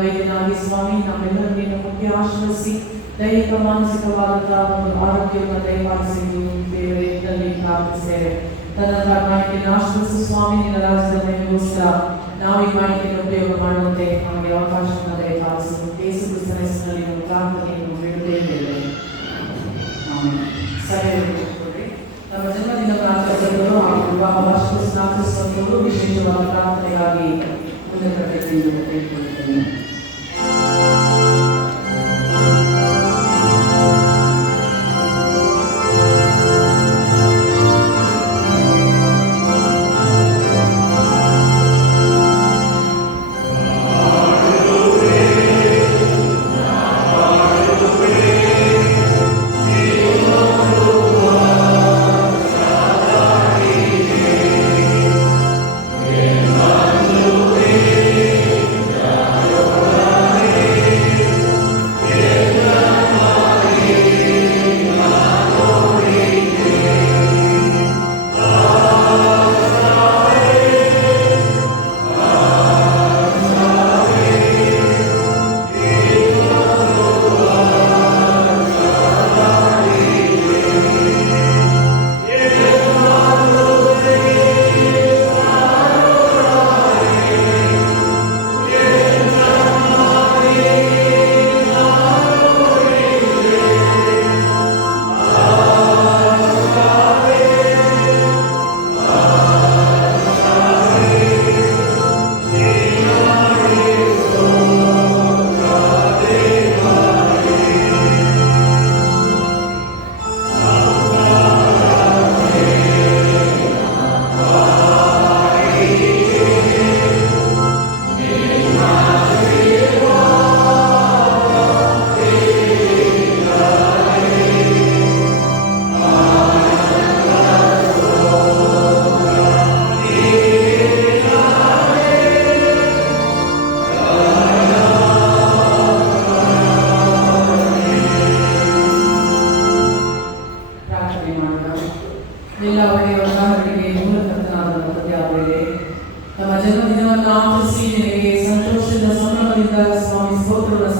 ವೈದ್ಯನಾಗಿ ಸ್ವಾಮಿ ನಮ್ಮೆಲ್ಲರೂ ನೀನು ಮುಖ್ಯ ಆಶ್ರಯಿಸಿ ದೈಹಿಕ ಮಾನಸಿಕವಾದಂತಹ ಒಂದು ಆರೋಗ್ಯವನ್ನು ದಯಪಾಲಿಸಿದ್ದು ದೇವರಲ್ಲಿ ಪ್ರಾರ್ಥಿಸ್ತೇವೆ. ತನ್ನ ಕಾಣಿಕೆಯನ್ನು ಆಶ್ರಯಿಸು ಸ್ವಾಮಿ. ನಿನ್ನ ರಾಜ್ಯದ ಮಹಿಮೆಗೋಸ್ಕರ ನಾವು ಈ ಕಾಣಿಕೆಯನ್ನು ಉಪಯೋಗ ಮಾಡುವಂತೆ ನಮಗೆ ಅವಕಾಶವನ್ನು ದಯಪಾಲಿಸು. ಯೇಸು ಕ್ರಿಸ್ತನ ಹೆಸರಿನಲ್ಲಿ ನಾವು ಪ್ರಾರ್ಥನೆಯನ್ನು ಬೇಡುತ್ತೇವೆ. ನಮ್ಮ ಜನ್ಮದಿನವನ್ನು ಆಚರಿಸಿದವರು ಹಾಗೂ ವಿವಾಹ ವಾರ್ಷಿಕೋತ್ಸವ ಆಚರಿಸುವಂತವರು ವಿಶೇಷವಾದ ಪ್ರಾರ್ಥನೆಗಾಗಿ ಮುಂದೆ ಬರಬೇಕೆಂದು ಕೇಳಿಕೊಳ್ಳುತ್ತೇನೆ. Amen.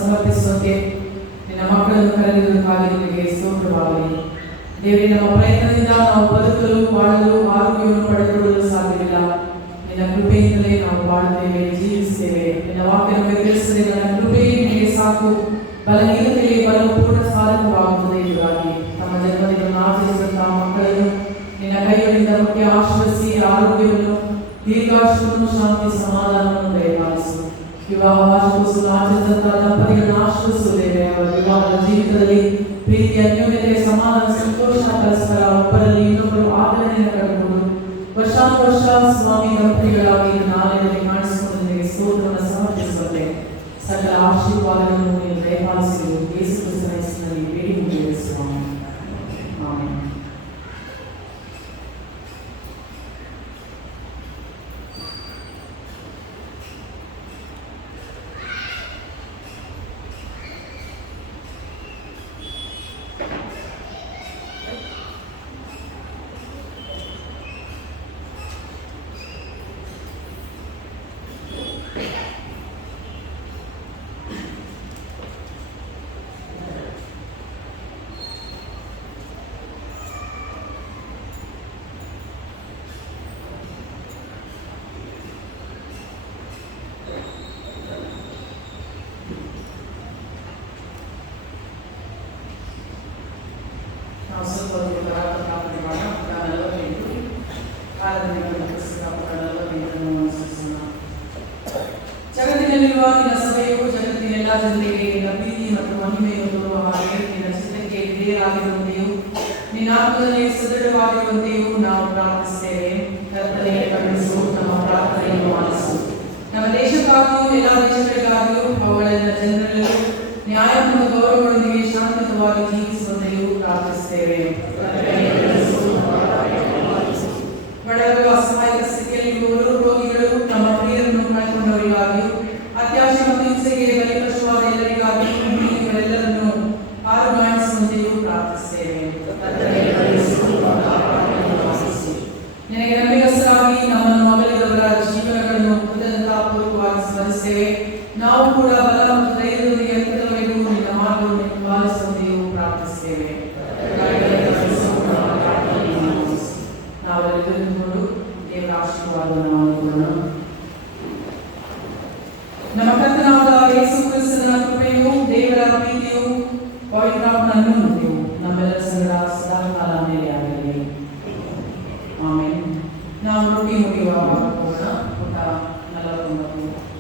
ಸಮರ್ಪಿಸುವಂತೆ ನಿನ್ನ ಮಕ್ಕಳನ್ನು ಕರೆದಿರುವುದಕ್ಕಾಗಿ ನಿನಗೆ ಸ್ತೋತ್ರವಾಗಲಿ. ದೇವರೇ, ನಮ್ಮ ಪ್ರಯತ್ನದಿಂದ ನಾವು ಬದುಕಲು ಬಾಳಲು ಆರೋಗ್ಯವನ್ನು ಪಡೆದುಕೊಳ್ಳಲು ಸಾಧ್ಯವಿಲ್ಲ. ನಿನ್ನ ಕೃಪೆಯಿಂದಲೇ ನಾವು ಬಾಳುತ್ತೇವೆ, ಜೀವಿಸುತ್ತೇವೆ. ನಿನ್ನ ವಾಕ್ಯ ನಮಗೆ ತಿಳಿಸಿದೆ, ನನ್ನ ಕೃಪೆಯೇ ನಿನಗೆ ಸಾಕು, ಬಲಹೀನತೆಗೆ ಬಲವು ಪೂರ್ಣ ಸಾಧಕವಾಗುತ್ತದೆ. ಹೀಗಾಗಿ ತಮ್ಮ ಜನ್ಮದಿನವನ್ನು ಆಚರಿಸುವಂತಹ ಮಕ್ಕಳನ್ನು ನಿನ್ನ ಕೈಗಳಿಂದ ಮುಖ್ಯ ಆಶ್ರಯಿಸಿ ಆರೋಗ್ಯವನ್ನು, ದೀರ್ಘಾಯುಷ್ಯವನ್ನು, ಶಾಂತಿ, ಸಮಾಧಾನವನ್ನು ದಯಪಾಲಿಸು. ವಿವಾಹ ವಾರ್ಷಿಕೋತ್ಸವ ಆಚರಿಸಿದಂತಹ ದಂಪತಿಗಳನ್ನು ಆಶ್ರಯಿಸುತ್ತೇವೆ. ಅವರ ವಿವಾಹದ ಜೀವಿತದಲ್ಲಿ ಪ್ರೀತಿ, ಅನ್ಯೋನ್ಯತೆ, ಸಮಾಧಾನ, ಸಂತೋಷ, ಪರಸ್ಪರ ಒಬ್ಬರಲ್ಲಿ ಇನ್ನೊಬ್ಬರು ಆದರಣೆಯನ್ನು ಕಂಡುಕೊಂಡು ವರ್ಷಾನುವರ್ಷ ಸ್ವಾಮಿ ದಂಪತಿಗಳಾಗಿ ನಾಳೆಯಲ್ಲಿ ಕಾಣಿಸಿಕೊಂಡು ನಿನಗೆ ಸ್ತೋತ್ರವನ್ನು ಸಮರ್ಪಿಸುವಂತೆ ಸಕಲ ಆಶೀರ್ವಾದಗಳನ್ನು ನೀನು ದಯಪಾಲಿಸಿರು. ಯೇಸು ಕ್ರಿಸ್ತನ ಹೆಸರಿನಲ್ಲಿ ಬೇಡಿಕೊಳ್ಳುತ್ತೇವೆ ಸ್ವಾಮಿ. ಆಮೆನ್. ನಾವು ಸ್ವಲ್ಪ ಹೊತ್ತು ಪ್ರಾರ್ಥನೆ ಮಾಡೋಣ. ಪುಟ 48 ಆರಾಧನೆಗಳ ಪುಸ್ತಕ ಪುಟ 48 ಅನುಸರಿಸೋಣ. ಜಗತ್ತಿನಲ್ಲಿರುವ ನಿನ್ನ ಸಭೆಯು ಜಗತ್ತಿನ ಎಲ್ಲ ಜನರಿಗೆ ನಿನ್ನ ಪ್ರೀತಿ ಮತ್ತು ಮಹಿಮೆಯನ್ನು ತೋರುವ ಹಾಗೆ ನಿನ್ನ ಚಿತ್ತಕ್ಕೆ ವಿಧೇಯರಾಗಿರುವಂತೆಯೂ ನಿನ್ನ ಆತ್ಮದಲ್ಲಿ ಸದೃಢವಾಗಿರುವಂತೆಯೂ ನಾವು ಪ್ರಾರ್ಥಿಸುತ್ತೇವೆ. ಕರ್ತನೇ, ಕರುಣಿಸು, ನಮ್ಮ ಪ್ರಾರ್ಥನೆಯನ್ನು ಆಲಿಸು. ನಮ್ಮ ದೇಶಕ್ಕಾಗಿಯೂ ಎಲ್ಲ ದೇಶಗಳಿಗಾಗಿಯೂ ಅವುಗಳ ಜನರಲ್ಲೂ ನ್ಯಾಯ ಮತ್ತು ಗೌರವಗಳೊಂದಿಗೆ ಶಾಂತಿಯುತವಾಗಿ ಜೀವಿಸುವಂತೆಯೂ ಪ್ರಾರ್ಥಿಸುತ್ತೇವೆ. ಬಡವರು, ಅಸಹಾಯಕ ಸ್ಥಿತಿಯಲ್ಲಿರುವವರು, ರೋಗಿಗಳು, ನಮ್ಮ ಪ್ರಿಯರನ್ನು ಕಳೆದುಕೊಂಡವರಿಗಾಗಿಯೂ ಅತ್ಯಾಶೆ ಮತ್ತು ಹಿಂಸೆಗೆ ಬಲಿಪಶುವಾದ ಎಲ್ಲರಿಗಾಗಿಯೂ ಇವರೆಲ್ಲರನ್ನು ಆರುಗಾಣಿಸುವಂತೆಯೂ ಪ್ರಾರ್ಥಿಸುತ್ತೇವೆ. ನಿನಗೆ ನಂಬಿಗಸ್ತರಾಗಿ ನಮ್ಮನ್ನು ಅಗಲಿದವರ ಜೀವನಗಳನ್ನು ಕೃತಜ್ಞತಾಪೂರ್ವಕವಾಗಿ ಸ್ಮರಿಸುತ್ತೇವೆ. ನಾವು ಕೂಡ ಬಲ ಮತ್ತು ಧೈರ್ಯದೊಂದಿಗೆ ಅಂತ್ಯದವರೆಗೂ ನಿನ್ನ ಮಾರ್ಗವನ್ನು ಪಾಲಿಸುವಂತೆಯೂ ಪ್ರಾರ್ಥಿಸುತ್ತೇವೆ. ನಾವೆಲ್ಲರೂ ದೇವರ ಆಶೀರ್ವಾದವನ್ನು ಮಾಡಿಕೊಳ್ಳೋಣ. ನಮ್ಮ ಕರ್ತನಾದ ಯೇಸು ಕ್ರಿಸ್ತನ ಕೃಪೆಯು, ದೇವರ ಪ್ರೀತಿಯು, ಪವಿತ್ರಾತ್ಮನನ್ನು